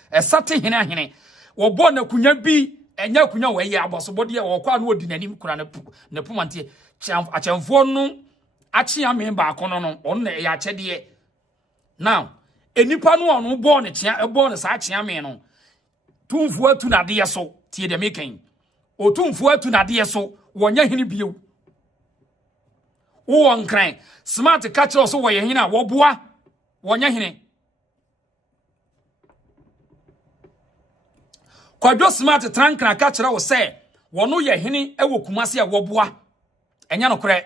hene wo bo na kunya bi enya kunya we ye abosobode wo kwa na odi nanim kura na pumante achemfo no achiame ba kono no on na ya chede now enipa no ono bo ne chia bo ne sa chiame no tumfu atu na de so tie de meken o tumfu atu na de so wonya hene bio wo nkran Smart catch us wo ye hene a wo boa wonya hene kwadwo Smart trankra catch ra wo se wono ye hene e wo Kumasi a wo boa enya no kore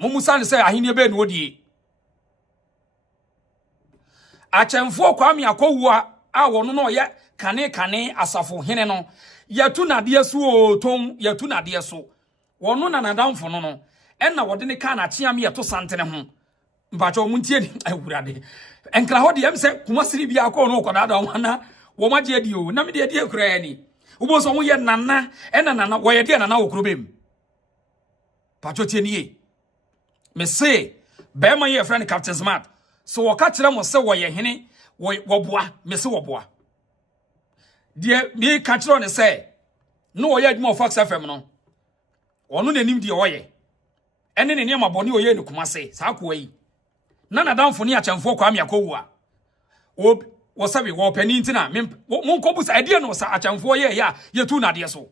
mumusa ne se ahene ebe ne odie achemfo kwame akowu a wono no ye kane asafo hene no yetu na de so tom yetu na de so wono na nadamfo no enna wode ne ka na chia me to santene ho mpacho muntie ni awurade enkra ho de em se kumasiri bia ko no koda da wana wo magye di o na me de akura ni ubo so wo ye nana enna nana wo ye de nana wo krobem pacho tie ni me say be ma ye friend Captain Smart so wo ka kire mo se wo ye hene wo boa me se wo boa de me ka kire on say no wo ye adwuma Fox FM no ono nanim de wo ye ene ne niam abone wo ye ne kumase sa akwa yi na damfo ni achemfo kwa miakowu a wo sabi wo pani ntina mon kobusa ade no sa achemfo ye ya yetu na de so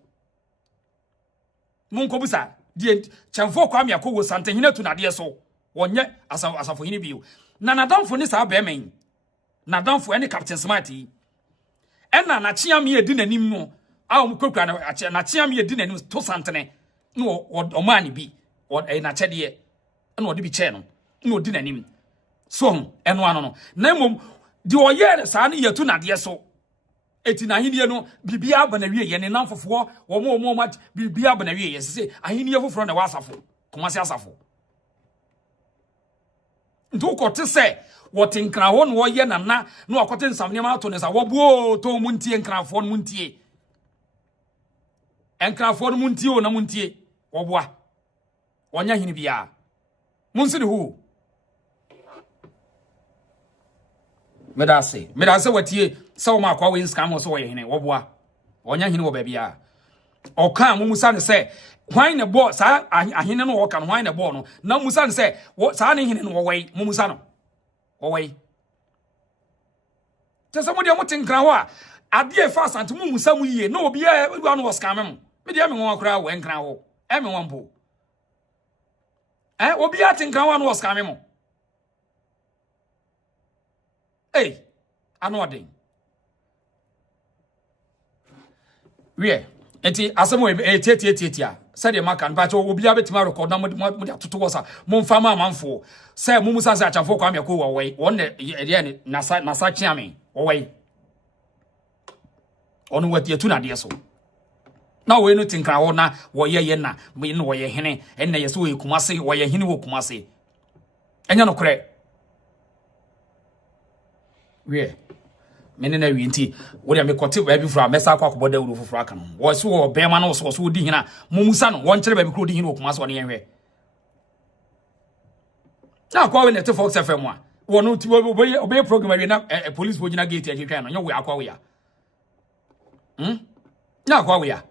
mon kobusa de chemfo kwa miakowu santehina tu na de so wonye asafo hini biu na damfo ni sa be men na damfo ene Captain Smart yi ena na chiam ye di nanim no a wo kokura na chiam ye di nanim to santene no o mani bi o na chede na o de bi che no na o di nanim so eno ano no na mom di oye sa na yetu na de so eti na ahini no bibia aba na wie ye ne namfofo wo mo ma bibia aba na wie ye se ahini foforo na wasafo kuma se asafo ndu ko te se wo tinkra ho no ye na na no akote nsamne ma to ne sa wo buo to muntie nkrafo no muntie enkrafo no muntie o na muntie wo boa wonya hini bia munsini hu medase watie se wo makwa we scam so ye hene wo boa wonya hini wo babia oka mumusa ne se hwan ne bo sa ahene no wo ka hwan ne bo no na musa ne se sa ne hene no wo wei mumusa no wo wei te so mo de mo tinkra ho a ade fa asante mumusa mu yie na obi a wa no wo scam me me de me won akra wo enkra ho e me won bo obi a tinkra ho no wo scam me anodin we enti asemo etietitia said the makan ba cho obi abetima record na mo de atoto wosa mo mfa ma manfo say mo musa say achafo kwa me ko wo we won ne na sa chiame wo we onu wati etu na de so na we no tinkra ho na wo ye na me no wo ye hene enne ye so we kumase wo ye hene wo kumase enya no kure we menena wi nti wo de me kote ba bi fura mesa akwa koboda wuru fufura aka no wo so wo be ma no so di hina mumusa no won kire ba bi kro di hina okuma so ne yenhwe na akwa we net Fox FM a wo no ti obey program we na police bo gina gate ahwehwa no nyo we akwa we ya na akwa we ya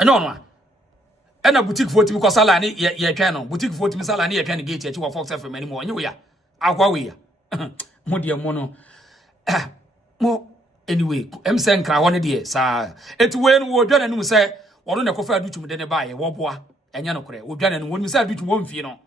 eno no ena boutique fo timi ko sala ni ye twa no boutique fo timi sala ni ye twa ni gate achi wo Fox FM ani mo nyo we ya akwa we ya mo de mo no mo anyway emse nkra won de sa eti we no wo dwana num se wono ne kofa aduchum de ne baaye wo boa enya no kore wo dwana no wonum se aduchum wo mfie no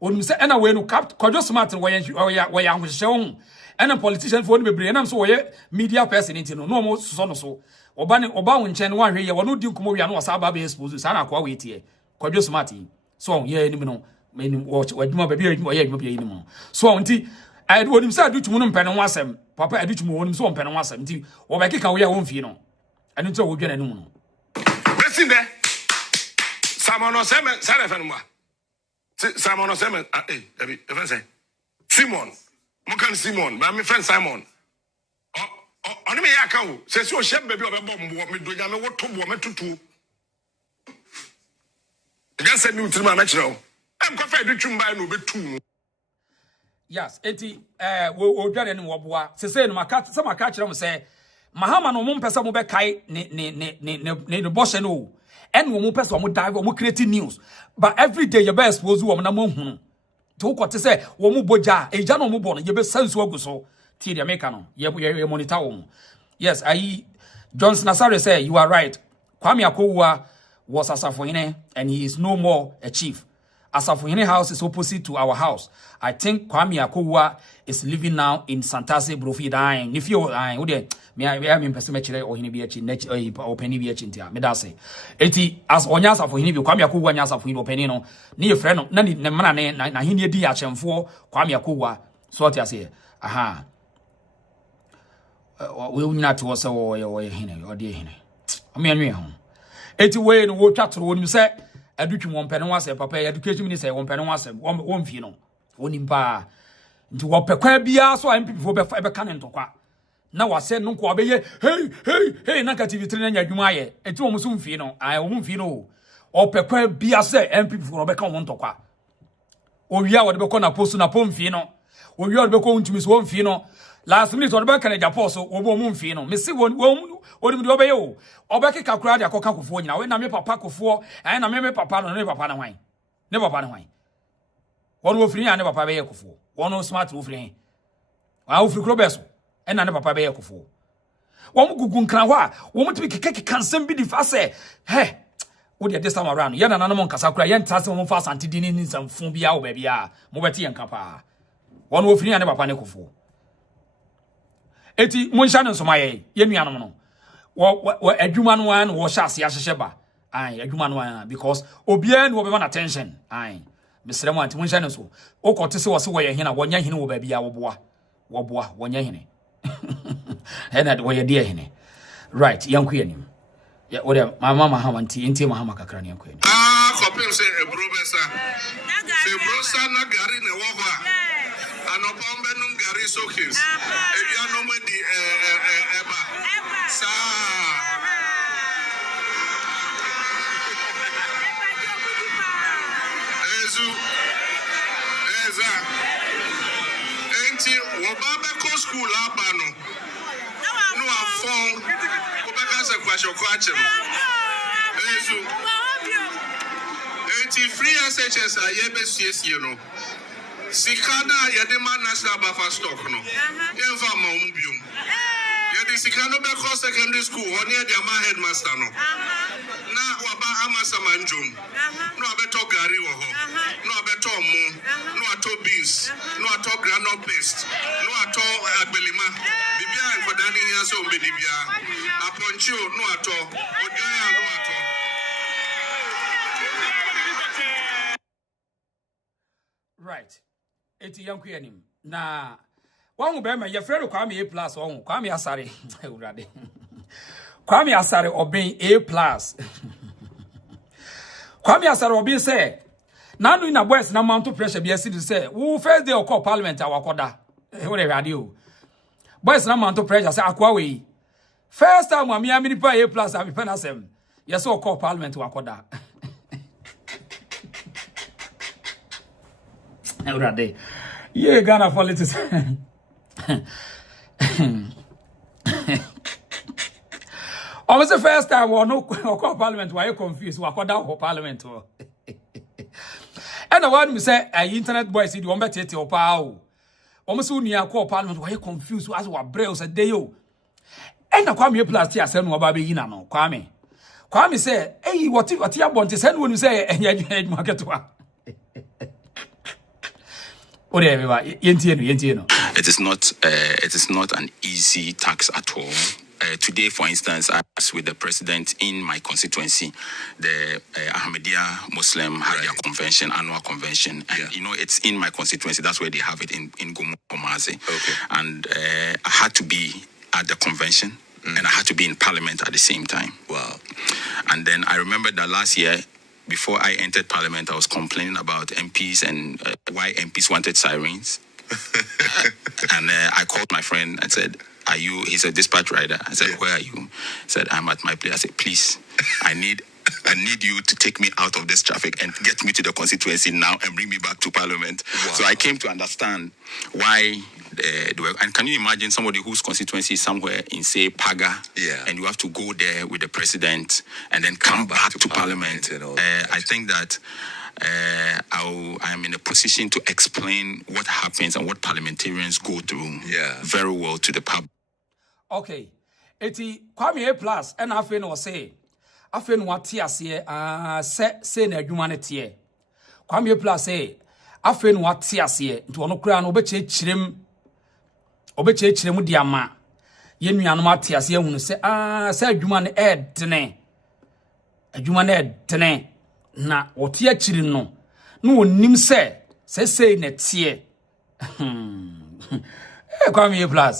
wonum se ena we no Kojo Smart wo ya ahwehye wo ena politician fo no bebre enam so wo ye media person nti no mo so no so oba wo nchen no ahwe ye wono di nkomo wi no sa ba expose sa na akwa we tie Kojo Smart so ye ni no menim wo adwuma ba bi adwuma ye adwuma bi ye ni mo so nti wonim se aduchum no mpene ho asem papa aduchum wonim se mpene ho asem nti wo be keka wo ya wo mfie no enu nti wo dwana num no Listen there. Samono semen sare fenwa. Samono semen David, even say Simon. Mo kan Simon, ba me friend Simon. Oni me ya kan wo. Se o shebe bi obebo mbo me donya me woto bo me tutu. Gan se mi utima me kire o. Em ko fa aduchum ba no betu. Yes, eti wo dwane no wo boa sese no maka kire mo se Mahama no mo mpesa mo be kai ne boshe no en wo mo pesa mo dive mo create news but every day you be expose wo na mo hunu to ko te se wo mo boja eja no mo bo no ye be sense aguso ti de make no ye monitor wo. Yes, Johnson Asare say you are right. Kwame Akowua was Asafohene and he is no more a chief. Asafohene house is opposite to our house. I think Kwame Akowua is living now in Santase Brofi dying. If you me am person me kire ohene bi achi openi bi achi ntia me da say. Eti as onya Asafohene bi Kwame Akowua nya Asafohene openi no ne ye frɛ no na ne mana ne na hene di achemfo Kwame Akowua so tia say aha we nyina to so wo hene o de hene. Me anwe ho. Eti we no wo twatoro wonim say Education won pen was papa education minister won pen was one fee no. Onimpa. Nti wo pekwa bia so MP fo be kan ntokwa. Na wase no ko obeye hey na activity na nyadwuma ye. Enti wo musu mfie no. Ai wo mfie no. O pekwa bia se MP fo be kan won ntokwa. Owia wo de be ko na post na pomfie no. Owia wo de be ko ntumi so mfie no. Last minute wo de be kan Japan so wo bo mfie no. Me se wo de obeye o. Obekeka kura de akoka kofo nyina. We na me papa kofo. Ai na me papa no ne papa na hwan. Ne papa na hwan. One wo free ane papa be yakofo. One smart wo free. Wa wo free krobeso. Ena ne papa be yakofo. Wo mugugu nkran ho a, wo mutumi kekeke kansem bi di fa se, he, wo de this time around. Ye na nanom nkasa kura, ye ntase wo fa asante di ni nsamfun bia wo ba bia. Mo beti ye nka pa. One wo free ane papa ne kofo. Eti mo nhya ne nsomaye, ye nuanom no. Wo adwuma no an wo hya ase ahyehye ba. Ai, adwuma no an because obia no be man attention. Ai. Mr. Mo anti munhya ne so o kote se wo se wo ye hina wonya hine wo ba bia wo boa wonya hine ena wo ye de hine right yanku yanim ya wo de mama Mahama nti Mahama kakra ne yanku yanim kopim se ebrobesa se brosa na gari ne wo ho a anopombe num gari sokis ebia no medi eba sa Eza enti wo baba ko school abano no afon ko beka se kwasho ko achim ezu enti free SHS ayebe siesie no sikana yede man national buffer stock no yenfa ma ombium yede sikano be ko secondary school oni e dia ma headmaster no na waba amasa manjom no abeto gari wo ho no abeto mo no ato beans no ato granola paste no ato agbelima bibia enkodani ya so mbedibia aponcho no ato odaya no ato right eti yanku yanim na won be ma ye frere Kwame A+ won Kwame Asare urade Kwame Asare oben A+. Kwame Asare oben say na no na boys na mount pressure be asi say wo first day of parliament awakoda we dey radio boys na mount pressure say akwa we first time am ya mini pa A+ am pen asem yes o call parliament wakoda urade ye Ghana politics almost the first time we no call parliament why you confused we call down for parliament and the one me say internet boys see the one better te opa o almost we near call parliament why you confused as we brave say dey yo and the Kwame A+ tia say no ba be yina no Kwame say hey what you want to say when say enye market wa It is not an easy task at all. Today, for instance, I was with the president in my constituency, the Ahmadiyya Muslim Hajj Convention, annual convention. And, it's in my constituency. That's where they have it in Gomaze. Okay. And I had to be at the convention, and I had to be in parliament at the same time. Wow. And then I remember that last year, before I entered parliament, I was complaining about MPs and why MPs wanted sirens. And I called my friend and said, "Are you?" He's a dispatch rider. I said, "Where are you?" He said, "I'm at my place." I said, "Please, I need you to take me out of this traffic and get me to the constituency now and bring me back to parliament." Wow. So I came to understand why they were. And can you imagine somebody whose constituency is somewhere in, say, Paga, and you have to go there with the president and then come back to parliament? I think that I'm in a position to explain what happens and what parliamentarians go through very well to the public. Okay. Eti Kwame A+ and afen no say afen no ate ase se na adwuma ne tie. Kwame A+ say afen no ate ase nti ono kura no obechechirem di ama ye nuanom ate ase ehunu se se adwuma ne edene na ote achiri no onim se na tie Kwame A+.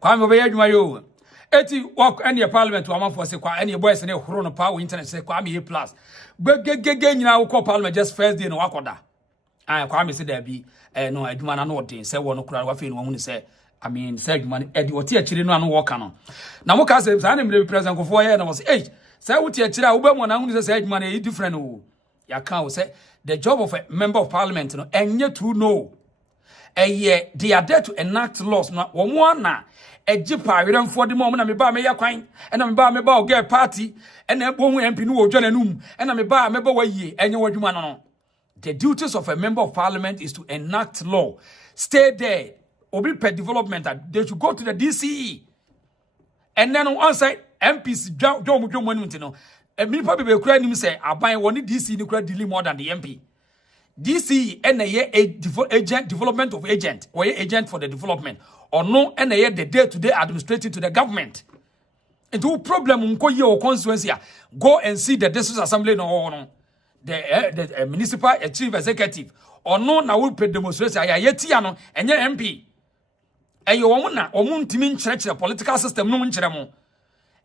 Kwame obeya adwuma yo eti work any parliament to amount for say kwa any boys ne horo no power internet say kwa me plus gege nyina wo call parliament just first day no wakoda kwa me say there be no adwuma na no odin say wo no kura wa fe no hu say I mean say adwuma e di oti akire no anu work no na mo ka say sa na me president kofo ye na was say say oti akire a wo be mo na hu say adwuma na e different o ya kan say the job of a member of parliament no enye to know they are there to enact laws no wo mo na ejipa weremfo de mo na me ba me yakwan na me ba o get party na ebo hu MP no wo dwananum na me ba wayie enye wadwuma no. The duties of a member of parliament is to enact law. Stay there. Obi per development. They should go to the DCE. And then on one side, MPs don't me probably cry him say I buy one DCE no dealing more than the MP. DCE and a agent development of agent or agent for the development or no and the day-to-day administrative to the government. Into problem unko ye or constituency go and see the district assembly no. The municipal chief executive or no na will pay demonstration ayeti ano enye MP eyo wo na omuntimi nkyerechire political system no nkyere mo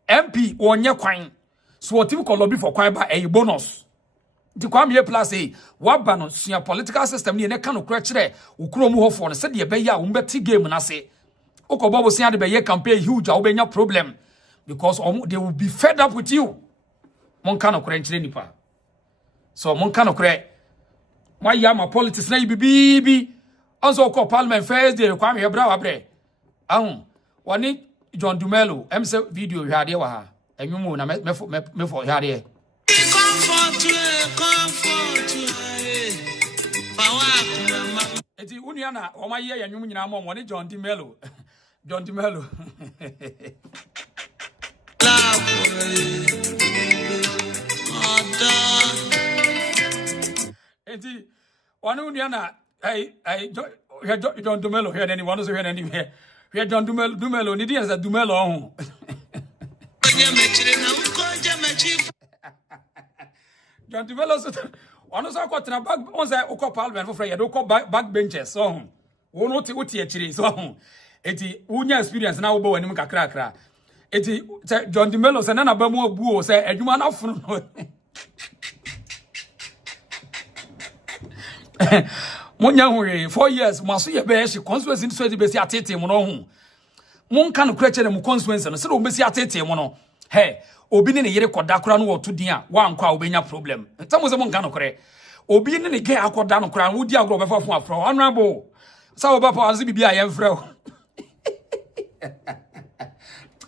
MP wonye kwan so otimi ko lobby for kwan ba e bonus di kwa me plus waba no sua political system ne ka no kura kire ukuro mu hofo no se de be ya wo mbeti game na se ukobobo sia de be ye campaign huge a wo benya problem because they will be fed up with you mon ka no kura nkyere nipa. So mon kan okre why ya my politics na bibi also call parliament first day kwa me hebra wa bre woni John Dumelo emse video hwade wa ha enwumu na me for hwade eti unia na o ma ye enwumu nyina mo woni John Dumelo eti wanu niana John Dumelo here any one so here any here John Dumelo ni dia za Dumelo ho John Dumelo so wanu so kwatena back on say ukọ parliament for ye do ukọ back benches so ho wonu ti akire so ho eti unya experience na wo bo wanim kakra eti John Dumelo say na ba mu abu o say adwuma na funu no Monya hu 4 years maso ye be she constituency so dey be si atete mo no hu mon kan no kura mu constituency no se do be si atete mo no he obi ne yere koda kura no woto din a wa nkwa obenya problem tamo se mon kan no kure obi ne ge akoda no kura wo di agro be fafo afro honorable sa wo ba pa azi bibia ye mfrɛ o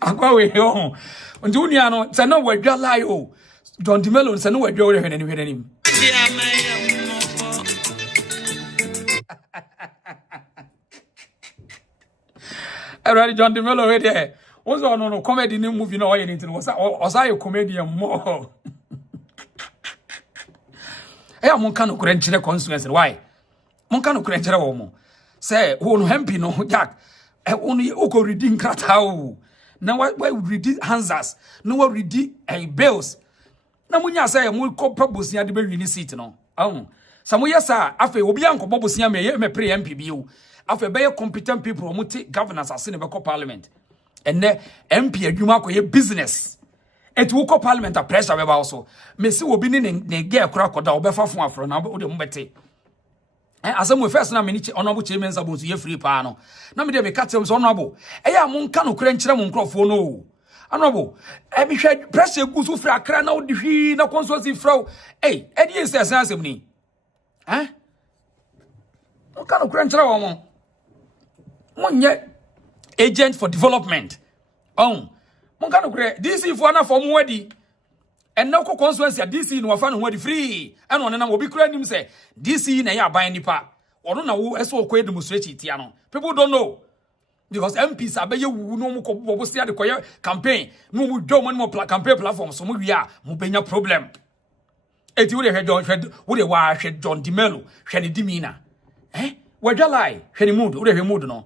akwa we ho nti unia no se no wadwa lai o Don Dimelo se no wadwa we hwene ni Already John Demelo we there. Also no comedy new movie no anything was a comedian more. Eh mon kan okure nkyere consequence why? Mon kan okure nkyere wo mo. Say wo no hempi no Jack. Onu uko reading krata o. Na why read Hansas? No we read bills. Na munya say mo kopa bosia de be wini seat no. Samu yesa afa obi anko bosia me pre MP bi o. Afa be competent people omuti governors asine be parliament. And MP adwuma ko ye business. Et wo ko parliament a pressure be ba also. Me se obi ni ne ge akura koda obefa fon afro na wo de mo bete. Asem first na me ni honorable chairman sabo so ye free pa no. Na me de me ka tell so honorable. Eya mo nka no kura nkyere mo nkrofo no. Honorable, me hwe pressure gu so free akra na wo de hwi na consultancy fro. Eh, e di sense asem ni. Mo ka no kura nkyere wo mo. Monye agent for development. Mon kan okre DC for na for mo wadi. And now constituency DC no wafa no wadi free. And on na obi kura nim say DC na ya ban nipa. Ono na wo eso okwe demonstrate tia no. People don't know. Because MPs abeye wu no mo ko bobo sia de koye campaign. No mo do mo campaign platform so mo wi a mo benya problem. Eti wo de hwe wo de wa hwe John Dimelo, hwe ne dimina. Wadwa lie, hwe ne mood, wo de hwe mood no.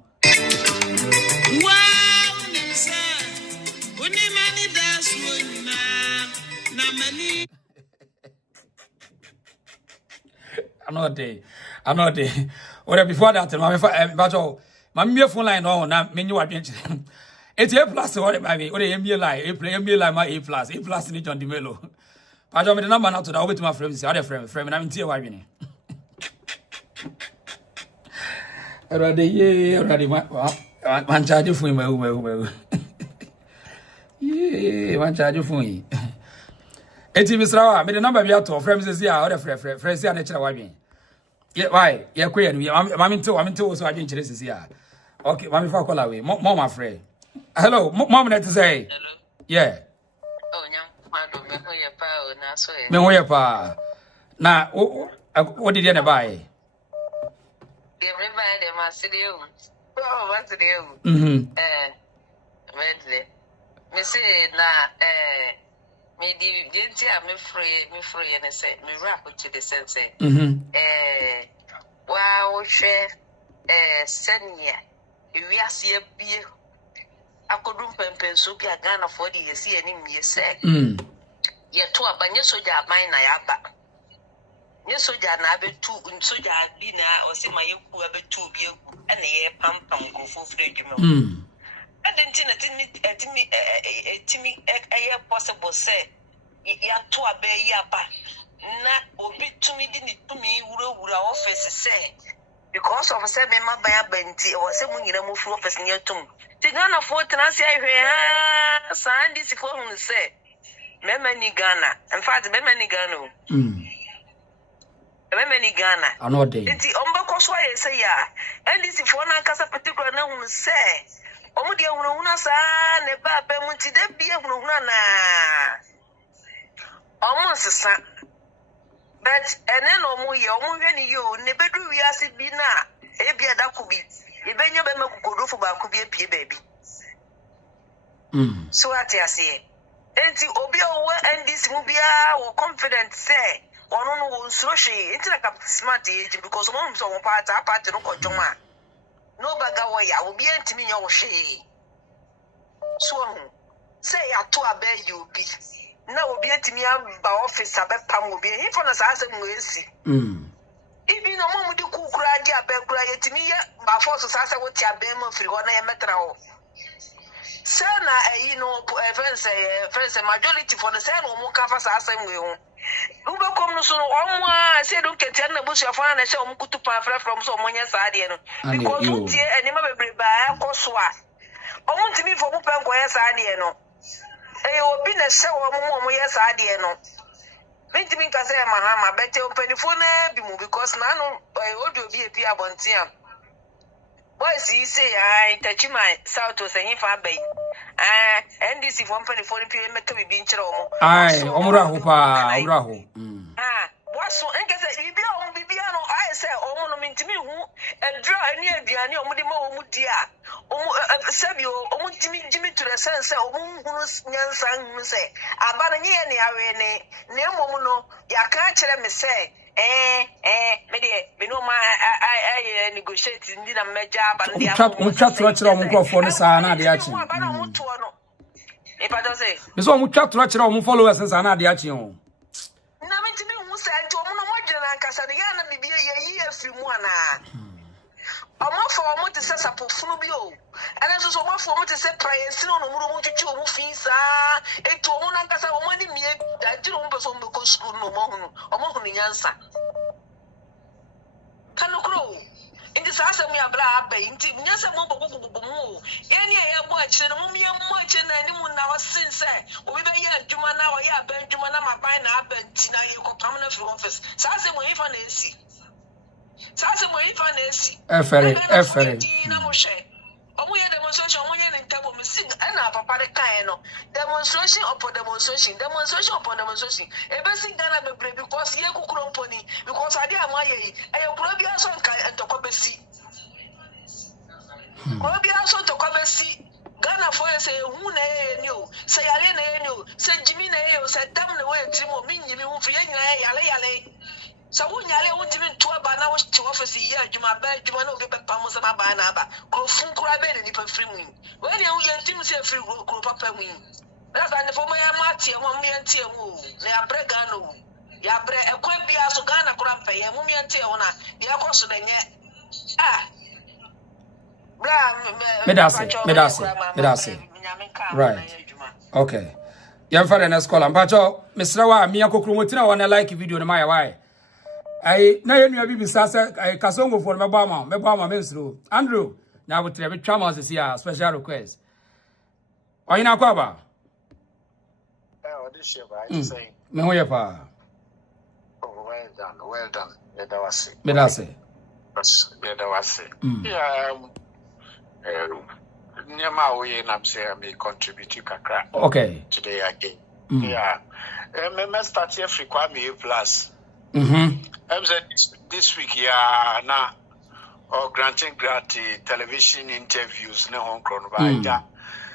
I know day. Or before that, my phone line no na menu wadwen. It's A plus what I mean. What a MBA line, MBA line, my A plus in John de Melo. I don't the number now to the with my friends, the other frame, and I'm in tear wine. Already, one charge for me. Yeah, one charge for me. Eti Mr. made the number be out of friends here, other friends here, nature wine. Yeah, why? Yeah, queen. I'm into so I didn't chase here. Okay, mommy for call away. Mom, afraid. Hello, mom, let to say. Hello. Yeah. Oh, young man, me hoye pa. Na, what did you buy? Everybody, my city. Oh, what's the deal? Medley. Me say, me didn't me free, and I say, me rap to the sense. Wow, share, send ye. We are see a beer. I could do pen so be a gun of 40 years, see any me say. Yet to a banya soja mine I have. Yes, soja na be two, and soja dinner or see my yoke ever 2 beer and a year pump go for free. And then Timmy, a possible say, ya to a bear yapa. Not obi to me didn't to me, would our office say. Because of a 7 month by a benty or 7 year move office near tomb. The gun of 4 tenancy I hear, son, this phone say, Memani Ghana, in fact, Memani Ghana. Memani Ghana. I know they. It's the Umbacos way, say ya. And this if one casa particular name say, Omudia Una san, a bab, Munti de Bia Brunana. Almost a son. But and then Omu, you, Nebedu, Yasi Bina, Ebia Dakubi, Ebenya Bema could do for Bakubi, a baby. So at Yasi. And the Obia and this Mubia were confident, say, or no, so she, it's like a smart age because mom's on part, no conjuma. No bagaway, I will be to me your shade. So, say, I to a bear you be. Now will be to me by office, a bed palm will be here for us as a mercy. If you know, Mom, you could cry, dear bear, cry to me, by force of Sasa with your bemo for 1 metro. Sana, you know, friends, a majority for the same or more covers as same way. Uba come no so I said don't get the bush of one and show Mukutu from someone else. Because you dear and never be by a coswa. I want to be for Mupan Goyas Adiano. A will be a show of Momoyas Adiano. Benjamin Casa Mahama, better open the phone because none I would be a Pia Bontiam. Boys, you say I touch my south to say if I bay. And this if 1.40 p.m. to be being Chiromo. Aye, Omuraho, Omuraho. What's so interesting? You be on Bibiano, I say, Omonomin to me who and draw near the annual Mudimo Mudia. Sabio, Omutimi Jimmy to the sense of who's Nyan say, Abana Niani, Nemono, Yakacha me say. Me know my I negotiate in a major and the chat to microphone is an adiachi. If I don't say, Miss Omu chat to followers and an adiachi. Nothing to me who said to Monomojan and Casadiana be a year from one. I'm not for a month to set up a flubio, and I just want for me to say prayer, and still no more to chew fees. It to one and Casa money me that you don't perform the school no more, or more than answer. Can you grow? In this house, we are blah, painting, yes, a mobile. Any air watch, and only a much and anyone now since, we be a Juma now, I have Benjamin, my buying up and Tina, you go permanent from office. Says the way for Nancy. Says the way for Nancy. Effery. We had demonstration, we had in table missing, and our papa Kayano. Demonstration upon demonstration, demonstration upon demonstration. Everything gonna be brave because you could company, because I did my I am probably also and to come see. Probably also to come see. Ghana for say, who knew, say, I knew, say Jimmy, say, damn the way, Timo, mean you, yale. So when you want to be to a banana to office here, you might bet you want to get Pamos of a banana, go from Crabbe and if free win. When you get Tim say free group up and win. That's the former Marty and 1 million tear woo. They are bregano. Yabre, a quaint be as Ghana crampe, and 1 million tear on a, the across the net. Ah, Medase. Right. Okay. Yam for the next call. I'm Pacho, Mr. Wa, Mia Kokrumotina, wanna like video in my why. I know you be Sasa, I Casongo for Mabama, Mesru. Andrew, now with every trauma is here, special request. Or in Aquaba? This year, I say, Mehoyapa. oh, well done. That was it. Medase. That was it. Yeah, Nyama way and I'm saying I may contribute to Kakra. Okay. Today again. Yeah. I start here for Kwame Plus. I'm saying this week, yeah, now, or granting television interviews, no Hong Kong, by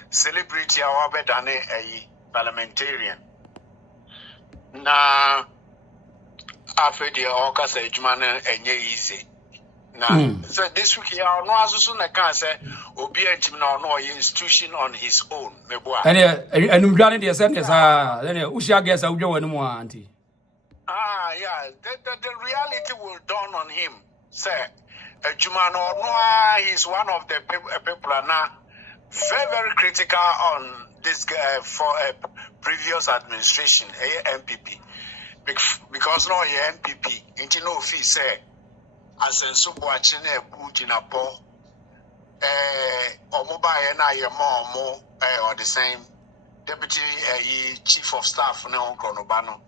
celebrity, our better than a parliamentarian. Now, after the August Edgeman and easy. Now, so this week, yeah, no, as soon as I can say, obedient no institution on his own. And I'm glad they said this. Then Usha gets a joe and more auntie. Yeah, the reality will dawn on him. Say, Jumano, no, he's one of the people are now very critical on this for a previous administration, a MPP, because no MPP, into no fee say, as in Subuachine, Bujinapo, or mobile and I am more or the same deputy chief of staff, no Chronobano.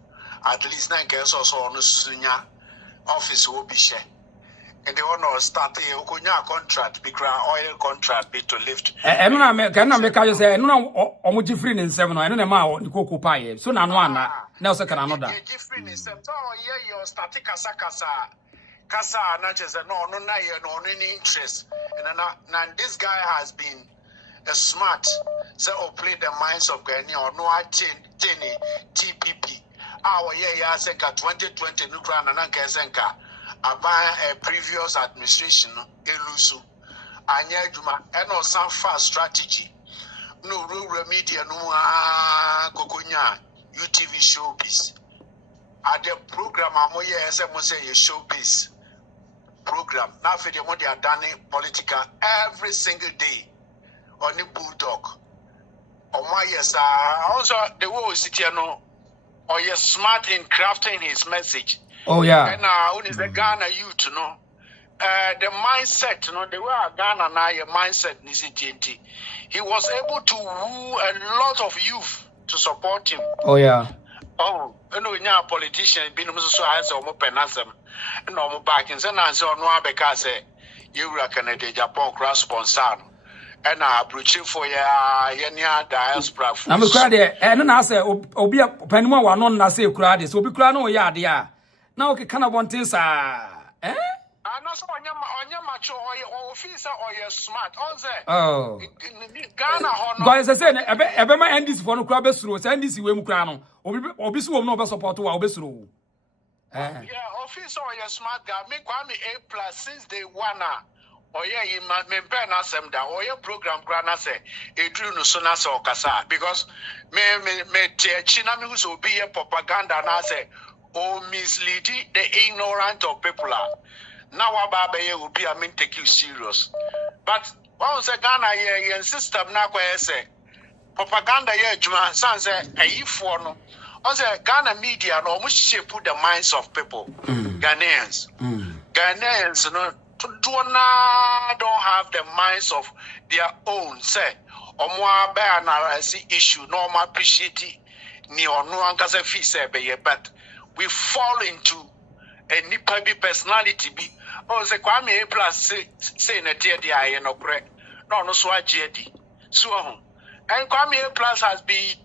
At least 9 years or so on the senior office will be share. And they want to start a contract, because oil contract be to lift. And I cannot make you say, no, or much free in 7 or any amount to cook pie. So now one, now second another. Different in 7 yeah, your static Casa, not just no any interest. And this guy has been a smart, so play the minds of Ghanaians or no TPP. Our year, Senka 2020 nuclear and Senka about a previous administration, Elusu, Anya Juma, and or some fast strategy. No rural media, no Kokunya, UTV showbiz. At the program, Amoya SM say a showbiz program. Now for the money are done political every single day on the bulldog. On my yes, also the world city no. Or you're smart in crafting his message. Oh, yeah. And when is the Ghana youth to know? The mindset, you know, the way Ghana now, your mindset is GNT. He was able to woo a lot of youth to support him. Oh, yeah. Oh, you know, you're a politician, being so as a penasem, and no back in San Antonio, no, because you reckon the Japan cross sponsor. And I preach for ya diaspora. I'm a crowd there, and I say, Obia Penma, one on say crowd, so be crown no yard, yeah. Now, okay, kind of want this, eh? I'm not on your macho or officer or you're smart. Oh, Ghana, guys, I said, I bet my end this for no crab through, and this way, Crown, or be so no support to our best through. Yeah, officer or you're smart guy, make Kwame A+ since day one. Oh yeah, you may asem da. Oh yeah, program grana say a drew no sona so kasa because me China me who be a propaganda na say oh misleading the ignorant of people are. Now ababa ye will be I mean take you serious. But once a Ghana ye system na kwa say propaganda ye juma san say ayi for no. Also Ghana media no almost shape the minds of people. Ghanaians. Ghanaians no don't have the minds of their own. Say, or more bear issue, no more appreciate it, no ankasa fee say, but we fall into a nipa personality. Be oh, the Kwame A+ say na tear the eye no correct. No so JD. So and Kwame A+ has been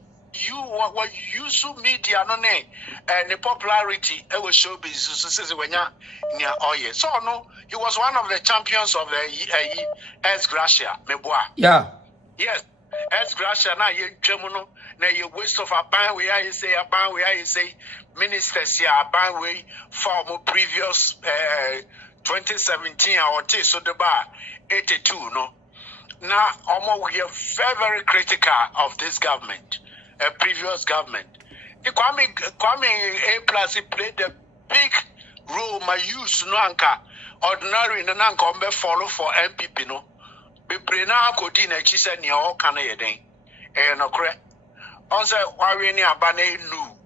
what use media no ne and the popularity it was showbiz so when near oye. So no, he was one of the champions of the S Gracia Meboa. Yeah. Yes. S Gracia na ye chemuno na ye waste of a ban we I say ministers here a ban way for previous 2017 or so the bar 82 no. Now we are very critical of this government. A previous government. The Kwame A+ played a big role. My use no anka ordinary no anka follow for MPP no. Be brena kodina chisa ni o kana yeden. no correct. Also, why we need a banner new.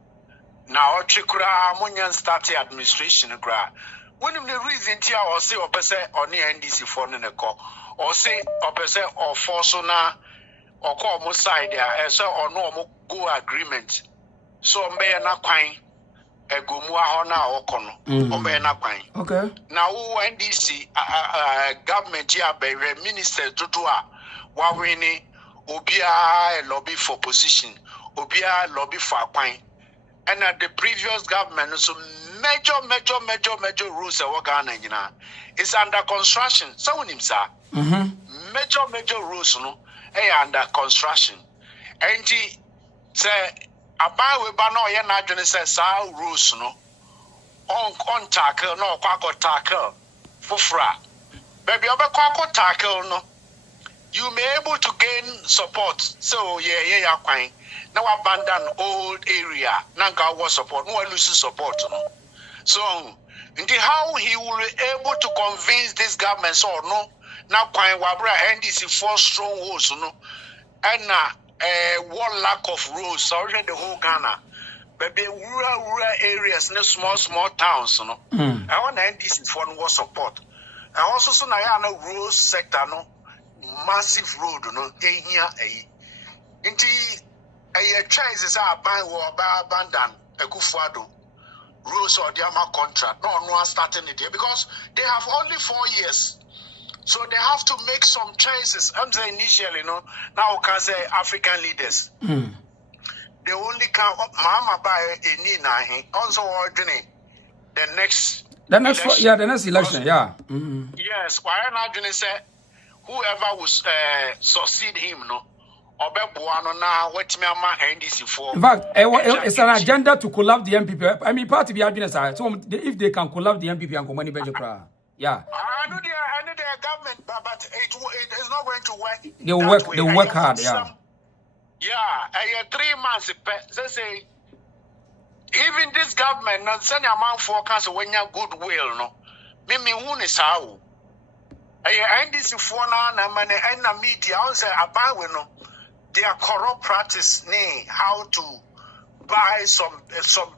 Now, Chikura, Munyan started administration. One of the reasons here, or say, or person on the NDC phone in a call, or say, or person or Forson or call most side there, so or no go agreement. So, may not quine a gumwa hona or kono, or may not quine. Okay. Now, NDC government here, by minister to do while we need Obia lobby for position, Obia lobby for quine. And at the previous government, so major rules are working on. It's under construction. Someone himself. Major rules, no, under construction. And he say, about we bano ya na jene say sa rules, no, on tackle, no, kwako tackle, fufra. Baby, obe kwako tackle, no, you may able to gain support. So yeah, quite. Now abandon old area. Nanka was support. No lose support. No. So, how he will be able to convince this government or no? Now, quite wabra NDC 4 strongholds. No, and one lack of roads. Already the whole Ghana, but the rural areas, no small towns. No, I want NDC 4 no support. And also, so now I know rural sector. No, massive road. No, here. A choices are abandon a Kufuado rules or their contract. No starting it here because they have only 4 years. So they have to make some choices. I'm saying initially, now we can say African leaders. They only can Mahama by a Nina also ordinary the next election. Yes, why not say whoever will succeed him, no. In fact, it's an agenda to collapse the MPP. I mean, part of the argument is so if they can collapse the MPP and Komani Bejokra. Yeah. I know their government, but it is not going to work. They work hard, yeah. Yeah, 3 months. They say, even this government, not send a man forecast when you goodwill, no. Mimi who is how. NDC for now, and the media, I say, about we know. Their corrupt practice, how to buy some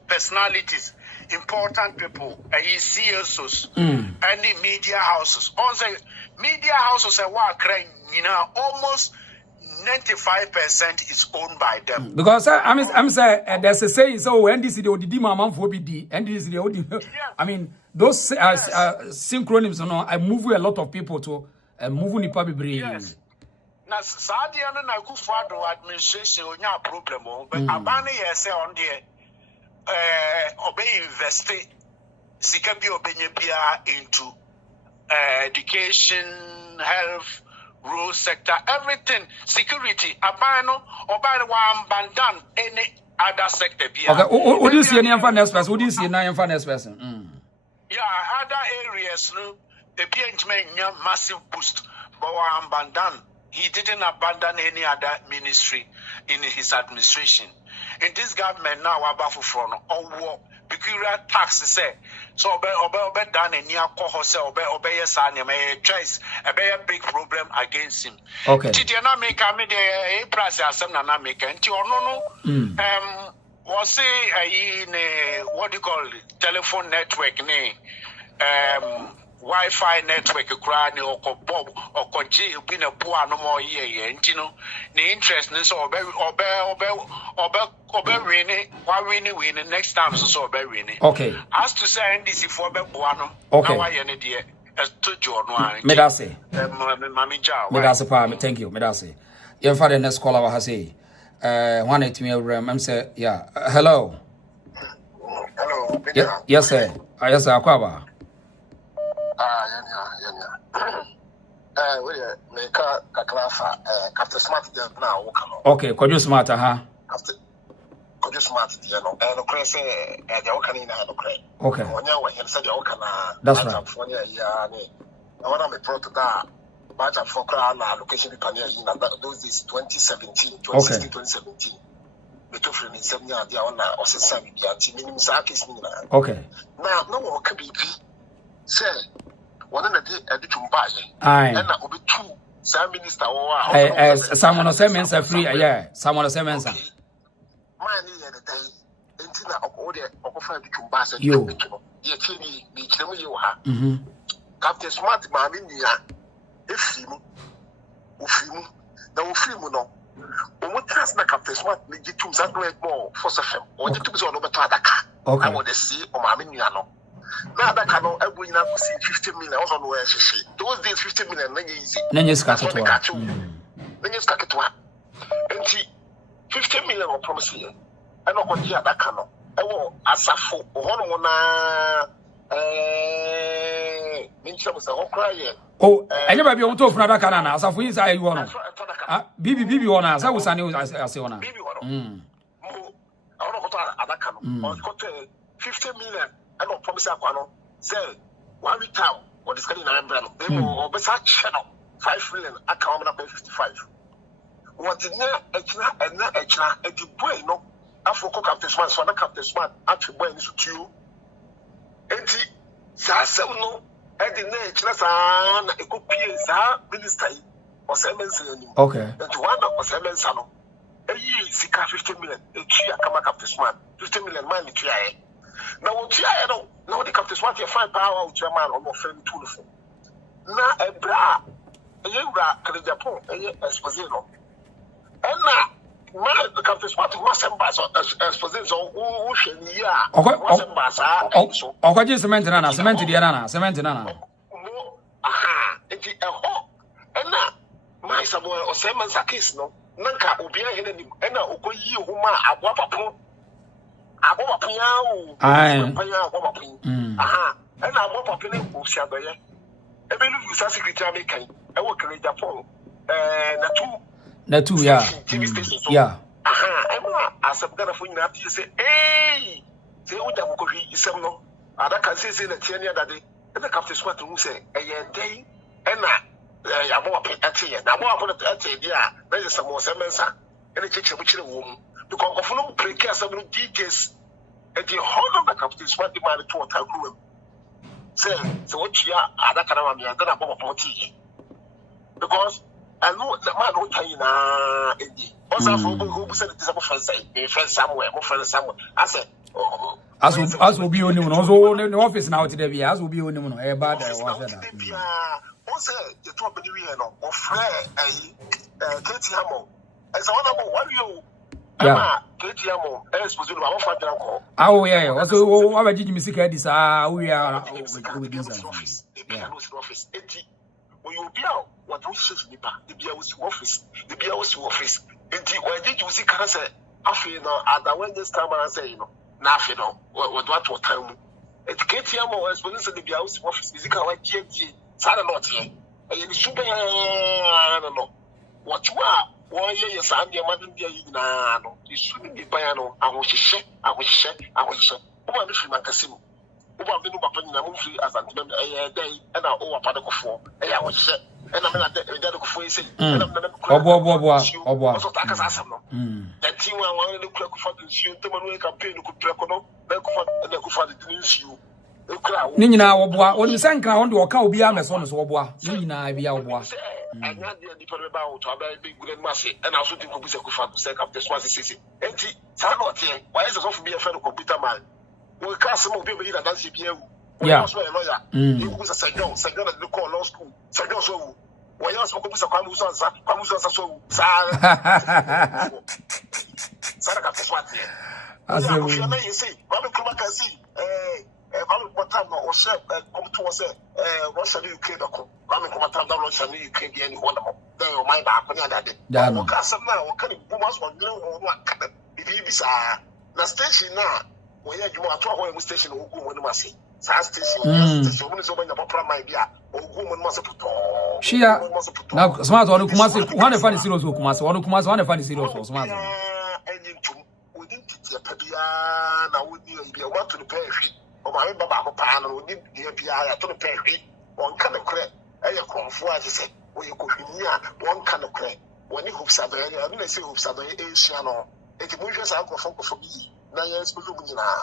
personalities, important people, CSOs, any media houses. Also, media houses are almost 95% is owned by them. Because I'm saying there's a saying so NDC the Mahama for BD, NDC the I mean those synchronyms, I move a lot of people to move in the public brain. Yes. Now, Sadia and Akufo-Addo administration on your problem, but Abani say on the obey invest Sikabi Obenyabia into education, health, rural sector, everything, security, Abano, Obani one bandan any other sector. Okay, what do you see any finance person? What do you see any finance person? Yeah, other areas, no, the PNG massive boost, but one bandan. He didn't abandon any other ministry in his administration. In this government now, Abafu from or peculiar taxes say so. Obey done a near cohort, obey a son, a choice, a big problem against him. Okay. Did you not make a media price as some not make until no was in a what do you call it? Telephone network Wi-Fi network crying or Bob or Koji been a poor no more year, and you know, the interest is or winning next time so winning. Okay. As to say NDC for Buano, okay. Why any dear as to John Medase. Mammy Jow. Medase, thank you, Medase. Your father next caller has say, 180 me room. I'm say, yeah. Hello. Hello. Yes, sir. Yes, sir. Aquaba. Okay, could you smart, huh? Could you smart, you know, and press the Okanina and okay. That's right. I want to be brought to that. But for crown location those is 2017, 2016, 2017. Between 7 years, they are on 7 years. Okay. Now, no one can be say. One of the edition buy, and I will be 2 some minister or someone or semensa free, yeah, someone or semensa. Money and a day, until I order or find between Bass and you. Yet, you have Captain Smart, Mammy, if you, now film no. What has the Captain Smart make you two more for some or the two over Tadaka? Okay, I want to see or Mammy. Now that I know every now see 50 million also no SHS. Those days 50 million easy. Then you scatter to then you scatter to and 50 million or promise here. I know what that cano. I will asafo one oh, I never be on top of another canana as of inside you want. Bibi on us. I was a news as I want. I don't know what cano. 50 million. I don't promise I can say 1 week time or this kind of umbrella. They will be such channel 5 million. I come up 55. What is now and now a boy no after Captain Smart, so Captain Smart actually boy is to you. And Sasa no at the next a copy minister or 7 million. Okay. And one or 7 sano. A year, 50 million. A year, come up Captain Smart 50 million money. Now, what I know, now the Captain Smart, you find power with your man or more friendly tool. Now, a bra, a young bra, can Japan, a Esposino. And now, the Captain Smart must embass Esposino, ocean, yeah. Oh, what is cement and cement and aha, and now, my Samuel or Simon's a kiss, no, Nanka will be a hidden, and now, you whom I walk up. I want a aha, and I want a penny of Shadoya. I believe you secretary making. I work in Japan. Natu, yeah. TV station. Yeah. Aha, I'm as a better for you say, hey, they would have coffee is some no. I can say that Tiania that day, and the Captain Swat who say, a day, and I want to pay at here. I want to put it yeah, there is some more semensa, and a chicken which is a woman. Because of no precare some details at the whole of the Captain Smart demanded to attack room. Say, so what you are, I don't know, then I'm about 40. Because I know the man who tell you now, also who said it is a friend somewhere, more friend somewhere. I said, as will be on the office now today, as will be on a bad also, the top of the real or Fred, Katie Hamo, as a wonderful one you. Yeah. Oh yeah. Also, what did you say? This we are with this office. When you be out, what we should be back. The beer was office. The beer was office. Indeed, why did you see? Can I say? I feel no. Other when this time I say nothing. No. What time? It Katie Amo was when the beer was office. Is it like GG? Sada not here. And you should be. I don't know what you are. Why yes, I'm your mother. No, you shouldn't be piano. I will share. Who are the Macasim? Who have been opening a movie as a day and I owe a particle for. I will share. And I'm not the phrase. And I'm not also take us as that team I wanted to clock for the issue. The man who campaign could clock on, and they could find the issue. Nina Wabwa, when you sang on the account, be a son of Wabwa, Nina, be our boy. I know the people about to a big good massy, and I should think of the sake of the Swazi City. And Sanote, why is it off to be a fellow computer man? We cast some of people that dance here. Yeah, you was a second at the call law school. Second, so why else would be so Kamusa so sad? Sarah Swati. As you say, Robert Kumaka see, what time or share come to us, Russia, you can't come. Coming from a time that Russia, you can't get any one of them. Then your mind back on that day. Yeah, no, Castle now, what kind of boomers or new or what kind of babies are the station now. When you are talking station, who go when you must see. Station, when it's over your proper idea, or woman must put on. She now smart on Kumasi, one of funny zeros, Kumasi, one of funny zeros was smart. Within Pabia, now would you be a one to the pay? Or my Baba Pan would need the API to the pay. One kind of credit. I come for as I say, when you could be near one kind of credit. When you hope Saturday, I mean, I say hope Saturday is channel. It's a movie alcohol for me.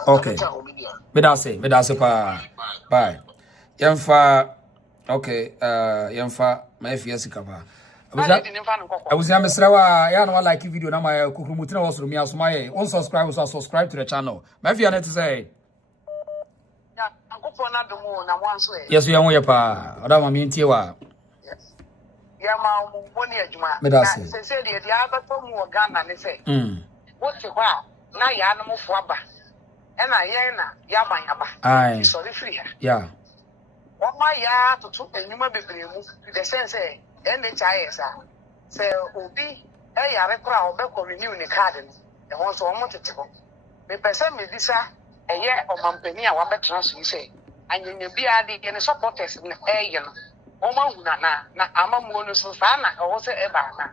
Okay. Bedase pa. Bye. Yamfa. Okay. Yamfa. My fiasi kapa. I was Mr. Ya no like video na my kukrumutina was room ya so my unsubscribe so subscribe to the channel. My view na to say. Yes, we are on your pa. Oda ma mi ntie wa. Ya ma mo ni adwuma. Me da say. Say the other from Ghana ne say. What you wa na ya no mo fo aba. E na ye na ya ban aba. Aye. Sorry free here. Yeah. Oma ya to enwuma bebre mu the sense say NHIS say obi e yare kra obekọ renew ne card no. E won so omo tete ko. Me pese me bisa eye omampani a wabetra so say anyanya bia de ne supporters ne eye no. Oma huna na amamuo no so fa na o se e ba na.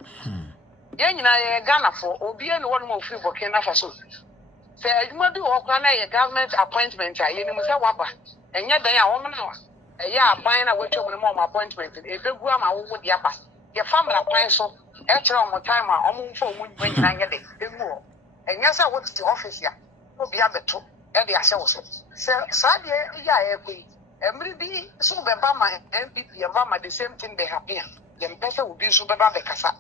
Ye nyina ye Ghana for obi e ne won mo free Burkina Faso. Say adwuma bi wo kwa na ye government appointment a ye ni mu se waba. Enye dan a wo na wa. Yeah, buying a wait over more appointment. If they go my own with the upper, your family applying so extra more time, I'm for when I get it more. And yes, I went to the office here. Will be able to at the assholes. So, sadly, yeah, and maybe so Bama and BP and Bama the same thing they have here. Then person will be super bad Casa.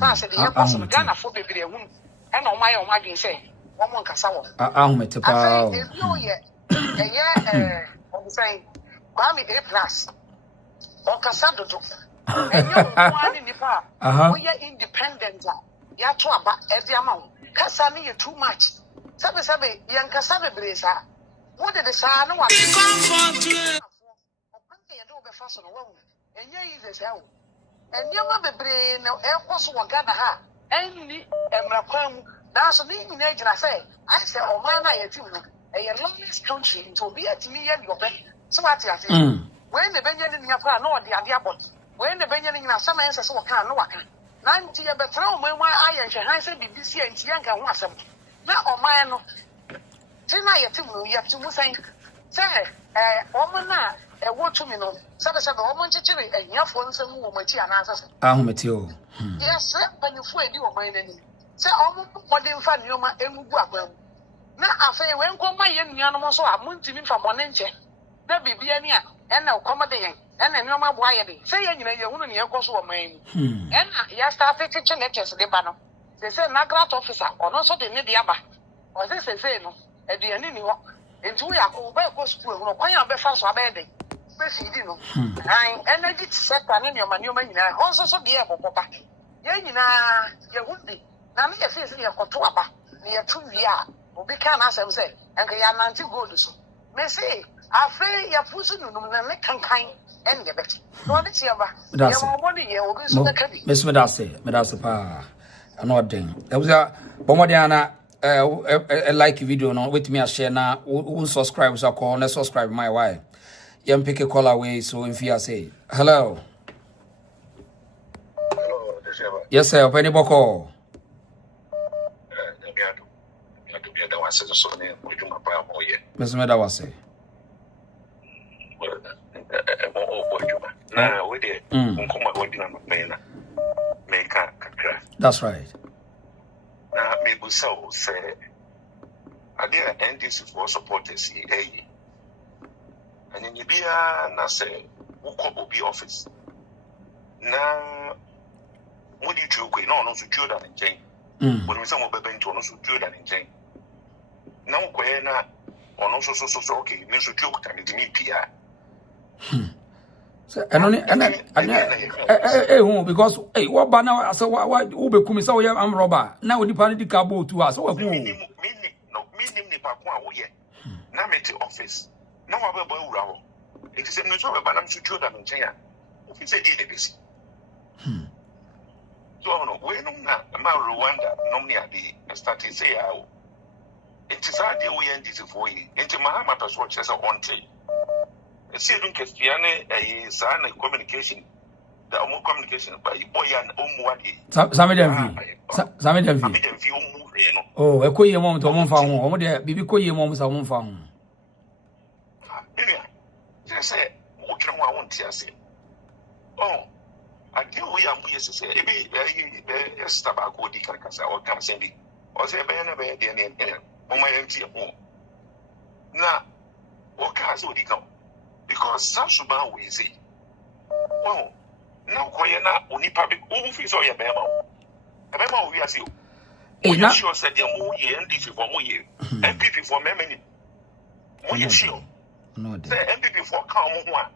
I said, the person Ghana for baby a woman, and on my own, say, one more Casawa. I'm at I say, no, yet, and yeah, on the same. Kwame A+. Or Casado. And you one in the park. We are independent. Ya to about every amount. Casani you too much. Sabe, young Casabe Bresa. What did the son want? Comfort to it. And you is hell. And you have a brain, no air was one Ghana ha. And me, and Macron. That's a meaning age, and I say, oh, man, I too. A longest country to be at me and your bed. So what you say? When the Benjamin in your plan, no, the idea, but when the Benjamin in some answers, so can no one. 90 years, but now, when my iron shall I say, BBC and Tianka want some. Now, on my no. Tonight, you have to say, woman, a word to me, no, 7 woman, and your phones and woman, and answers. Ahmetio. Yes, sir, when you find you mind any. Say, almost what they find you, my well. Now, I say, when come my young animals, so I'm moving from one inch. Na bibia ni a na accommodate na nyoma boa ye de say ye nyina ye hunu ne yekoso o man mu na ya start teaching lectures de ba no say na grant officer ono so de ne de aba o say no aduani ni ho enti we akọ ba ko school no kwan ya be fa so aba de be fidi no energy sector ne nyoma nyina on so de e boboba ye nyina ye hundi na me ye say ye koto aba ne ye tu wi a obi kan asem say enka ya nanti gold so me say afei ya pusu nunum na ne kankan en ye bet no ne tiaba ya mo body ye obi so na kadi me da se pa ano den e was a bomodiana like video no with me a share na un subscribe so call na subscribe my why yam pick a call away so if you say hello yes sir open boko Mr. Medawase. That's right. Now, maybe so say, I didn't end this for supporters here. And in Libya, na say, who will be office. Now, what do you do? No, so Jordan and Jane. When we some of the bench, no, so Jordan and Jane. Now, Quena, or no, so okay, no, so joke, and it's me, Pia. Because what banner so what ube kumi so ya am robber now the party cabo to us so we meaning the pakwa wo ye na me te office na wa be boy wura ho it is no so be banam so tro da no chen ya office e dey besi so no we no na ma Rwanda no me ade start say ya o it is hard dey we end this for you into Mahama person what say on tay see don't Christiane a communication the communication by boy and Sami dem vi oh e ko ye mom to mom fa ho o mo de bibi ko ye mom sa mom fa ho say wo twa ho a won ti ase oh ade we am ye say e bi staba ko di karkasa o kan se bi o se be na be de ne o ma yem ti ho na o ka so di kan because some should we say oh Now, Koyana, only public, who feels all your memo. A memo we are seeing. I'm sure said the Moye and this for Moye, MPP for Memini. Moye Shio. The MPP for Kamoa.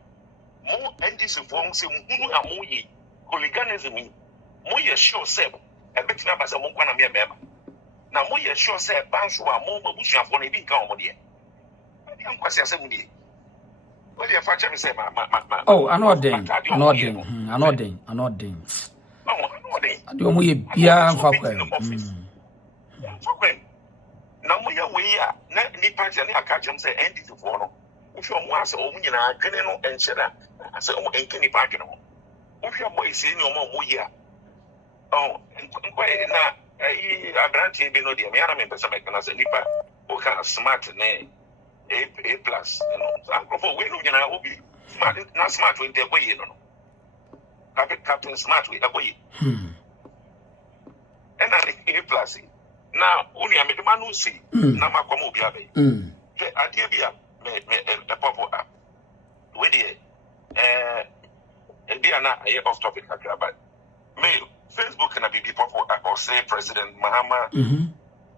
More and this informs him who are Moye, Hooliganism. Moye sure said, a bit number as a Mokwana member. Now, Moye sure said, Banshu are more Busha for a big comedy. I'm quite a semi. What do you say, oh, I'm not ding. I'm not ding. I'm not ding. I'm not ding. I don't want to be a fucker. Now, we are not any party and I catch him say, and it's a follow. If you want to own in a general and cheddar, I say, oh, and can you park it on? If your boy saying no more year. Oh, and quite now, I granted you know the American person, I say, Nipa, who kind of smart name. A plus, you know. I'm for we looking at will be smart, not smart with their way, you know. Captain Smart with a way. And I A plus. Now, only I made the man who see, Namakomo Biabe. The idea a purple app. With it, and they are not off topic, but mail Facebook can be purple app or say President Mahama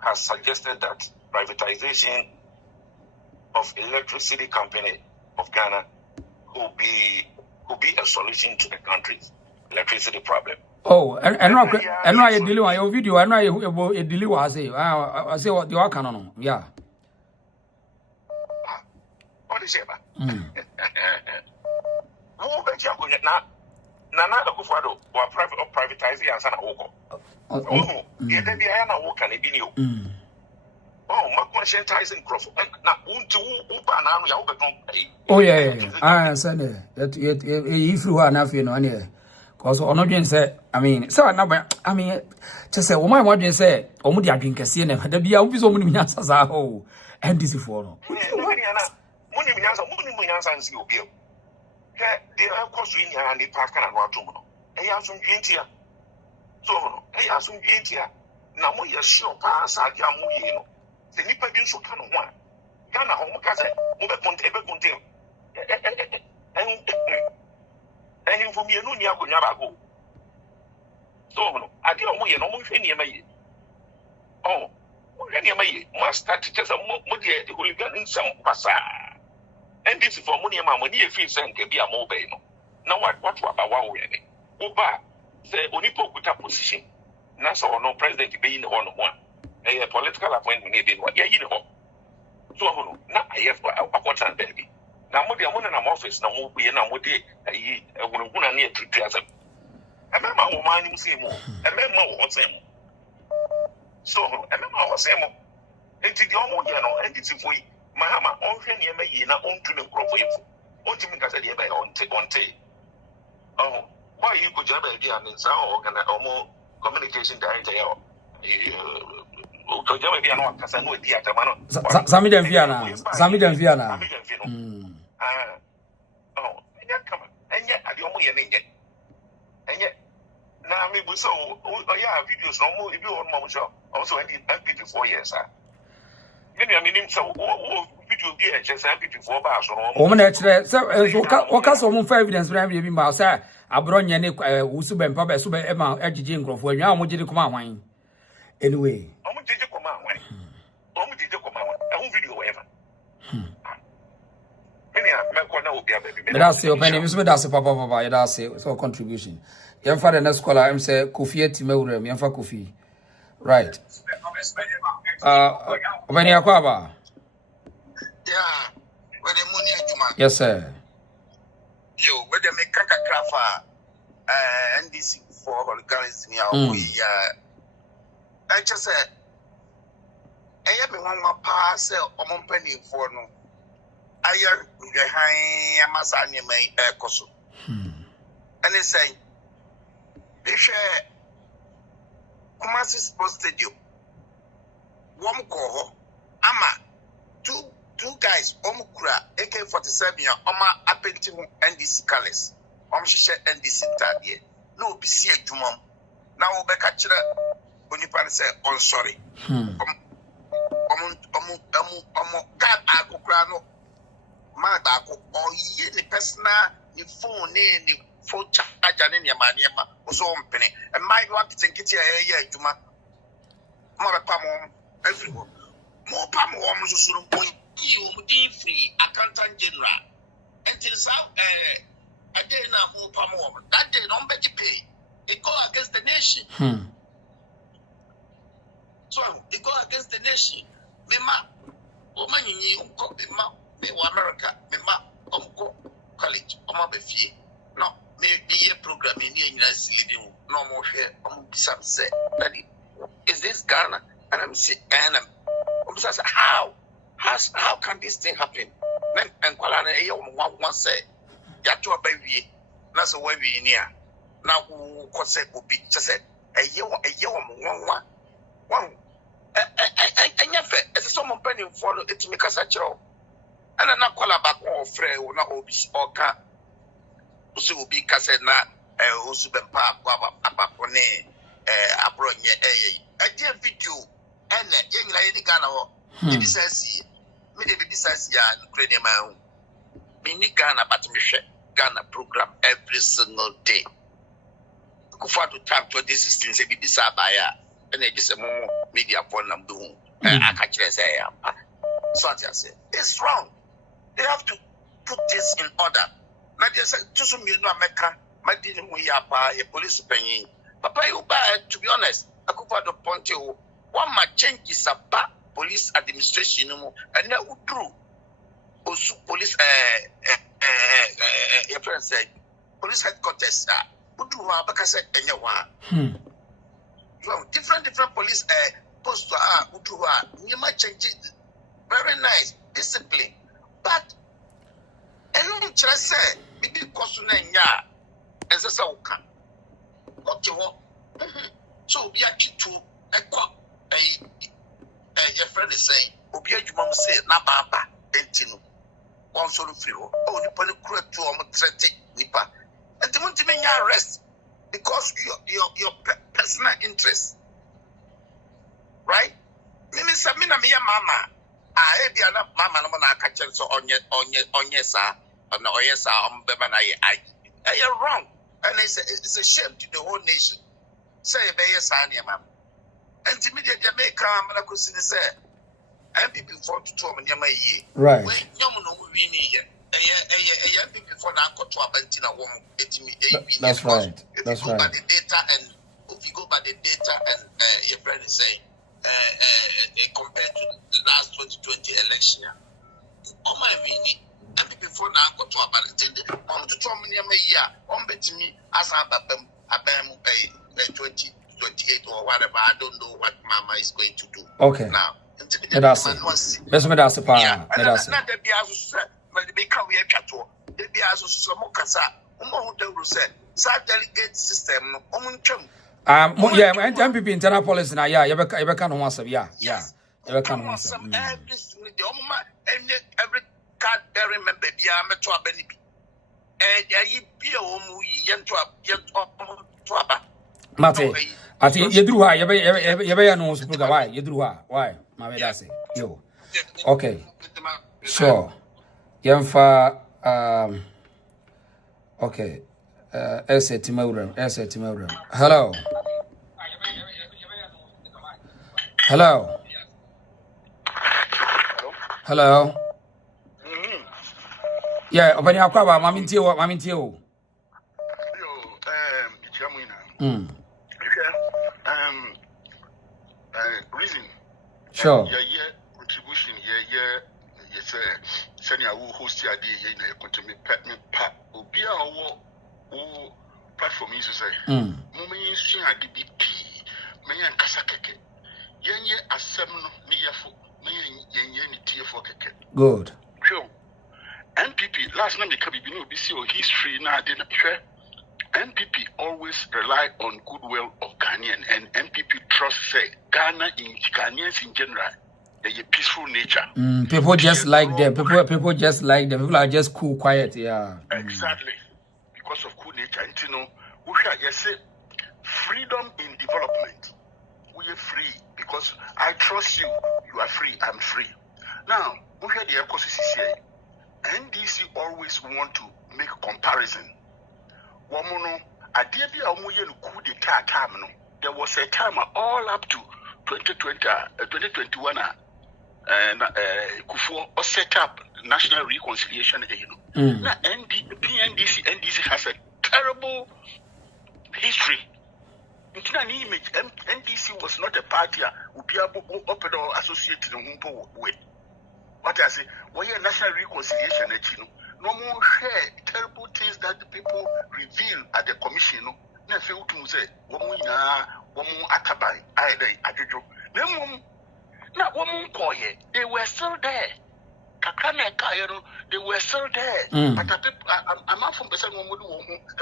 has suggested that privatization of electricity company of Ghana could be a solution to the country's electricity problem. Oh, and I deal with your video. And I deal with I say what you are canon. Yeah. What is it? No, but you are now. Nana Akufo-Addo or privatizing and sana woko. Oh, yeah, there be a na woka ne bi ni o. Oh, my conscientizing crop. Now, oh, yeah. I said that if you are enough, you know, because Onodian said, I mean, so I mean, to say, oh, my one say, oh, my drink a scene, there be a so many answers are whole, and this is for no. They are costing and the park and what to I have some paintia. So, I have some paintia. Now, we are sure pass at Yamu. The Nipa being so kind of one. Ghana home cousin, Mother Conte, ever Conte. And for me, no Yago. So, I get away and almost any of my. Oh, any of my must start to just a moody hooligan in some passa. And this is for money, my near fees and can be a mobile. Now, what about wow? Oba, say, Onipo put a position. Nasa or no president being one. A political appointment, maybe what you know. So, now I have a quarter baby. Now, what they are in an office, now, we are now with a woman near to Tiazam. A member of mine, see more. A member of them. So, a member of them. And to the almost, you know, and it's if we, Mahama, all near me, in our own to the crop for you. What do you mean? I said, yeah, on take. Oh, why you could jump idea and it's our more communication director. Sami dem Viana. Oh, and yet come and yet I don't know and yet now me so yeah videos no more if you on mom show also MPP 4 years maybe I mean so video be just MPP 4 bars o me na kire so ka so mo fa evidence na be ma say abronye ne usu be mpa be so be e ma agige nkrofo anwa o mo gidi kuma hwan anyway that's your penny. That's papa. That's so contribution. Your father next scholar. I'm say Kofi Timewurem. Your father Kofi. Right. When you are yeah. Where the money Juma. Yes, sir. Yo, where they make kaka krafa. NDC for Hooligans. We I just said. I have been one pass or penny for no. I am behind Amazania may Koso. And they say, they share Kumasi Sports Stadium. One go, Ama, two guys, Omukura, AK-47, Oma Appenting NDC colors. Shisha NDC Tadia. No, be see a Jumum. Now, Becca Chira, Bonipan say, oh, sorry. God, I go my back or ye the personal, the phone, the for charge and Yamaniama was on penny. And my want to think it here, Juma. More Pamon, everyone. More Pamon, so you free accountant general. Until South, a day now, more Pamon. That day, don't bet pay. It go against the nation. So it go against the nation. Mema, woman, you go, me America, Mema, college, Befi. No, maybe a program in the United States, no more share. Some say, Daddy, is this Ghana? And I'm saying, and I'm saying, how can this thing happen? Then, and one say, Yatua baby, that's a way we in here. Now, who will be just said, a year, one. And yet, as someone penny follow it to make us a job. And I'm not call back or frey or not or car. Also will be Cassena, also been park, Abapone, abroad, a dear video, and young lady Ghana, it says, maybe this as yan, Cranium, Mini Ghana, but Ghana program every single day. Go far to time to this is to be disabaya. And I just a more media phone I'm doing. I catch it as I am. So I say, it's wrong. They have to put this in order. Now they say, to some you know, America, my dinner we are by a police opinion. Papa, you buy, to be honest, I could find the point you one my change is a bad police administration, and that would do. Also, police, your friend said, police headquarters, would do what I said, and you want. Different police posts you might change it. Very nice discipline, but and you just say because as a so can okay so be a kid to a your friend is saying Obia Jumam say na baba entino one sort of free oh you put a to nipa and the want to make you arrest because your personal interest, right? Mimi Samina Mia Mama, I be an Mama Namana catcher so on yes, sir, on the Oyesa, on Bebana. I am wrong, and it's a shame to the whole nation. Say, Bayasania, ma'am. And to me, Jamaica, Manacusin said, and people for to talk in Yama ye. Right. That's right. That's right. By the data and if you go by the data and your friend is saying compared to the last 2020 election, oh my really, and before now go to about it. I'm to tell me a year, bet me as I'm 2028 or whatever. I don't know what Mama is going to do. Okay. Now. That's it. Let's make that part. Yeah, and that's not the Biazo, but the big we have cattle. The Biazo Samokasa, who said, South delegate system, yeah, MPP internal policy now, yeah, you can once, yeah, you can once. Every card bearing member, Biameto Benibi, and Yentuaba. Mate, I think you drew why, you know, why, you drew why, my that's it. Yo, okay, sure, Yamfa, okay, essay Timorum. Hello. Hello. Yeah, open your crab, Mammy Tio. Reason. Sure. Yeah, contribution. Yeah. Yes, senior who host the idea. Yeah, continue. Obia or platform is to say. Moment you see a DBP. Mayan Kasakeke. Yenye assembly near Mayan Tia for Keke. Good. Sure. NPP last night because we know this history now didn't share. NPP always rely on goodwill of Ghanaian, and NPP trust say Ghana in Ghanaians in general, they're a peaceful nature. People just like them. People just like them. People are just cool, quiet. Yeah. Exactly. Because of cool nature, and you know, we say freedom in development. We are free because I trust you. You are free. I'm free. Now, we had the ecosystem here. NDC always want to make a comparison. woman, I did be a million coup d'etat time. No, there was a time all up to 2020, 2021, and Kufuor set up National Reconciliation. Now, NDC has a terrible history. NDC was not a party would be able to open or associated with. What I say, we are National Reconciliation. No more share terrible things that the people reveal at the commission. No, feel to say, woman atabai, not woman koye, they were still there. Kakane Kayero, they were still there. But I'm not from person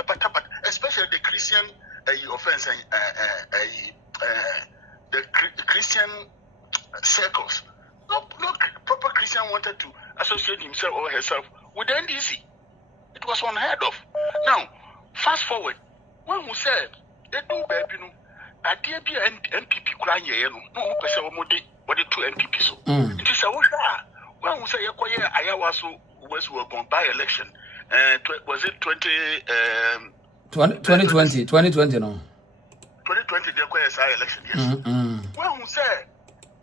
but especially the Christian offense the Christian circles. No proper Christian wanted to associate himself or herself with the NDC. It was unheard of. Now, fast forward, when we said they do baby no, I dare be an MPP crying no person what the two MPPs so. It is a when we say Ayawaso was going by election, was it 2020 no? 2020 there was a election, yes. When we say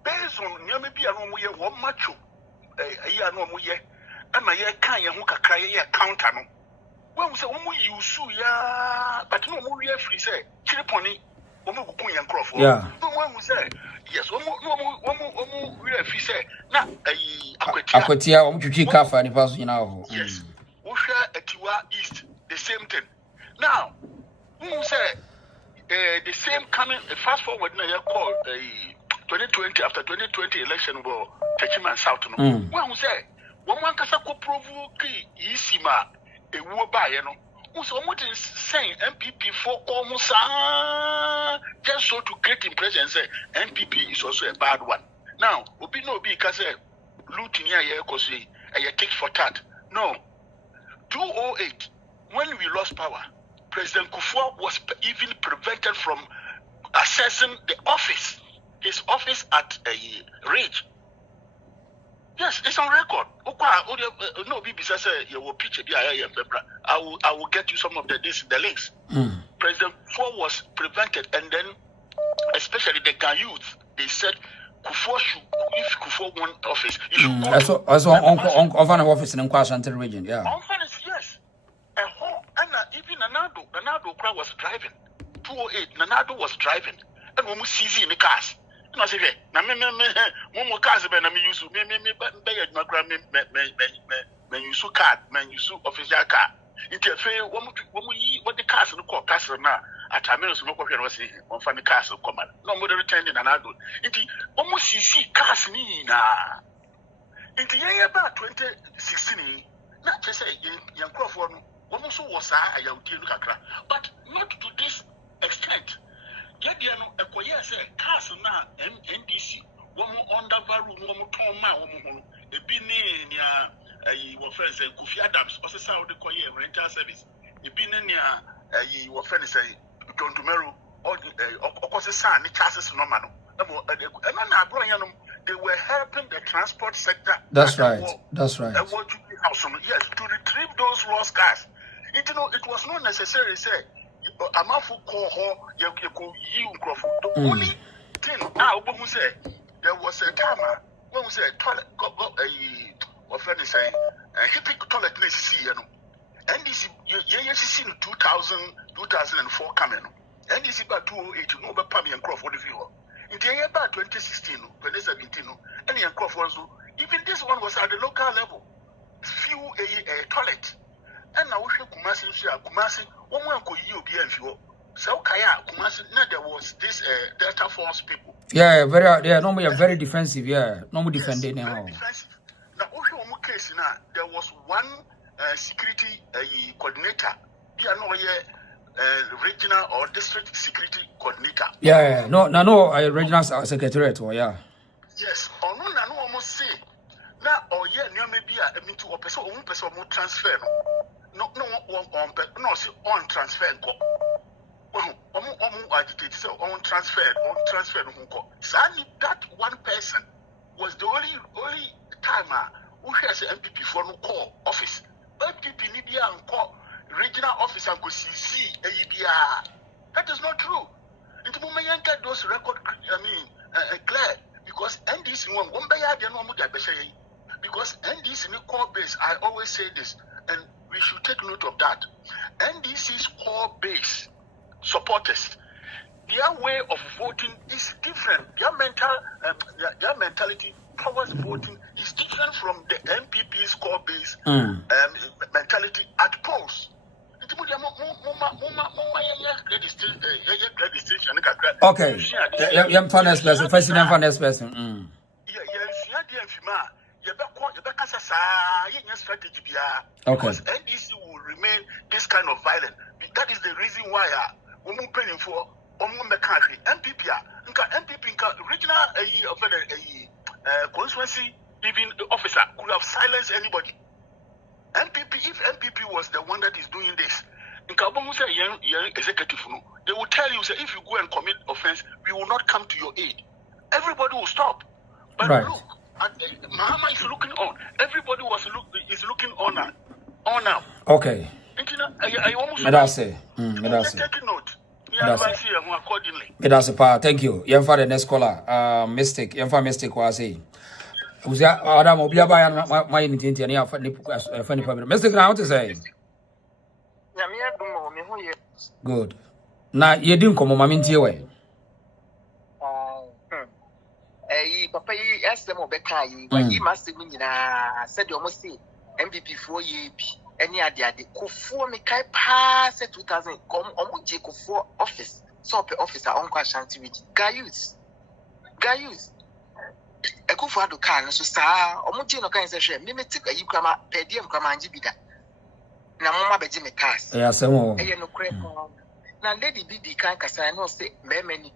based on maybe a no year one macho, a year no year, and my year can you cry a counter no. When we say you sue ya, but no more free say, Chiliponi, Omu Crawford. Yeah. When we say yes, Omu free say, now Akwatia, Kafa, and pass you know. Yes. Usha Etiwa East, the same thing. Now, we say the same coming fast forward now you call 2020 after 2020 election will Techiman South. When we say one Kasako provoke Isima, a war by so what is saying MPP for almost just so to get impression say MPP is also a bad one. Now, Obi no be because looting here, a kick for tat. No. 2008, when we lost power, President Kufuor was even prevented from accessing the office, his office at a Ridge. Yes, it's on record. No, BBC says you will picture the I will get you some of the links. President Kufuor was prevented, and then especially the Ghanaian youth, they said Kufuor should, if Kufuor won office, he should go. Also, on office in Kwashantel region, yeah. Yes. And even Nanado crowd was driving. 2008, Nanado was driving, and when we see in the cars. I say, na me more cars be na me use me my grand me use card, me use official car. It fe what the cars no call cars na at America no kwhwe no say on fa the cars come no mo returning na do. It almost see cars ni na. It year about 2016 na just say yan crofo no almost was a yaudi no kakra, but not to this extent. Yadiano Equia said, Castle now, NDC, one more undervalue, one more tone, my woman, a bini near your friends, Kofi Adams, also South Korea rental service, a bini near your friends, John Tomorrow, or the son, the chances no man. And they were helping the transport sector. That's right. That's right. Yes, to retrieve those lost cars. It was not necessary, say. Amafu call her, you the only thing now, when we say there was a time when we say toilet what friend is saying, hippie toilet place see, and this you see 2004 coming, and this is about 2008, you know, about Pammy and Crawford of you. In the year about 2016, 2017, and the Crawford, even this one was at the local level, few a toilet. And now we Kumasi, one could you be and you. So Kaya, Kumasi, there was this Delta Force people. Yeah, normally very defensive, yeah. Normally defending now. Very defensive. Now, case now, there was one security coordinator, regional or district security coordinator. Yeah, no, regional secretariat, yeah. Yes, or no, almost say. Now, or yeah, maybe I mean to a person more transfer. No, on transfer. Agitated, so on transfer. That one person was the only timer who has an MPP for no call office. MPP Libya and call regional office Sanko CC, ABR. That is not true. Into moment get those record, clear. Because NDC, because NDC in the core base, I always say this, and we should take note of that. NDC's core base supporters, their way of voting is different. Their mentality towards voting is different from the MPP's core base mentality at polls. Okay. I'm finance person. First, I'm finance person. Because NDC will remain this kind of violent. That is the reason why we are paying for MPP, regional constituency, even the officer could have silenced anybody. MPP, if MPP was the one that is doing this, executive, they will tell you, say, if you go and commit offense, we will not come to your aid. Everybody will stop. But look, Mahama is looking on. Everybody is looking on now. Okay. I almost taking note. Thank you. Yemfa the next caller. Mistake. Yemfa mistake was saying. Uzia Adam Obia by my intent and funny problem. Mr. Ground to say. Good. Now you didn't come on into your way. Papa, yes, the Mobeka, but you must have said you almost see MVP 4 years. Any idea the Kufu me kai pass 2000 come omuji Kufu office so pe officer on Ashanti with Gayus e Kufu ado car no so saa omuji no kan say hwe me metik ayi kwama pediem kwama anji bida na mama beji me cars asemo e no kre na lady bidi kan kasa no say me mani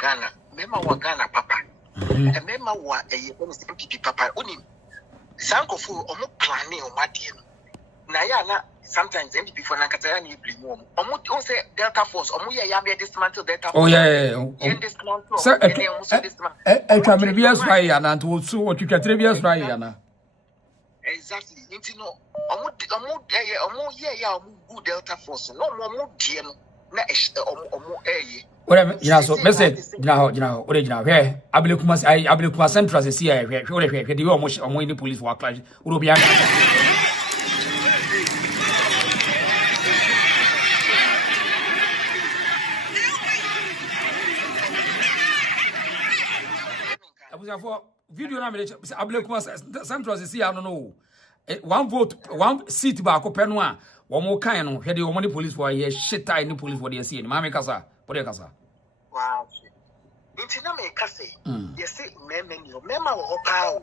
Ghana mema wa Ghana papa e mema wa MPP papa oni sankofu omo planning o madie no na ya na sometimes MPP for Nankataya ni blame omo say Delta Force omo ya me dismantle Delta Force. Oh yeah. Sir, try be as right and to so what you can be as right yana. Exactly. You know omo ya good Delta Force no omo die no na Well, you know, so message, you know, original. Here, Abilukuma Central is here. Here, the almost on the police work like Urubian. Video Abilukuma Central is here. I don't know. One vote, one seat back up and one more kind of head the police for a shit tie in police for the scene. Mamma Casa, Podecasa. Wow. Intina me kase. You see, Mema or Opao.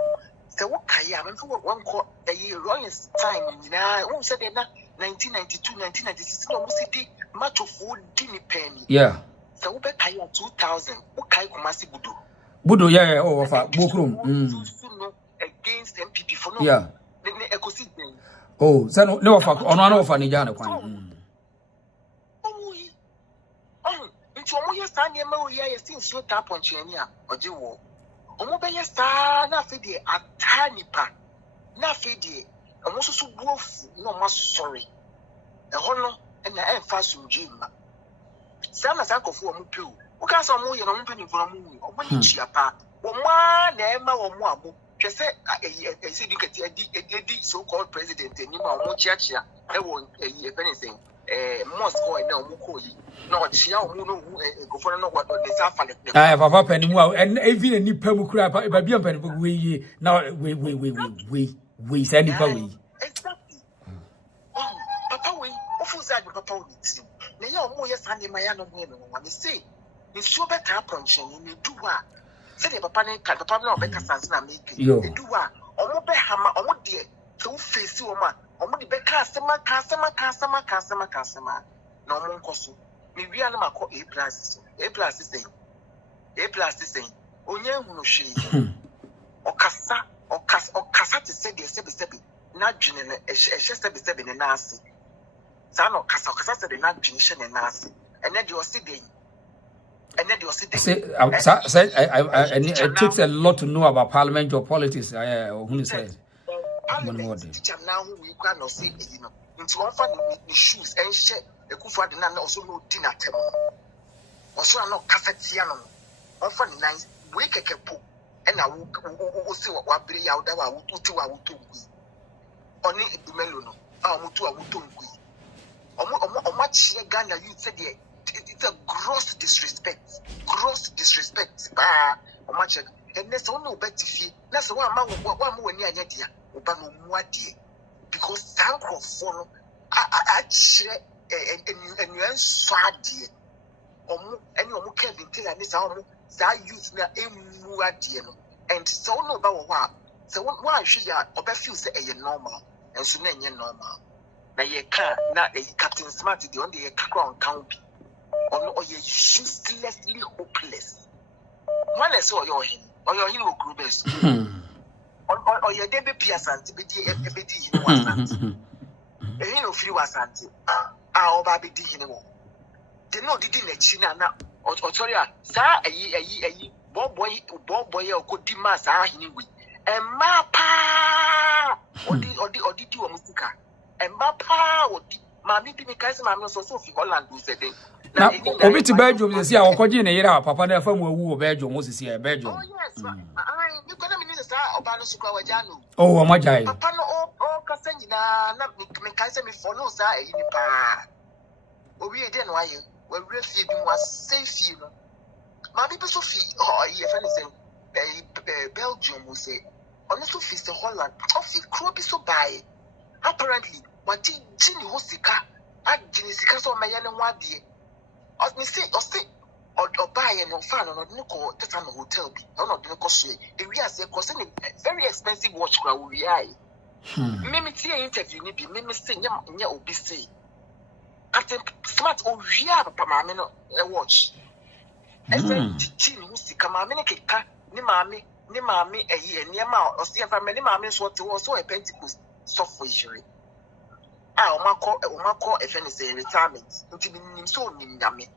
So what Kaya, and for one call a year wrong time in 1992, 1996, almost city, much of food dinny penny. Yeah. So what Kaya 2000, what Kai Kumasi Budu. Budu, yeah, oh, of a bookroom. Against MPP for no. Yeah. Ecosystem. Oh, so no of a Nijana. Nti omo ye sta ne ma o ya sin so tap on chenia oje wo omo be ye sta na fe de atanipa na fe de omo so buofu no ma sorry e ho no na emfa so jima sama sa kofu omo pe o ka so omo ye no mpa ni fo omo omo ni chia pa wo ma na e ma wo mo abo twese e se dikati edi so called president ni ma omo chia e wo e penising Moscow na omukoyi na ochia omu no gofo no what the safale papa panimu and even any pamu kura ba bia panimu we na we say ni pa we exactly papa we ofuza papa we ti na ya omu ye sane ma ya no no wa me say ni so beta approach ni do a say the papa ne ka papa na obeka sanse na make do a omu be hama omu de to face o ma omo di be kasema na omo nkoso me wi ana makọ A+ say onye hunu hwe okasa te se de sebe na dwene na ehye sebe ne na ase sa na okasa se de na dwene hye ne na ase ene de oside it takes a lot to know about parliamentary politics. Who says parliament teacher now who we can say you know into one fan the shoes and share a kufa de na also no dinner tem also no cafeteria no one fan nice we kekepo and I will see what bri ya da wa wutu wa wutu oni edumelo no a mutu a wutu ngui omo chire Ghana youth said it's a gross disrespect ba omo chire and next one no bet fie na so one ma wani anya dia oba no mu ade because sanko for no a chire enu so ade omo Kevin Taylor ni sa omo za youth na emu ade no and so no ba wo ha so one hwe ya oba feel say e normal and so na enye normal na ye ka na Captain Smart the on the crown can be or ye uselessly hopeless one is or your hin will grow best or your debe piasante be di ebedi hin wasante e hin no free wasante oba be di hin wo de no didi na chi na sorry sa ayi boy o ko di ma sa hin wi e ma pa odi di o musika e ma pa odi ma mi bi me kai se ma no so fi Holland do se den na obi ti Belgium se sia okoji ne yira papa na fa mu awu o Belgium o se sia Belgium yes you gonna me say oba no sukwa wajano o ma jai papa no o kasa nyina na me kai se me follow sa eyi ni pa obi e den wa ye we refi bi mu safe no ma bi so fi ye fa ni say Belgium o se ono so fi se Holland o fi kro bi so buy apparently what jini hosika ajini sika so ma ye ne ho ade os me say or buy no fan no no ko teta no hotel bi no no ko so e wi ase ko say very expensive watch kwa we ai me tie interview ni bi me say nya obi say Captain Smart o wi a papa ma me no watch e say jini hosika ma me ne keka ni ma me eyi eniema o see fa me ni ma me so te wo so e Pentecost so for issue omako efe ni say retirement nti nim so nim nyame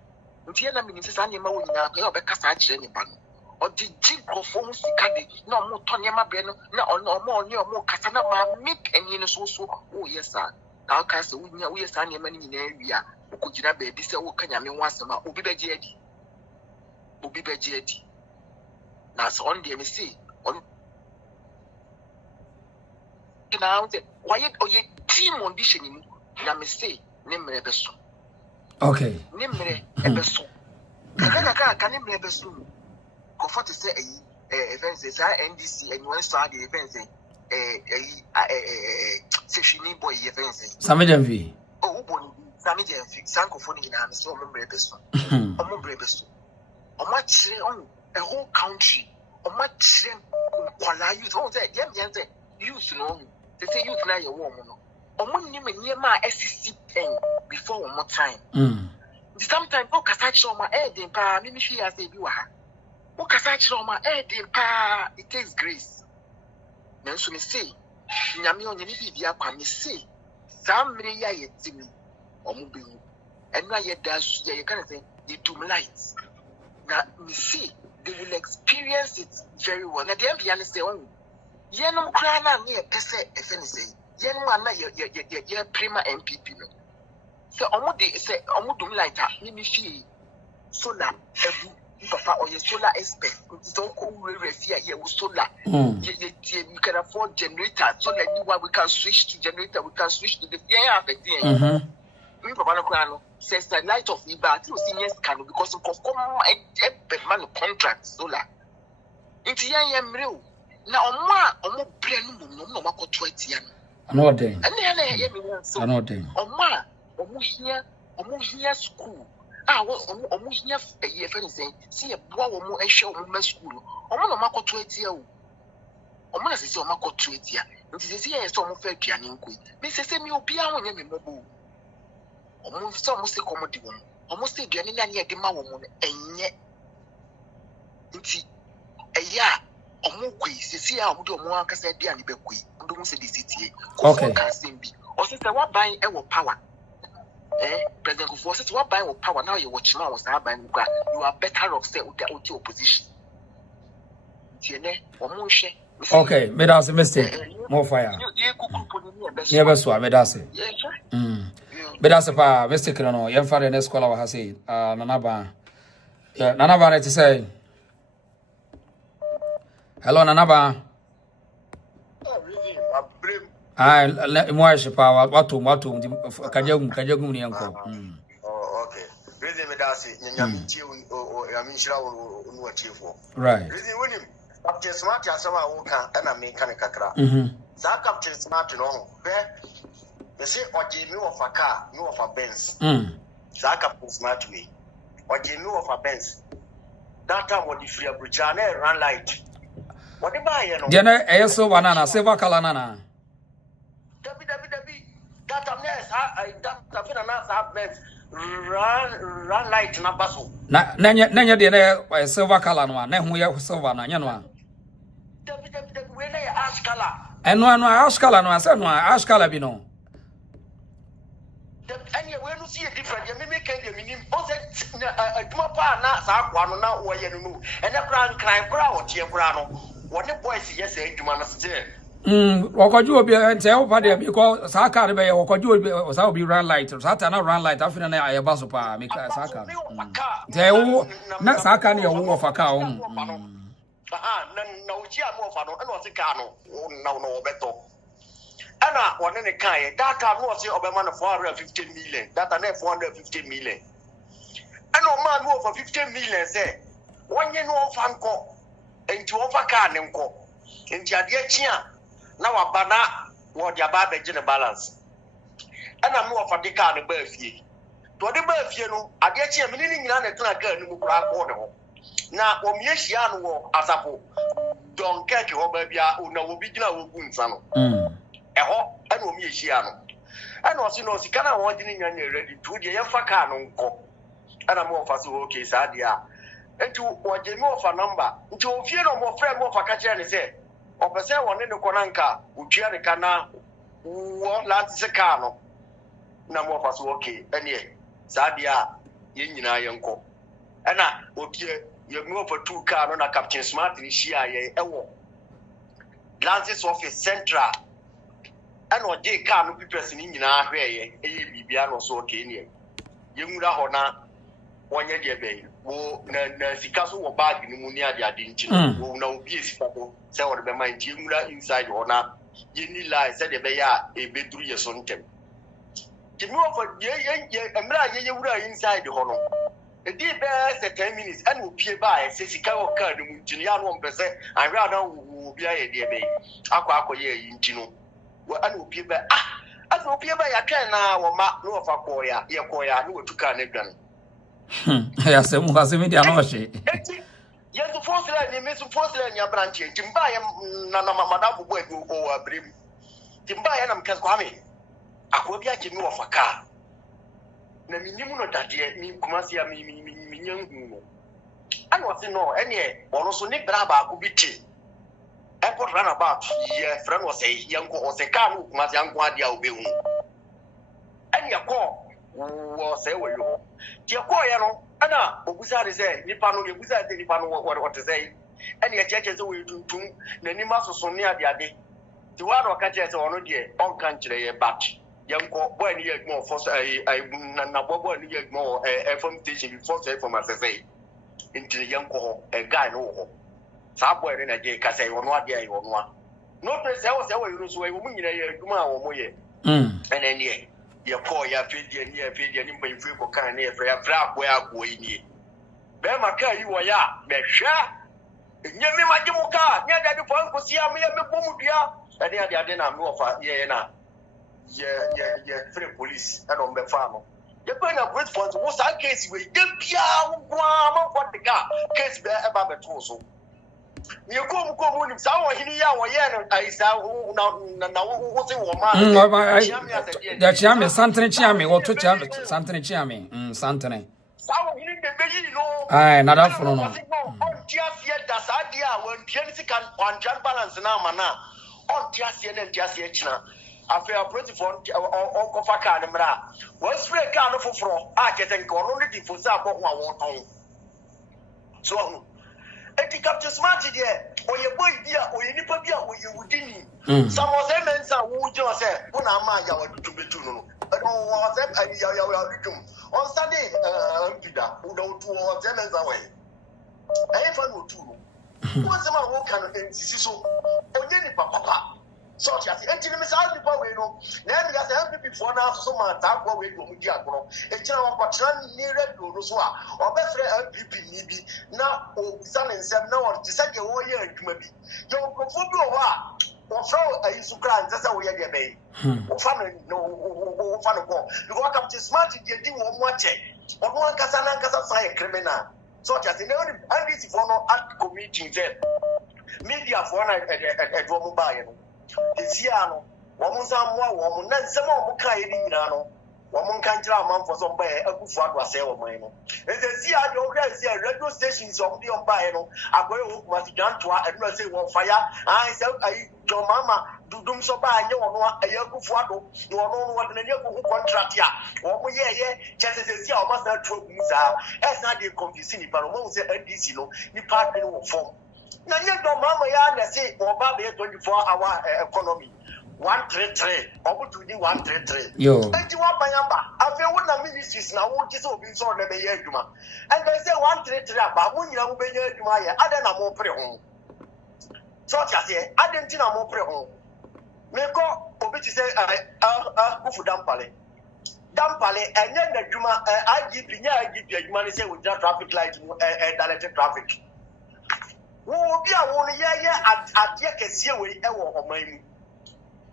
nti na nim say na ma wo nyina ko e obekasa a kire ni ba no o di jigrofo hu sika de na omo to ne ma bre no na omo kasa na ma make eni no so o yes sir na ka say wo nya wo yes sir na ma ni nyina awia ko gina ba di say wo ka nyame ho asema obi beje adi na so on dey me see on now why you team audition ni na me say ne mre beso okay ne mre beso ka ne mre beso ko for to say events say NDC and one side the events seshini boy events Samijamvi uboni Samijamvi sanko for ni na me say o mre beso o ma chire on a whole country o ma chire kwala youth o say dem say youth no they say youth na your woman no omo ni me niema SCC pen before one more time sometimes o kasa chiro ma dem pa me hwe ya say bi wa ha o kasa chiro ma dem pa it takes grace na so me say nyame onye ni bibia kwa me say samre ya yetimi omo bi enu aye da su ye can say the doom lights na me see they will experience it very well na dem bia ne say on yenum kra na ne pese efe ne say yenum ana ye prima MPP no so omo dum light me fi solar ebu papa or your solar expert so ko we refia ye solar you can afford generator so that we can switch to generator, we can switch to the me papa no kra no says the light of Iba you seniors can because of come man contract solar inti yan mrew na omo bre no no makoto atia no ano den ana ye me so ano den omo hia school omo hia ye fe nsen si ye boa omo ehwe omo ma school omo no makoto atia o omo na sese omo makoto atia nti sese ye so omo fa aduane nkoi me sese mi obi a wonye me mobo omo so omo se komo di won omo se aduane na ne de ma wo mo enye nti eya omo koi sisi a omo de omo ankasa bia ne bekoi ndo mo se di sitie ko ka sembi o se wa ban e wo power president ko se wa ban wo power now you watch ma wo sa ban you are better off say with the opposition tiene omo hwe Okay, me that's a mistake. More fire. Never saw me that's it. But that's a pa mistake no. Your father next scholar has said. Nanaba. Nanaba to say. Hello, Nanaba. I moi je pa watu kajagum ni yanko. Oh, okay. Reason me that's it. Nyamiti o yamishira o chiefo. Right. Reason when him Captain Smart ya sama wo kan na me kan kakra. Za Captain Smart no be they say oje mi of a car, mi of a Benz. Za Captain Smart we. Oje mi of a Benz. That time what the free abrucha na run light. What the buy no. Jena eyeso banana silver color nana. That time yes that fina na sa Benz. Run light na baso. Nanya de na silver color no na hu ye silver na nya no. We na ash color. Eno ash color no ase no ash color bi no. Anya we no see a different. You me can the minim. O se aduma pa na sa akwa no na wo ye no no. Ena kran kra wo tie kra no. Wone boys yes aduma na se. Okoju obi ente o pa de because sa car be okoju obi sa obi run light sa ta na run light afina na ayeba so pa make sa car te wo na sa car na wo fa car o na uchi amu fa no na o se car no na no obeto ana wone ne car ye that car no se obema na 450 million that na 450 million ana o man no for 50 million say wonye no fa nko enti o fa car ne nko enti ade achia na wabana wo dia ba be gene balance ana me wo fa de car ne ba afie to de ba afie no ade achia me ni nyina na tena car ni mu kura ko ne ho na o mi ehia no wo asapo don keke ho ba bia na wo bi gina wo gu nsa no eho ana o mi ehia no ana o si no sika na wo de ni nyanya ready to de ye fa car no nko ana me wo fa so okay sa dia enti wo je me wo fa number enti o fie no mo frɛ mo fa ka kire ne se opese woni ne konanka utwia ne kana wo lati car no na mo fa so okay ene sadia ye nyina ye nko ana okie ye mo fa two car no na Captain Smart ni shia ye ewo Lances office central ana oje car no pipes ni nyina ahwe ye eye bibia no so okay ne ye nwura ho na wonye de be wo na sika so wo bag ni mu ni ade ade nti wo na obi esika ko se wo be mind ye nwura inside ho na ye ni lie se de be ya e beduru ye so ntem ti mi wo for ye emra ye wura inside ho no e di be se 10 minutes and wo pie ba e se sika wo car ni mu nti ya no mpese anra na wo bia ye de be akwa ye yi nti no wo an wo pie ba as wo pie ba ya twa na wo ma no fa ko ya ye ko ya no tuka na dwan ya se mu hasemi dia no she yes Forson ni me Forson ya branch timba ya na madam bo edu o abrem timba ya na mkas kwa me akobi a kimi wo faka na minnimu no dade mi kumasi ya mi nyangu no ana wose no ene ono so ni bra ba ko biti airport runabout ye friend was say yanko o se ka no kumasi yanko ade a obehu ene yakọ wo say wo yo ti yakọ ya no ana obusa de say nipa no obusa de nipa no what say ene ya cheche so we tuntum na ni masoso ni ade ti wa no ka cheche ono de on kan kire ye bat yanko boy ni ye gmo force na bobo ni ye gmo FM station before say from say into yanko ho guy no ho sa boy ni na je ka say ono ade ayi ono a no place say wo say wo yuru so we mu nyina ye aduma a wo mo ye ene ne ye call ya fedie ni mpanfo ko kan ne ye fra boy agbo yi ni be ma ka yi wo ya be hwa nyemi magemu ka nya dade fo anko sia me me bomu dua ade na me wo fa ye na ye free police and on the farm. You're going to great for what's our case with Dempia, what the guy case bear about the torso. You come in sour here, or yen, I saw what's a woman. That Chami, Santana Chami, or to Chami, Santana Chami, Santana. Sour in the baby, aye, not up for no. Just yet, that's idea when Pianisi can on John Balance now, mana. On just yet and just yet. After a pretty for Uncle Faka and Mra. Was free car for I get and only for Sabo. So eti Captain Smart there oye boy bia oye nipa bia oye wudini some of them men say wo just say una ma ya wadutu betu no was them ya on Sunday pida wo do to on them men say we I fa no tu no wo say ma wo kan nsisi so onye ni papa so ya say enti me say people we no na me say MPP for na so ma ta go we do mu di agoro e kira wa kwatra ni radio no so a obefre MPP ni bi na o sane nsem na won tise ge wo ye adwuma bi yo kofo bi o ha o fro ayi sukra nse wo ye de be o fa no o fa no ko because Captain Smart di wo mu ache o no ankasa na ankasa sai criminal so ya say no NDC for no act committee there media for na edwo mu ba ye no Esia no, woman Samoa, woman, and some more Kairi Nano, woman can't man for some bay, a good fat was a woman. And the Sia, the radio stations of the Ompano, I go was done to and not say, well, fire. I said, I, your mamma, do doom so by no one, a young Fuado, you are no one in your contract. One year, just as a Sia must not true Musa, as not the confusing, but almost a DC, the partner form. Na nye do mama ya na say oba be 24-hour economy 133 obutu di 133 yo enti wa banyamba afi wo na ministries na wo gise obi so na be ye adwuma and they say 133 aba wo nyina wo be ye adwuma ye ade na mo pre ho so tia say ade nti na mo pre ho me ko obi ti say kufu dampale enye na adwuma IGP nya IGP adwuma ni say wo traffic light directed traffic wo bi a wo ye ade kese we e wo oman mu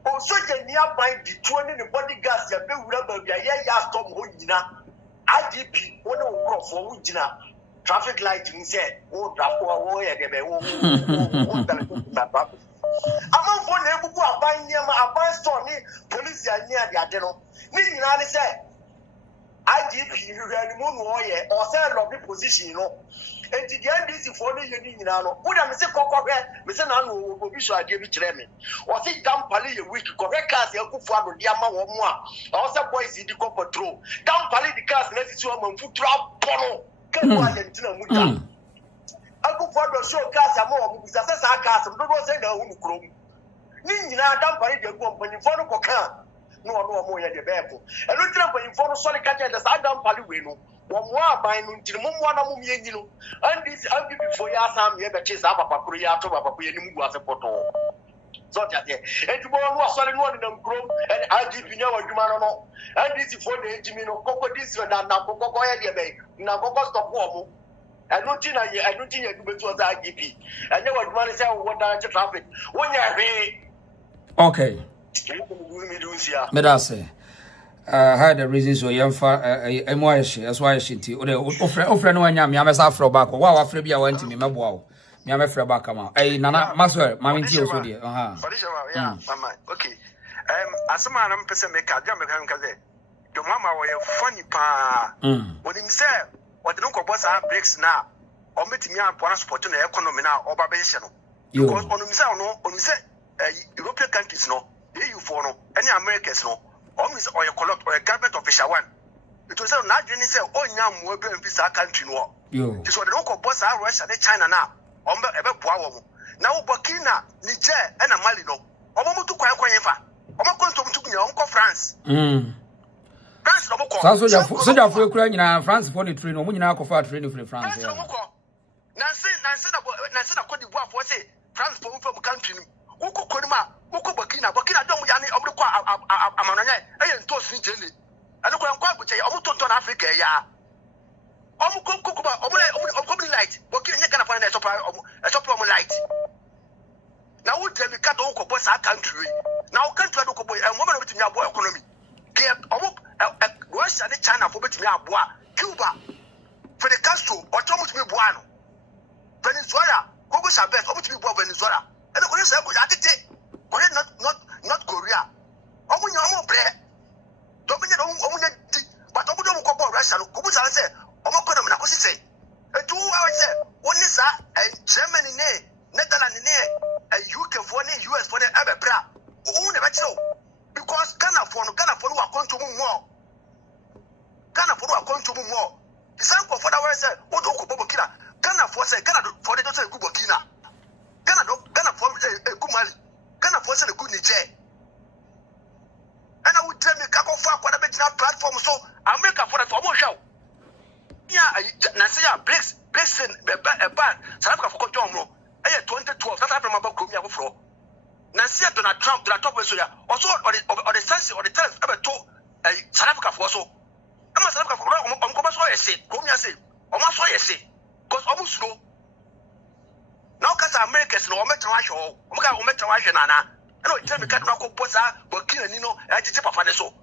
o so je ni aban di tuo ni bodyguards ya be wura ba bia ye ya stop ho nyina IGP wo ne wo crofo wo nyina traffic light ni say wo draft wo ye de be wo amon na ebubu aban nyema aban store ni police ya nya de ade no ni nyina ni say IGP hwehwani mu no ye o say lobby position no enti the NDC for no yeni nyina no wo da me se kokkohwe me se na no obi so ade bi kire me o se dampale ye week kokkohwe cars yakufu ado de ama wo mu a o se boys di ko patrol dampale di cars na sisi o manfutura pono ke ko ayentina mu da akufu ado so cars ama wo mu bisa se sa cars do do se na hu krom ni nyina dampale de ko mpanyimfo no koka no no mo ye de beko eno tira mpanyimfo no so le ka de sa dampale we no wamwa ban no ntiri mumwa na mumye nyino andi before ya sam ye be chisa papa kuru ya to papa ku ye nimu ase poto so tia ejubo no asole no na mkrom and IGP nya waduma no andi si for de ejimi no koko dis na koko ye de be na koko stop wo eno ti na ye eno ti ye du betu za IGP anya waduma ne say wo da traffic wonya hwe okay me da say had the reasons so yemfa emoashi as why shinti ofre no anya me amesa afro back wa afre bia wanti me mebo wo me amefre back ma nana maswer ma minti oso de yeah mama okay asema na mpese me ka dia me kan kaze your mama wo ye funny pa onim se o de nko boss breaks na o metimi ampo support na economy na oba be hye no because onim se European countries no EU for no any Americans no almost or your collect or a government official one. It was not really say, oh, young will be in this country. No, this was the local boss, Russia, China now. Now, Burkina, Niger, and a Malino. Omo to Kwafa. Omo to your uncle France. France, so for Ukraine, France for the train, when you now for training for France. Nancy, Cote d'Ivoire for say, France for country. Uko Kodima, Uko Burkina don't yani Obuko Amananya, and Toss Jelly. And look, I'm quite Omuton Africa, ya. Omuko, light, Burkina can find a supply light. Now, would tell me cut Oko Boss our country. Now, country Oko boy and woman with your boy economy. Russia and China for between your boy, Cuba, for the Castro, or Thomas Buano, Venezuela, Coco Chavez, or to be Venezuela. And the police say, not Korea. Omu nyamu bre. Domine omu ne but omu do ko Russia no ko busa say omu ko na ko say. E tu wa say woni sa Germany ne, Netherlands ne, UK for ne, US for ne ebe bra. Omu ne be chiro because Ghana for wa konto mu mo. Ghana for wa konto mu mo. The same for that way say o do ko Burkina. Ghana for say Ghana for the doctor good Burkina. Ghana for a good Mali. Ghana for say a good Niger. And I would tell me kako for what a platform so America for the formal show. Yeah, Nasia breaks in a ban. South Africa for John 2012. That's after my book Kumia for. Nasia Donald Trump to the top of Soya. Also or the sense or the tariff ever told South Africa for so. I'm a South Africa for almost all I say. Kumia say. Almost all I say. Because almost slow. Now, because Americans no matter what you Nana. I don't tell me can't go posa, Burkina Nino, I did for so.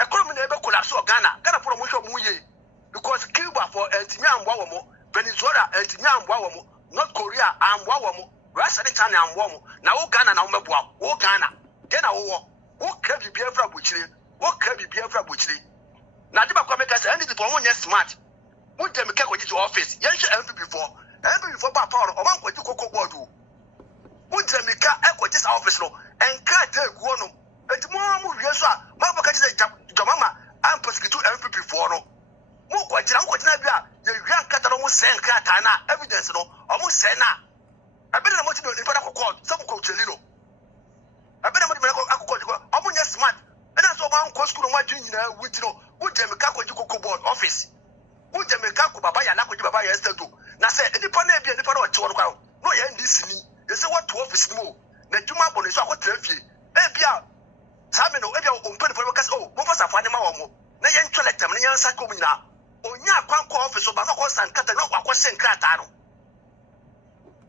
Economy never collapse or Ghana for a motion muye. Because Cuba for Antinia and Wawamo, Venezuela, Antinia and Wawamo, North Korea and Wawamo, Russia and China and Wamo, now Ghana and Mabwa, O Ghana, then I war. What can you be ever butchery? What can you be ever butchery? Now, the Macamacas ended it for 1 year smart. Would them get to office? Yes, MP before power or one with Coco Bodu. Would them get this office and cut the guano? And tomorrow, yes, sir. Mama is a Jamama and Pesquitu MP before no. More quite Nabia, the grand cat almost send Catana, evidence no, almost Sena. I better not to in front of court, some coach Lino. I better not to go, almost smart. And that's all one cost school, my junior, with no, would them get to Coco Board office. Would them get to Babaya, not with Babaya yesterday. Now say any panel be any part of Chonka. No, you ain't this me. They say what to office more. The Juma bonus are what to you. Ebia. Samino, Ebia, open for because oh, Mofas are finding my home. Now you ain't collect them, and you answer coming now. Oh, yeah, can't call office, but no question, cut and no question, Catano.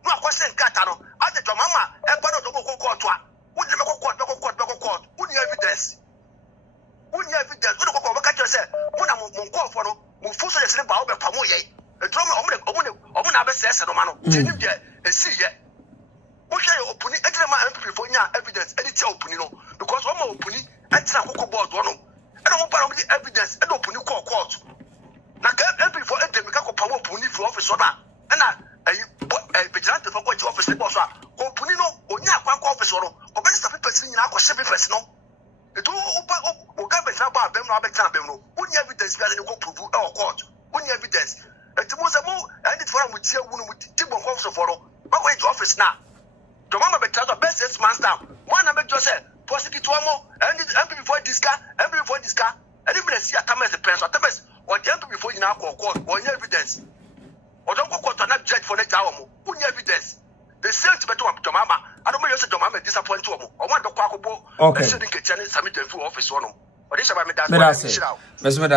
No question, Catano. I did your mama, and Bano don't go court. Would you go court? Would you evidence? Would you evidence? Would you go back at yourself? When I'm on call for no, Mufuso is in Bao Pamoye. A drama of an abyss and Romano, a see yet. What shall you open it? For evidence, and it's opening because one more opening and Saco board one. I don't want the evidence and open you court. Now, MP for a democratic power pony for office or not. And a vigilante for what your office was. Opunino, or Yaquan office or best of a person in our civil personal. It will come about them, Robert Campbell. Wouldn't evidence that you go prove our court? Wouldn't evidence? And it was a move, and it's one with Tibon House of Oro. But wait to office now. The mama better the best 6 months down. One of Joseph, prosecute one more, and MP before this car, MP before this car, and even see a Thomas the Prince or Thomas, or the MP before you now call court, or any evidence. Or don't go court and not judge for the tower, wouldn't evidence. They sent to better Mama. I don't know if your mama disappoint you, or want to quackable, or sending a channel submit the full office one. Or this about me that's what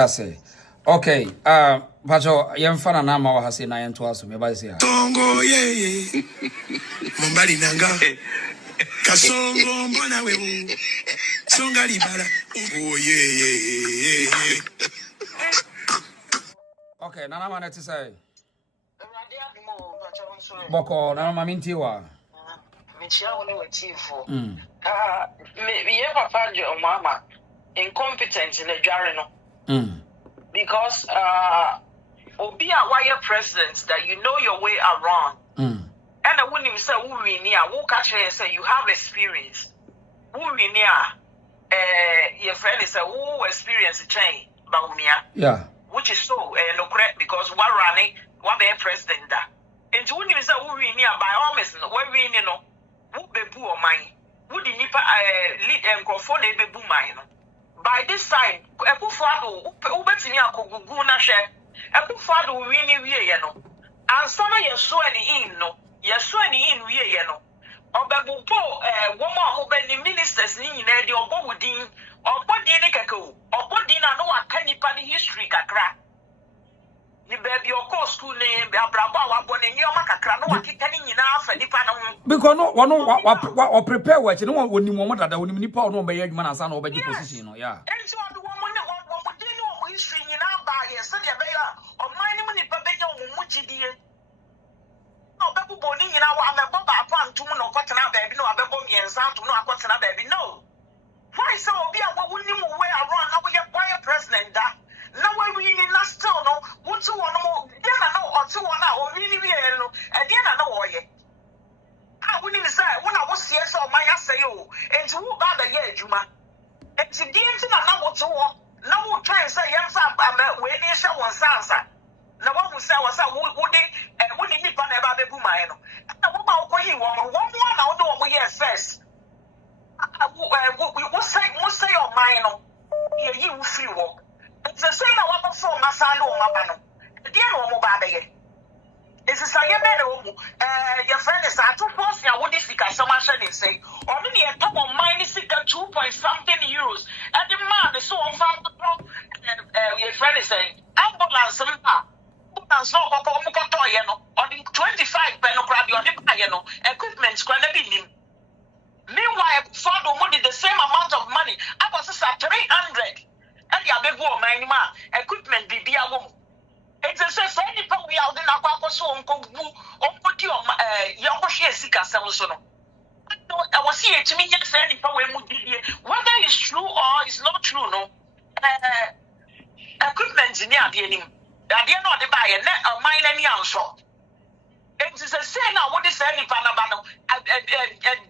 okay, Pacho, Yamfana Nama has in 9 to us, maybe I say. Tongo, ye, Mombali Nanga, Kasongo, Bonawe, Songali Bara, oh, ye. Okay, Nana wanted to say. Boko, Nana Mintiwa. Me papa your mama incompetent in the jarino. Because Obi a wire president that you know your way around. And I wouldn't even say who we near, who catch her and say you have experience. Who we near your friend is a who experience change about me. Yeah. Which is so no correct because what running what be president that. And you wouldn't even say who we near by all means where we know who be boo or mine. Who the nipa lead and control they be boo mine. By this time, Ekufado, Ubetinia Kuguna share, Ekufado winning yeno. And some of your swearing in no, your swearing in yeno. Obabupo, woman who been ministers in the Obodin, or Bodinako, or Bodina no one can pan history kakra. The baby your course school name, Braba, born in your macacra, no one kicking enough and Nipan. Because no one or prepare what you know when you want that when you put on by your man as an over position. Yeah. And so the woman what do you know history in our by a study of my money, Babino Muji. No, Babu Bonin, you know, I'm a Boba upon 2 months of cotton baby, no, I bet me and sound to know a cotton baby. No. Why so be a what wouldn't way around now we have wire president that. Now we in last town, no, what 2 or more, then I know or 2 or now, or really, and then I know why. I wouldn't say when I was here, so my answer you, and to who bad a year, Juma. And to the internet, now what to walk, now we'll try and say, yes, I'm waiting, show one answer. Now, what who say was a would need to never be Bumano. And what about one more now? No, we are first. We will say your mind. You free walk. It's the same I want for Masano Mabano. Dear Mobile. It's a sayabero. Your friend is at 2 points. Now, what is the customer say? Only a top of minus 2.something euros. And the man is so far. Your friend is saying, ambulance, ambulance, on the 25 penocrabi on the piano, equipment, meanwhile, Ford wanted the same amount of money. I was 300. And the Abebu Manima, equipment, be a woman. It's a say, any we are the Napa so on put your young Sika Samusono. I was here to me, yes, any whether it's true or it's not true, no. Equipment in the name. They are not the buyer, or mine any answer. It is a say now what is any Panabano.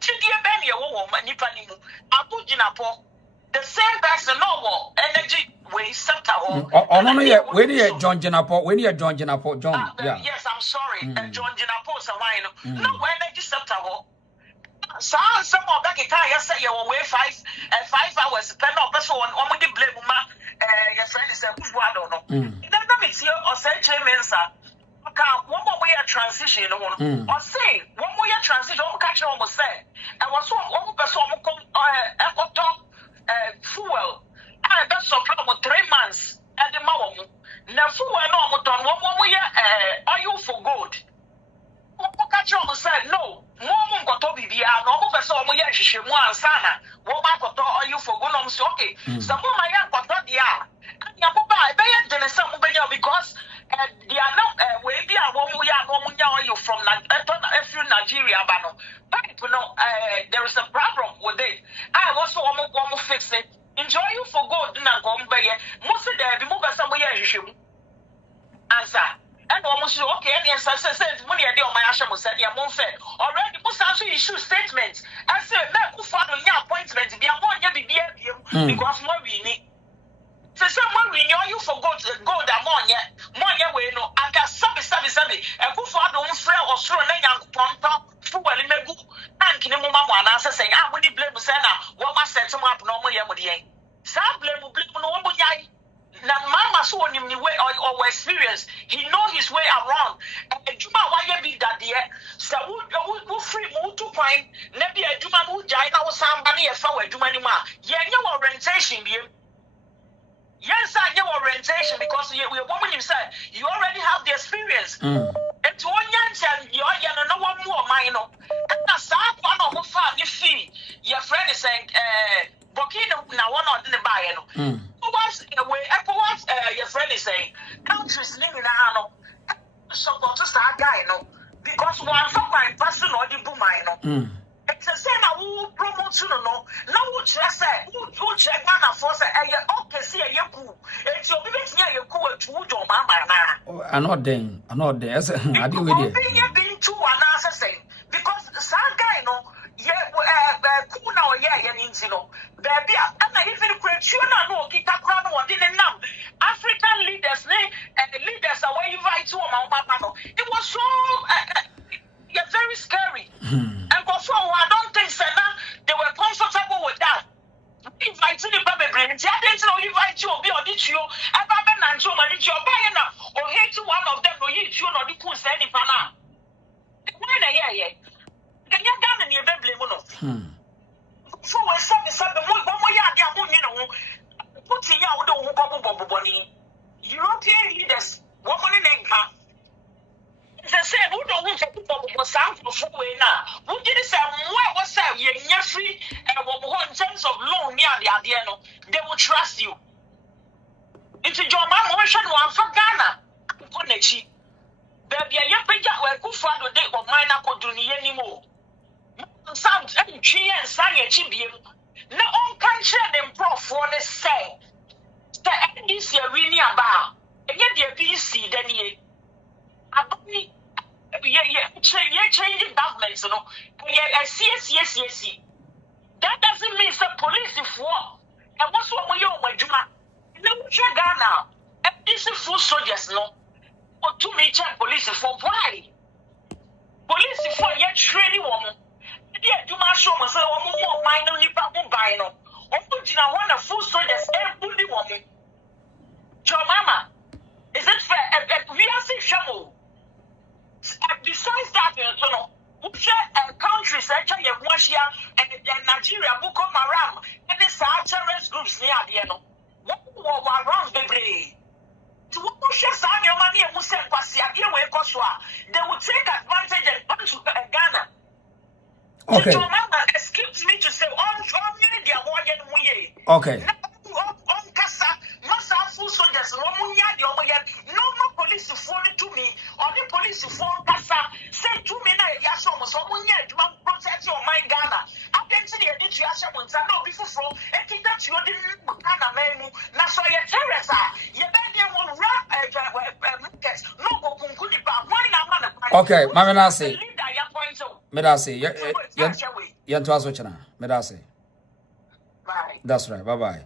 Gideon Benny, a woman, Nipanimu, Abujinapo. The same person, no energy way sector. Oh, no, when you John Jinapo, John. Yes, I'm sorry, John Jinapo, no energy sector. Some of that I say you away 5 hours, pen up person on with the blame, your friend is a good one, don't know. Then let me see or say, Mensa. One more way a transition, or say, one more year transition, catch almost say, and was one person fuel. I got so for 3 months at the moment. Now, fuel no done 1 more year, are you for good? Catch almost said, no, more got to be no person, she one sana, what are you for good? I'm so okay. Some of my young got the because they are not from Nigeria, there is a problem with it. I also want to fix it. Enjoy you for good, most of them move somewhere you should answer. And almost okay, and said money on my Asham said, yeah, already most also issue statements. I said, who follow your appointment, be a more because more we need. So someone we know you for gold ammonia, way no, and got sabi, and who for don't fail or throw a young ponto, full in the book, and Kinema answer saying, I would blame Senna, what must set some up no more yamudi. Some blame will blame no one yai. Now, Mama saw him the way or experience, he know his way around. And Juma, why you be that dear? So, who free move to find, maybe a Juma who died or somebody a foul Jumanima. Yeah, no orientation, dear. Yes, I know orientation because you're a woman himself. You already have the experience. And to one young you're no one more minor. And that's one of the family fee. Your friend is saying, Bokino, now one on the buy. Who was your friend is saying, countries living around. So go to start guy, no, because one for my person or the boom, it's the same who promotes you, no. Now, who just say, who check man for say, okay, see a yoku. It's your business near your cool to your mama. I'm not there. I do with you. Been to an answer saying, because some guy, no, cool now, you know, baby, and I even question, no, Kita Crown or didn't know. African leaders, and the leaders are where you invite to Mama. It was so, very scary. And before, I don't think they were comfortable with that. Inviting the baby brain, I didn't know invite you or be on it you, and Baba Nanjo, and it's your buying or hate one of them, or you or the cool any pana. When I can you down in your baby mono? So when something one more yard, you know, putting out the Bobby European leaders, woman in England. The same who don't want to put up for sound for way now. Who did say, what was that? You're free and in terms of loan near the idea, they will trust you. It's your mom version one for Ghana. Konechi. Baby, you pay that way, good for the day of mine. I could do anymore. Sounds and tree and sang a chibium. No one can share them prof for the say. The NDC really about. And yet, the PC, then ye. Changing governments, you know. Yes. That doesn't mean the police is war. And what's what we are, my Juma? No, Ghana. And this is full soldiers, no. to me check police for why? Police for yet training woman. Dear, do my show myself more minor nipa buy no. Opujina one of full soldiers every woman. Your mama, is it fair? We are saying shamu. Besides that, you know, countries such as Russia and Nigeria who come around and the terrorist groups near the end. What were around the day? To share your money and Muslim they will take advantage and come to Ghana. Okay. Your mama excuse me to say, okay. Soldiers, no police to phone to me, or the police to phone Kasa, say to me, so protect your mind, Ghana. I can't see the education once I know before, and think that you didn't Ghana, man. Now, so you're Teresa, you're no, okay, Mamanasi. Medasi, Medasi. That's right, bye bye.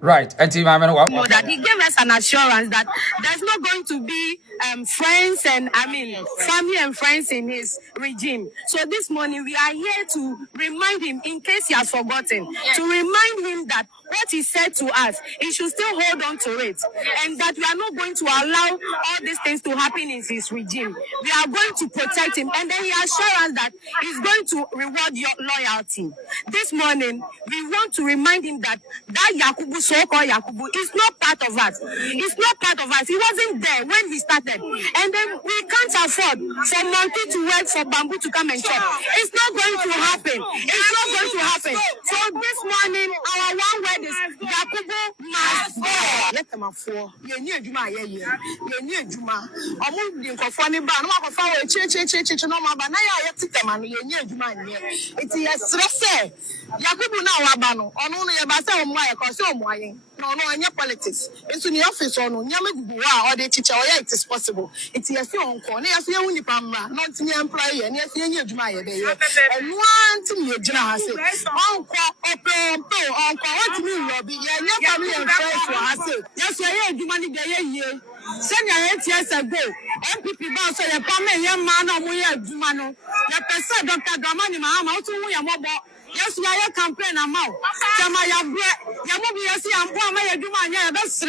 Right, and team, that he gave us an assurance that there's not going to be friends and family and friends in his regime. So this morning we are here to remind him, in case he has forgotten, to remind him that what he said to us, he should still hold on to it, and that we are not going to allow all these things to happen in his regime. We are going to protect him, and then he assured us that he's going to reward your loyalty. This morning, we want to remind him that Yakubu, so-called Yakubu, is not part of us. It's not part of us. He wasn't there when we started. And then we can't afford for monkey to work, for bamboo to come and chop. It's not going to happen. It's not going to happen. So this morning, our one word is Yakubu must go. Let them afford. You need Juma, you need Juma. I'm moving for funny ban. I'm going to follow a church, no more, but now I have to tell man, you need Juma. It's a stress. Yakubu now, Abano, on only a basa or my consume wine. No, in your politics. It's in the office or no, Yamadu or the teacher, it is possible. It's a few on corner, a few Unipama, not to me employee, and yes, you need Juma. And one to me, Jana, Uncle, what to me, Robbie, your family and friends for us. Yes, I had money there. Send your 8 years ago. MPP boss say a pame young man or we are Jumano. The person Dr. Dramani Mahama, we are mobile. Yes, we are campaign amount. Samaya bread, Yamubi, yes, I'm poor, my Dumania, that's 3.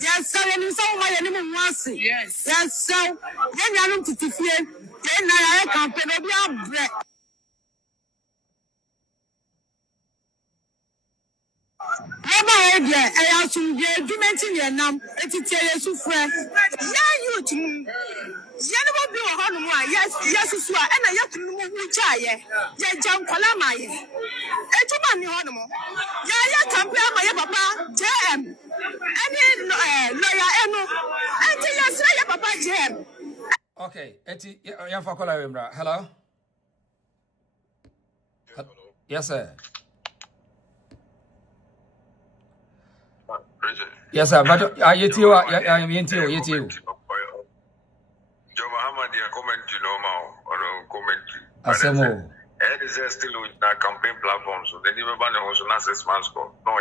Yes, sir, and you saw my enemy once. Yes, so then I don't to fear. Then I campaign, we are bread. I have some argument in your name. It's a tell you so friend. Yeah, you too. General be a honor. Yes, and I have to move which I jump Colama. A two-man honor. Yeah, compare my papa, Jam. Any lawyer, and yes, papa Jam. Okay, Eti, hello? Yes, sir. Yes, sir, but I yet you. Joe Mahama, they are comment to normal or comment. And is still with our campaign platform, so they never ban also not 6 months ago. No,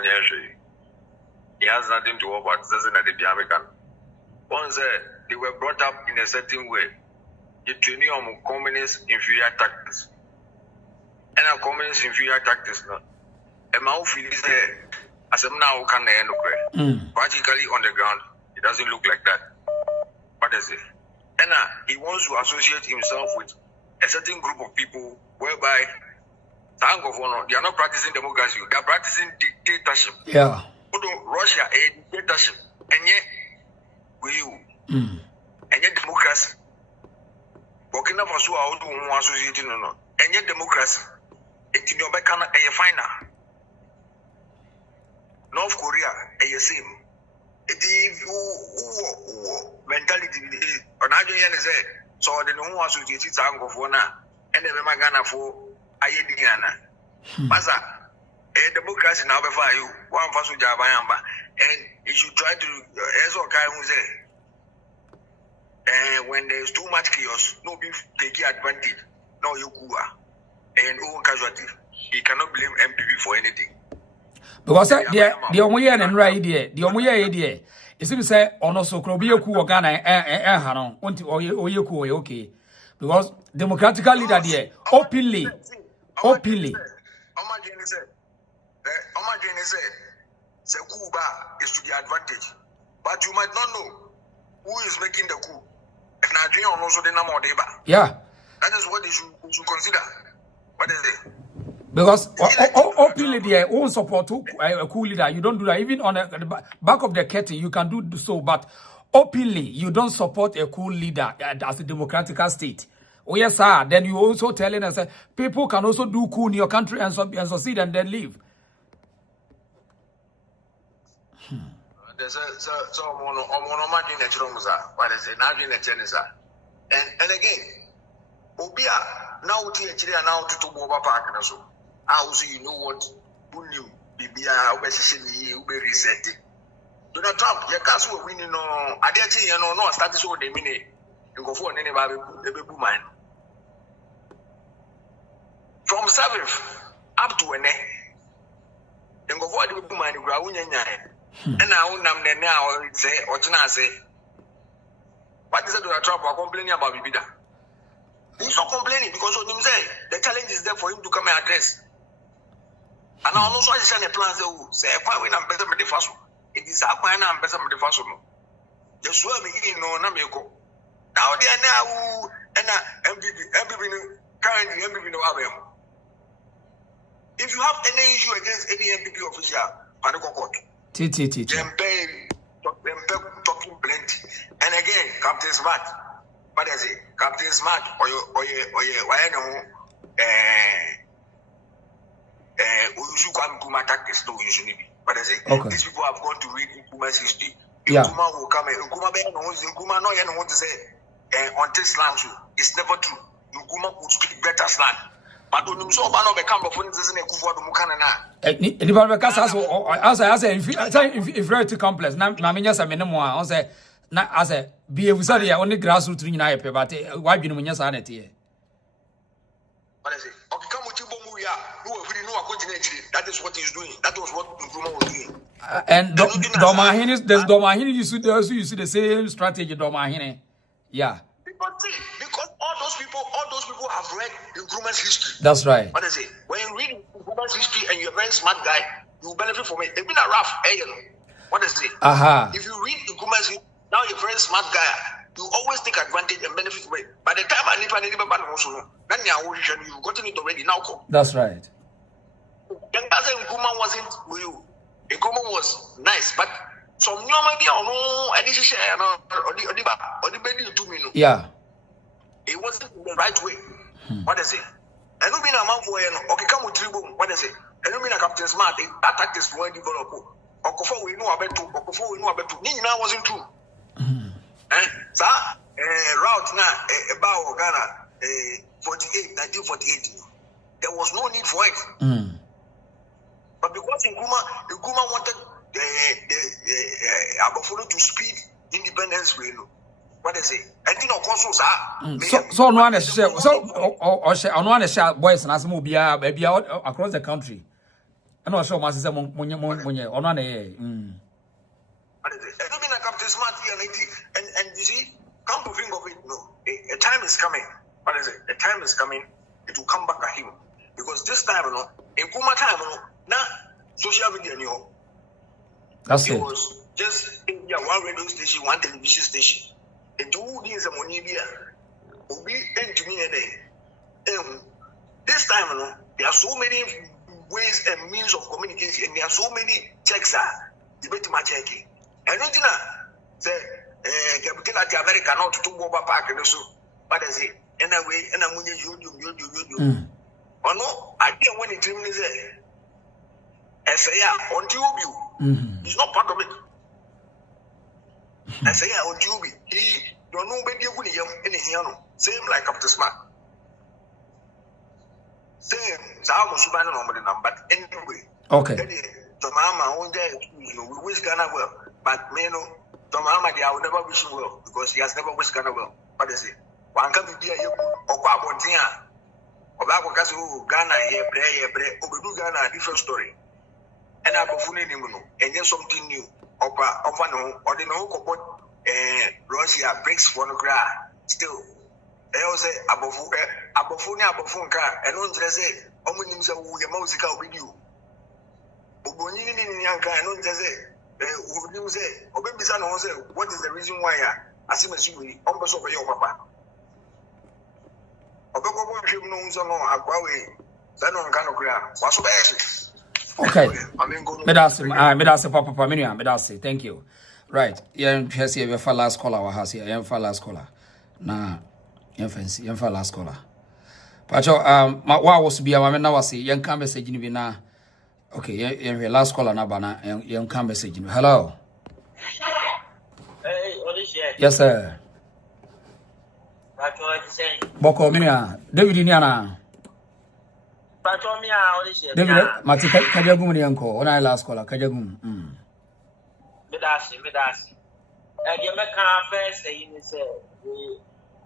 he has nothing to work about. Doesn't at the American. Once they were brought up in a certain way. You training on communist inferior tactics. And our communist inferior tactics now. And my feeling is there. As I'm now can practically on the ground, it doesn't look like that. What is it? And he wants to associate himself with a certain group of people whereby thank of honor, they are not practicing democracy, they are practicing dictatorship. Yeah. Russia a dictatorship. And yet we and yet democracy. Burkina Faso are associating no. And yet democracy. It's in your back a final. North Korea, a same. It is mentality. On Adrian is there. So the no one associated to for now. And then Magana for Ayediana. Maza, a democracy now before you. One Fasu Jabayamba. And you should try to, as okay, who's there. And when there's too much chaos, no be taking advantage. No, you and all casualty. He cannot blame MPP for anything. Because the Omoyan and right there, the Omoya idea, If you say ono so kro be ku Ghana ha no won't oye ku okay because democratic leader there openly say Cuba is to the advantage, but you might not know who is making the coup. And I dream also the number of yeah, that is what they should consider. What is it? Because openly there won't support a coup leader. You don't do that. Even on the back of the curtain, you can do so, but openly you don't support a coup leader as a democratic state. Oh yes, sir. Then you also telling us people can also do coup in your country and succeed and then leave. There's so what is it? And again, Obia now to now to Boba Park and so. Also, you know what? Who knew? Bibia, Ube reset. Donald Trump, your castle winning no, I didn't see no status of the minute. You go for any baby mine. From 7th up to an end. You go for the mine, you grow in and now, now say, or say, what is it Donald Trump are complaining about Bibida? He's not complaining because of him say the challenge is there for him to come and address. And I also send a plan say, why we not better with the first one? It is up and I'm better with the first one. Just swear me in no Namiko. Now they are now and MPP currently MPP no Abem. If you have any issue against any MPP official, Panico Court. Talking plenty. And again, Captain Smart. What is it? Captain Smart or why no you come to my tactics no usually be. What is it? Okay. These people have gone to read Nkuma's history. Nkuma will come and Nkuma no you know what to say on this slang it's never true. Nkuma could speak better slang. But when you saw Bano become before this isn't a kufu to Mukana. As if very too complex. Naminya Saminamo, I say, not as a be a sorry, only grassroots in Ipe, but why be no sanity? What is it? Okay, come with you, who really know that is what he's doing. That was what Nkrumah was doing. And Domahini, there's Domahini, you see the same strategy, Domahini. Yeah. Because all those people have read Nkrumah's history. That's right. What is it? When you read Nkrumah's history and you're a very smart guy, you benefit from it. It's been a rough, what is it? If you read Nkrumah's history, now you're a very smart guy. You always take advantage and benefit from it. By the time I live also, then you've gotten it already now. That's right. Nkrumah wasn't with you. Nkrumah was nice, but some new maybe I didn't share or the baby 2 minutes. Yeah. It wasn't the right way. What is it? I don't mean a man for okay, come with tribune. What is it? I don't mean a Captain Smart. That tactics were developed. Or before we know about two, or before we know about two. Nina wasn't true. Sir, route now about Ghana 1948. There was no need for it. But because Nkrumah wanted the Abafolo to speed independence, what is it? I think of course, so no one is on one share boys and as mobile baby out across the country. I'm not sure my sister on one. I don't mean a Captain Smart here, and you see, come to think of it, no, a time is coming. What is it? A time is coming. It will come back at him because this time, in Nkrumah time, now social media, that's it. Was just one radio station, one television station. The two days of money will be to me a day. This time, there are so many ways and means of communication, and there are so many checks are debate my checking. And not say capital America not to Boba Park and so, but I say, anyway, and I'm winning you. Or no, I didn't win it in the SAR on tube. He's not part of it. SAR on tube. He don't know baby in the same like Captain Smart. Same, so I was but anyway. Okay. To Mahama, one day we wish Ghana well, but to Mahama, I will never wish him well because he has never wished Ghana well. What is it? One can be a or Quabontia or Bacocasu, Ghana, Obedu Ghana, a different story. And I go full and just something new. Opa no or the no ko Russia breaks for no gra still I say abofu ni abofu nka eno nkyere say omunim say wo yema usika obidi Obonyi ni nyanka eno nkyere say omunim say obebisa no say what is the reason why asimesu we ombeso obe yo papa obeko bo hwem no nso no akwawe sano nka no kra waso be okay medase papa menua medase thank you right yeah here see your last caller wa has here last caller na your last caller pacho wa was bia ma na wase yen kan message ni bi na okay your last caller na bana yen kan message ni hello hey Odisha yes sir pacho what you saying boko menua David ni ana pacho mi a Odisha David mati kajagum ni yanko ona last caller kajagum medasi you make a first saying is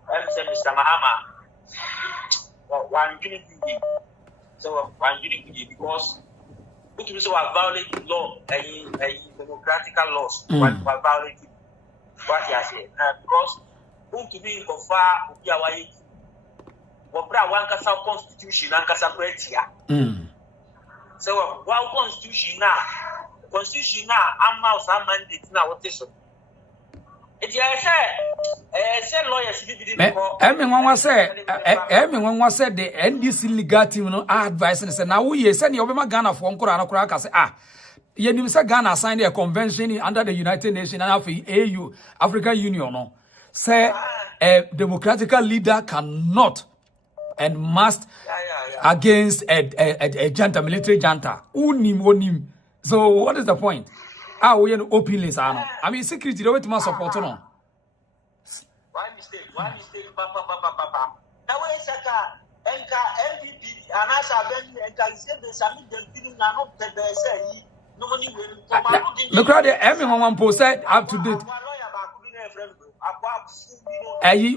Mr. Mahama one unit so one unit because it was violating law a democratic laws one violating what you say because who to be confer ubi away wabra one kasa constitution and kasa pretia so one constitution now I'm some mandate now what is it say lawyers did everyone said the NDC legal team no advice and say now we send your Ghana for nkora na kora ka say yenim say Ghana signed a convention under the United Nations and AU African Union no say a democratic leader cannot and must against a junta military junta unim. So what is the point? We are openly I mean security don't want to support no. One mistake, papa. Now we saka enka MVP anasa ben enka say be sami dem pinu na no te be say no money we the crowd everyone one post up to date.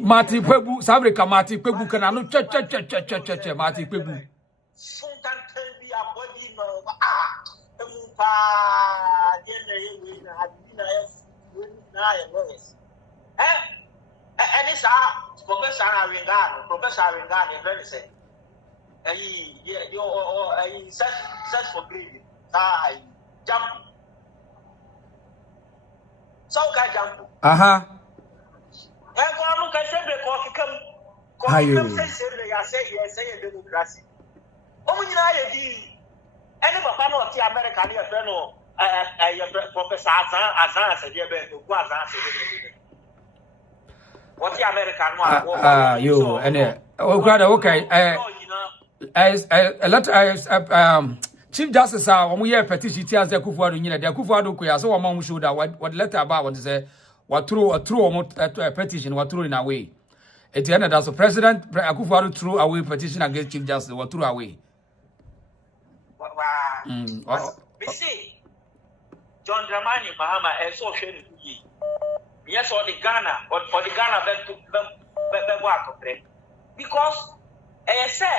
Martin Pebu, Sabrika Martin Pebu can no che Martin Pebu. Sultan can be a body no and it's Professor Ringano, very say. You search for greedy. Jump. So can jump. And look at the say democracy. Any papa no ti America ni e no Professor Azan said you go Azan what the American one you and okay Chief Justice when we petition tears the Kufuado nyina the Kufuado kuya so one show that what letter about what say what through a petition what through in a way at the end of that so President Kufuado threw away petition against Chief Justice what threw away we see John Dramani Mahama so sheni kuyi yes or the Ghana or for the Ghana because I say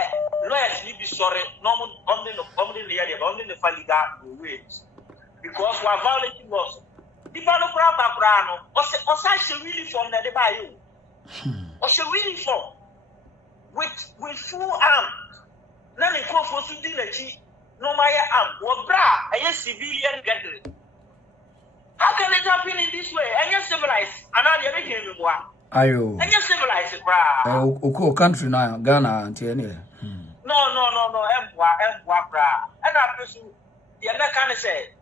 lawyers need be sorry no only the faliga ways because we are violating laws the no crano or say really form that they buy you or she really form with full arm none in comfort to no my arm or bra a civilian gathering. How can it happen in this way? And you're civilized. And now you're making me one. Ayo. And you're civilized, bra. Uko country na Ghana until any. No. Mbwa, bra. And I pursue the other kind of say,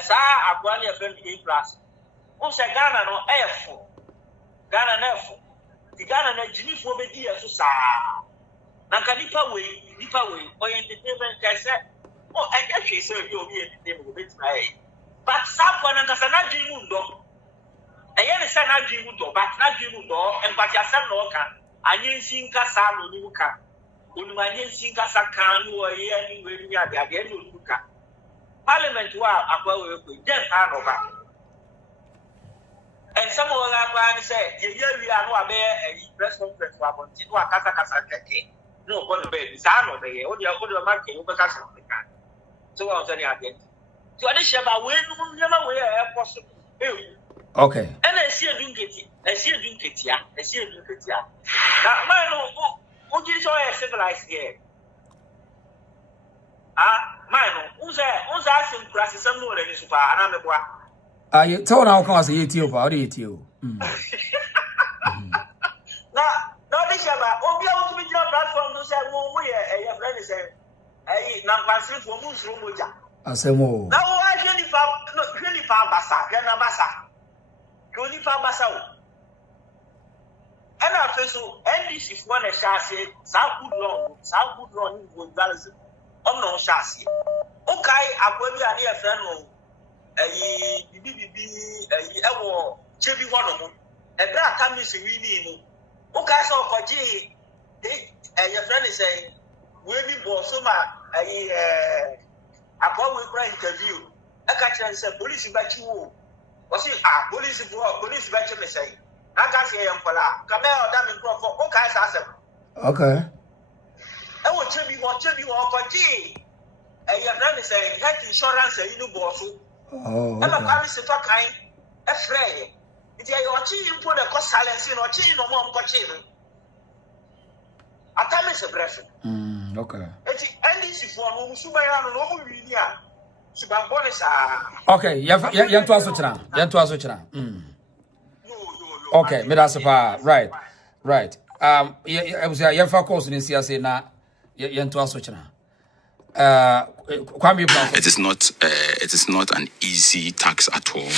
sa akwani FM A+. O say Ghana no F. Ghana no F. The Ghana no Jimmy for be dia so sa. Nanka nipa way, or entertainment can say. Oh, I actually say you'll be a bit right. But someone and a dream window. I understand a dream window, but not dream window, and but your son no can. I didn't think a son no can. When I didn't think as a can or anywhere near the end of Luca. Parliament were a well with them over. And some of that said, the year we are not a press conference for continue a Casa. No, one of the babies are not there, or the other market over Casa. So I was any again. So I did share my way, never way possible. Okay. And I see a dunketi, I see a dunketia, I see a dunketia. Now, man, who did so civilized here? Man, who's asking classes some more than this far, and I'm a boy. You told our cause 80 about 80. Now, this year, Obia will be your platform to say, well, we are a friend is a non-passive for Moose Rumuja. I say more. Now, I really found Bassa, Ganabassa. Really found Bassa. And I feel so, and this is one a chassis, some good long, with Galaxy. Oh, no, chassis. Okay, I will be a near friend. A BBB, Chevy one of them. A black coming to really. Okay, so for G, your friend is saying, we'll be Bosoma, a we cry interview. I catch and say, police back you. Was it police back you, say? I can't say, Ampola, come out, damn it, for okay, okay. I will tell you what for G. And your friend is saying, health insurance, you know, boss. Oh, I'm a promise to kind, a friend. If you are cheating, put a cost silence in or cheating no more coaching. A time is a breath. Okay. And this is one who Subayan no media. Subabonis okay, you have to answer. Okay, Medasapa, right. I was a focus in CSA now. You have to answer. It is not an easy tax at all.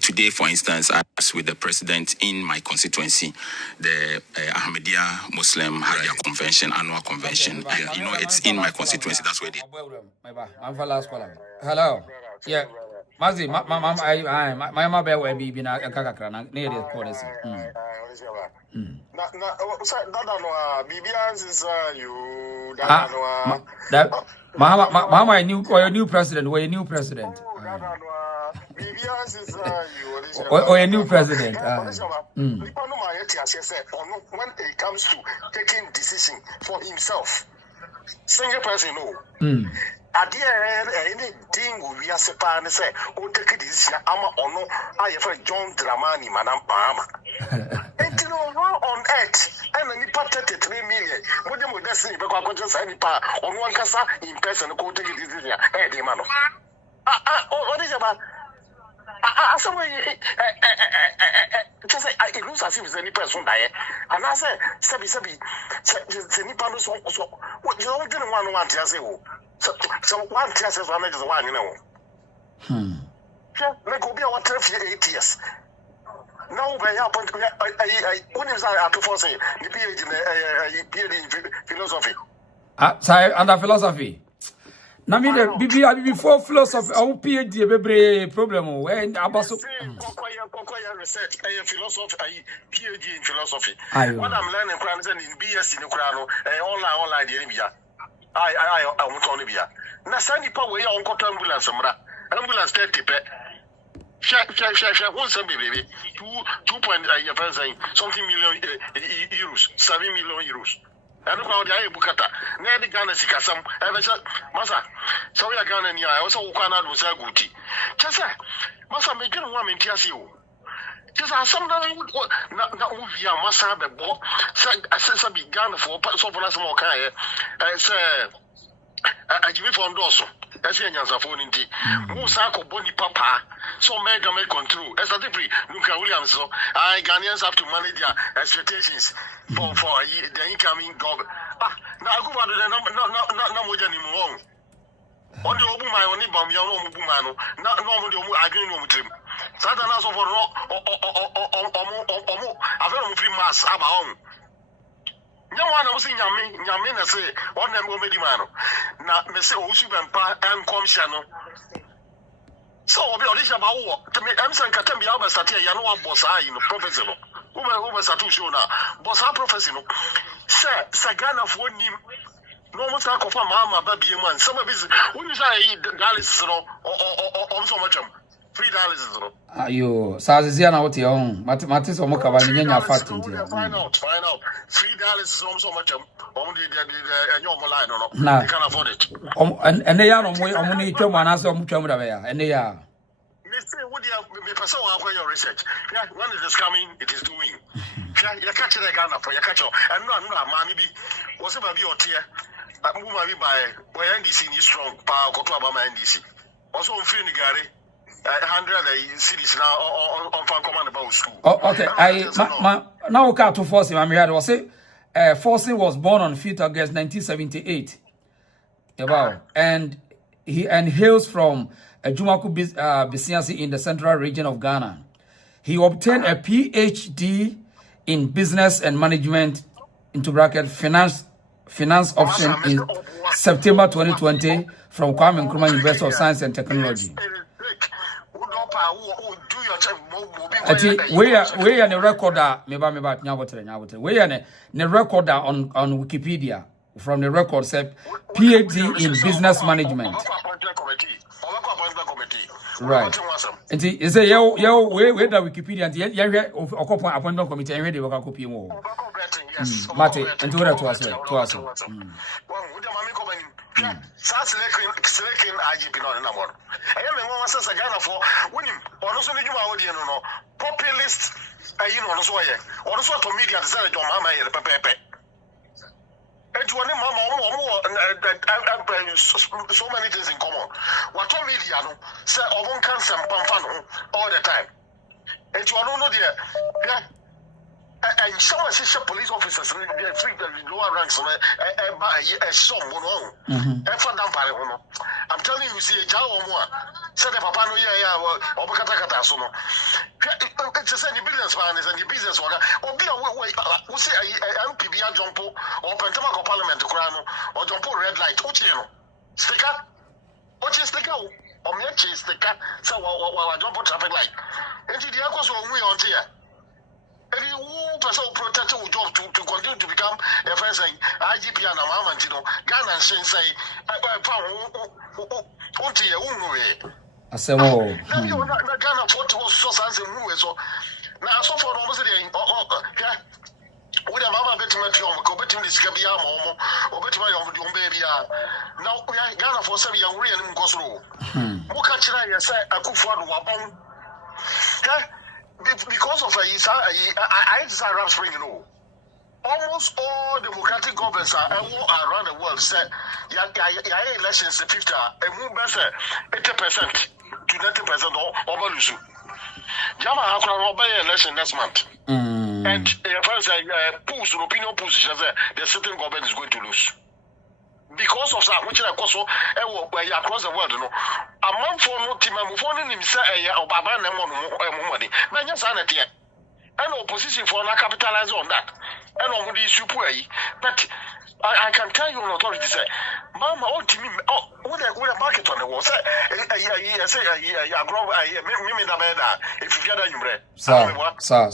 Today, for instance, as with the president in my constituency, the Ahmadiyya Muslim Hajj Convention, annual convention, it's in my constituency. That's where they. Hello. Yeah. Mazi, my mother will be in a kakakra near the policy. Mahama, a new president. We're a new president. Or a new president. When it comes to taking decision for himself, single person, no. Anything we are separate and say, oh, take it this year, I'm on I have John Dramani, Madam Mahama. And you know, on earth, and then he parted 3 million. What do you say? Because I just any part on one casa in person, go take it this year. Hey, the man. What is about? Somewhere, just it looks as if it's any person there. And I say, Sabi, the Nippon so what you didn't want to say. So one test is one, you know. Like go be our 8 years. Now, by your point, when is that to force the PhD in philosophy? Sorry, under philosophy. Now, me the before philosophy, I will PhD a problem. When about research, philosophy, PhD in philosophy. What I'm learning in BS in Ukraine, online, the Libya. I want to be a. Nasani power, your uncle ambulance, ambulance 30 pet. Share, what's a baby? 2 point, something million euros, 7 million euros. I don't know the Bukata. Near the Ghana Sikasam, ever said, Massa. So we are Ghana, I also cannot do Saguti. Just Massa make a woman tears you. Just as sometimes not via Massa, the boy, said, be Ghana for so for us more kind. I give it for Dosso. As a phone in tea. Musako Boni Papa, so mega make control. As a debris, Luca Williams, so Ghanaians have to manage their expectations for the incoming government. Now I go about the number, not more than him. On the Obuma, only Bamiano Bumano, not normally agreeing with him. Satanas of a very free mass about. No one was in Yamina say, one them will be man. Now, Mr. Osuban and Commissioner. So, we are about to make Emerson Katambi Albert Satia, Yanoa Bossa, professional. Who was a two show now? Bossa professional. Sir, Sagana for him. No one talk of Mahama, baby, man. Some of his, when you say Dallas or so much. free dialysis no. Ayo, sazizia na wote on. Matis omo ka ba nyanya fact nti. Find out. Free dialysis so much the enyo line no. Nah. You can afford it. Ene ya no omo ni twam anase omo twam da be ya. Ene ya. Me say what the person who your research. Yeah, when it is coming, it is doing. Yeah, you catch the Ghana for you catch. And no, mami bi was it be otie. Mu mami by NDC ni strong pa ko to abama NDC. Also on free ni gare 100 cities now on fan command about school. Oh, okay. Now we to Forson. I'm here to say Forson was born on 5th August 1978. Wow. And he hails from Jumaku Bisiansi in the central region of Ghana. He obtained a PhD in business and management into bracket finance option in September 2020 from Kwame Nkrumah University of Science and Technology. We are the recorder. We are the recorder on Wikipedia. From the record said PhD in business management. Right. And he say yo we the Wikipedia and you occupy appointment committee and ready work copy more. Mate and do that to us. Selecting IGP no na mo. Eya me won say Ghana for wonim ono so nedwuma wodi no populist ayi no ono so ye. Ono so to media say John Mahama ye pepepe. So many things in common. What media no say ovon can some pamfano all the time. And you know there. And some police officers free the lower ranks some I'm telling you, see a jaw more. Said the papa no or Kata so no. It's a business man and the business worker or be away. Who say MPB jump or Pentamaco Parliament or jump red light. Uchino sticker? What is sticker? Or me chase sticker? So I jump traffic light. And the Akos will we on here. Any person protect your job to continue to become a first IGP and Mahama, Ghana and say, Ghana 40 was so so now so for almost with a mama betting this Gabia or better my baby. Now Ghana for 7 young real Gosro. Mukachina say I could for Wabon. Because of I Arab Spring, you know, almost all democratic governments are around the world say, elections 50 and move better 80% to 90% over Lusu. Jama Hakra by election next month. And first, opinion polls, the certain government is going to lose. Because of that, which I also across the world, you know, a month for no team, I'm phoning him, say, or Baba money, but yes, and opposition for not capitalize on that, and on the issue, but I can tell you an authority say, Mama, oh, to me, oh, what a market on the wall, say, I grow, if you get a number, sir.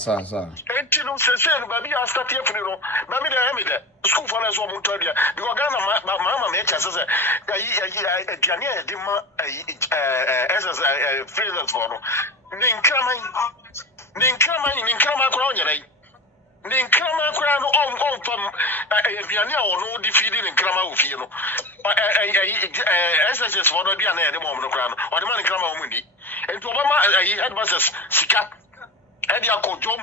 And you know, say, baby, I start here for you, maybe they have school for us, one Montoya, because Ghana, Mama, nature says, Jania, as freelance for Ninkama Crown. Ninkama Crown on from Viania or no defeating in Krama of you. SHS for the Diana, the moment of Crown, or the man in Krama Mundi. And to Obama, he had was Sika. Eddie Akotom,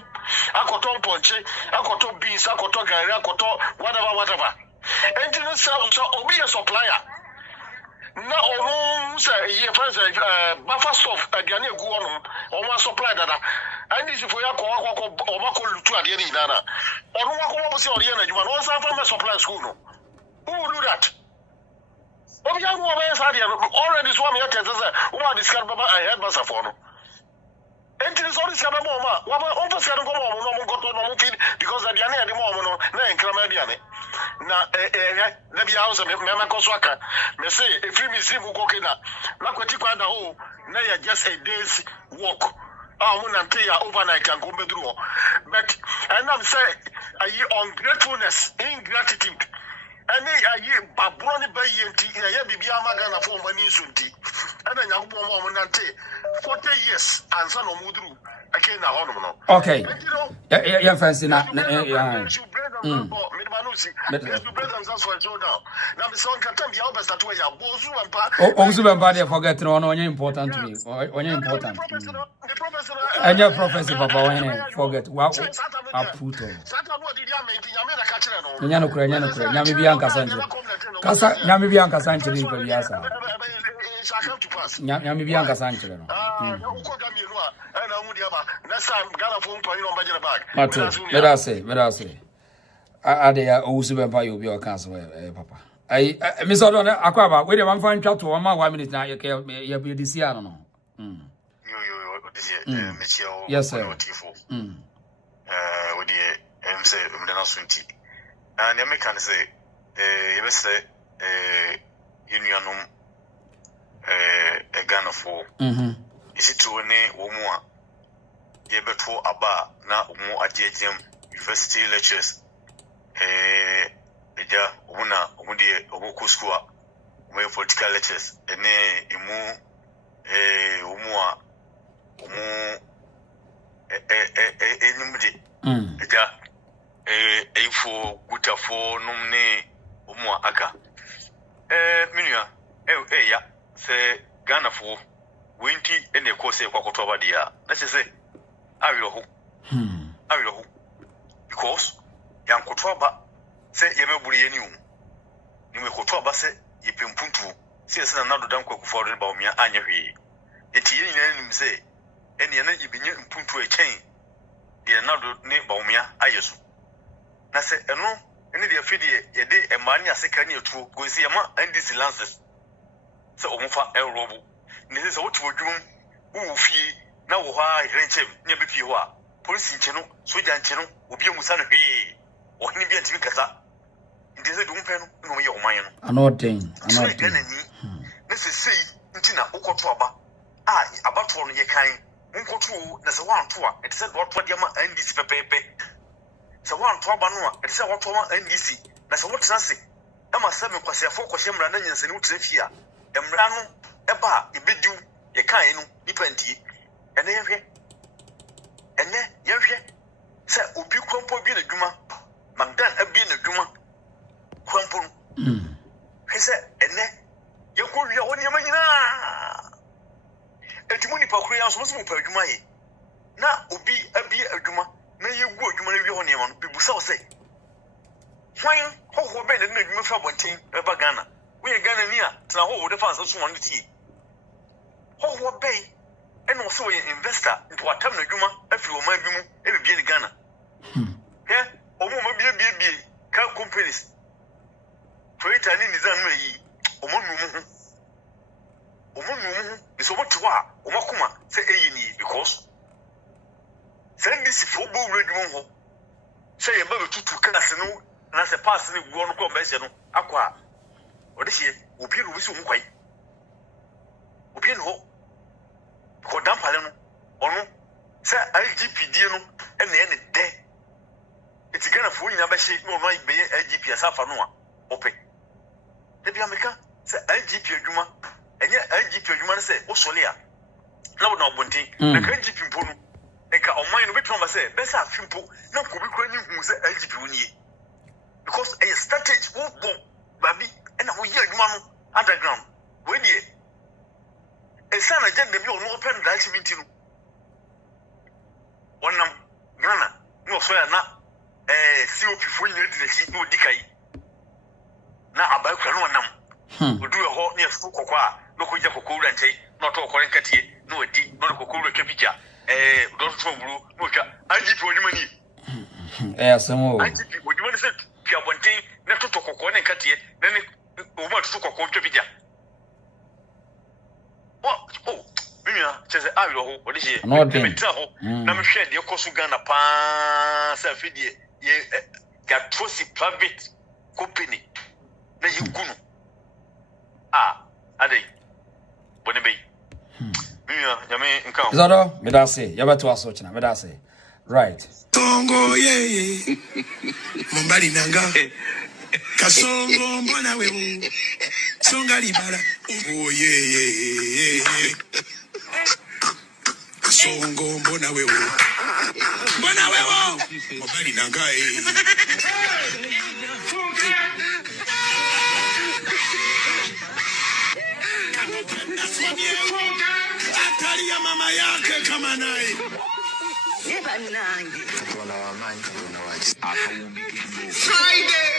Akotom Ponche, Akotom Beans, Akotom Gary, Akotom, whatever. And you know, so be a supplier. No, sir, first, buffer stuff, again, you go on, or my supply that. And this is for your call, or Mako Lutu at the end, Nana. Or no one was your Diana, you want from a supply school. Who will do that? Oh, young woman, already swam your test, who are discovered by a headmaster for no. And it is only some more. What almost got on because at the end of the moment, nine Cramadiane. Now, the house of Mamakoswaka may say, if you miss him, Kokina, Makotika, the whole, nay, just a day's walk. I won't tell you overnight and go through. But, and I'm saying, ungratefulness, ingratitude. And I Babroni Bay, Bibia Magana for Manisunti. ana nyakubo mo nante 40 years ansa no muduru ake na hono no okay yeah fancy na forget no onye important to me onye important and your prophecy papa onye forget wow aputo nyano kure nyame bi anka sanjire kasa nyame bi anka sanjire ko biasa nyame bi anka sanjire no Meda say. Ade ya owusu bempa yo bi o kan so papa. Ai me so do akwaba we dey man fan twa to 1 minute na ye be this year no. This year me chio. Yes sir. We dey say me na sunti. And you can say you be say union e Ghana for. Isi to ne wo mu a ye beto aba na mu ajejem university lectures eja obuna obudi oboku school we political lectures ene emu omu enumde eja eifo gutafo numne omu aka minua ya se Ghana fo wenti ene ko se kwakoto aba dia na se awiroho because yankotoba se yemeburi yeniu ni mekotoba se yepempuntu se se na dodan kwakufa ro ba omia anyahwe enti yen nyina nim se ene na yibinye mpuntu echen de na do ne ba omia ayesu na se eno ene de afidie yede emani aseka ne etuo go se yema ndc lances se omfa erobu ne se wotu odwum wo fie na wo ha renchem ne be fie ho a police ncheno soja ncheno obi emusa no hwe ohini bi antimi kasa ndeze dum pe no ye oman no anoden ne se sei ntina ukoto aba abato no ye kan nkoto na se wanto a ete se woto de ma NDC pepepe se wanto aba no a ete se woto ma NDC na se wotra se ama se me kwase afo kwahye mra na nyanse ne wotra fie a emra no eba ebedu ye kan no nipa ntie ene ye hwe ene ye hwe se obi kwampo bi na dwuma magdan abi na dwuma kwampo hese ene ye ko wi woni amanyina edwuma ni pakuru ya so mo pa dwuma ye na obi abi adwuma na ye gu adwuma na wi ho ne ma no bibusa wo se hwan ho be na dwuma fa bonten e ba Ghana we Ghana ni a tena ho wo de fa so so won tie ho be eno so we investor into atam na dwuma afiri o man bi mu e bibie ni Ghana omo ma bie ka companies Twitter ni nizan no yi omo numu iso mo twa omo kuma se eyi ni because send this for bo redwum ho se ye ba betutu class no na se pass ni guo no ko mbese no akwa ode hie obi no bi so mu kwai obi no ho ko dampale no ono se IGP die no ene de eti Ghana fo nyina ba hye no no be IGP asafa no a ope de bi America se IGP adwuma enye IGP adwuma ne se o sole a na wo na obontin na ka IGP mpo no e ka oman no betwa ba se be sa afimpo na ko bi kura nyi hu se IGP woni because a strategy wo bo babi e na wo yi adwuma no underground we die e sa na agenda bi o no open da activity no wonam Ghana no so ya na COP fo nyina di na no dikai na abai kwa no nam odu ho ne fu kokko a no ko je kokko wura nchei no to kokko nkatie no odi no kokko wura kapija do to buru no twa IGP odwuma ni asemo IGP odwuma ni se pia bonten na to kokko ne nkatie na ne o ma to kokko kapija Bimia cheze awiro ho odi hie metra ho na me hwe de koso Ghana pa sa fidie ye gatrosi private company na yigunu adai bone bei bimia nyame nka zaro medase yabeto aso china medase right tongo ye mombali nanga Kasongo mbona wewe. Songa libala. Oh yeah. Kasongo mbona wewe. Mbona wewe. Mobali nangai. Atari ya mama yake kama naye. Friday.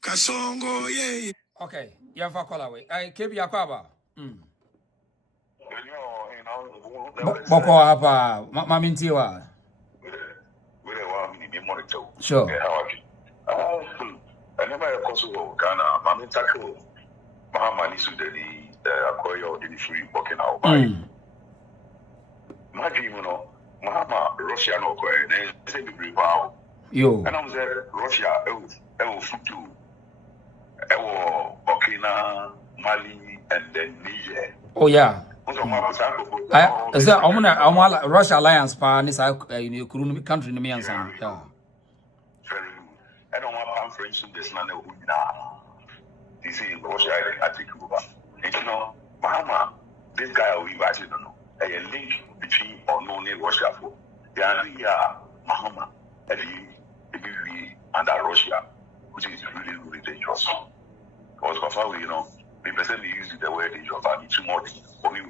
Kasongo yeah. Okay, yafa call away. I kebi yakwaba. Boko hapa mamintiwa. Sure. I never also Ghana, Mammy Taco, Mahama Nisudeli, Akoyo, the free working out by my dream, Mahama, Russia, no, and say the rival. Yo, and I'm there, Russia, Futu, Burkina, Mali, and then Niger. Oh, yeah. Is that I'm Russia alliance pa ni sa country ni me ansan. Yeah. I don't want friends in this land who now. This is Russia I take over. And Mahama, this guy we invited a link between unknown Russia for Mahama and under Russia, which is really, really dangerous. Because before we we presently use the word dangerous and it's more when we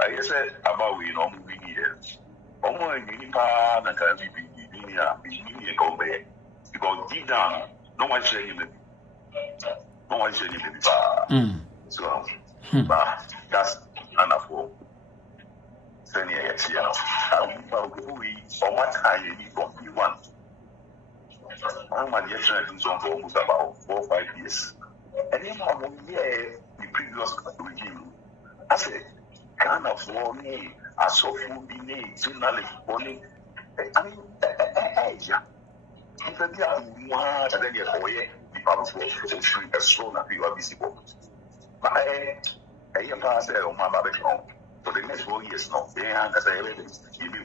I said about moving here. Almost in Nipa and because deep down, no one said him. No one said him. So, that's enough for sending a year. For what time you need from one. I'm a year for almost about 4 or 5 years. And then the previous regime, I said, kind of for me, I saw food in me, journalist, only. I mean, yeah. If I be one, then you go here, the power for free as soon as you are visible. But I am past on my background for the next 4 years now. They are as I give you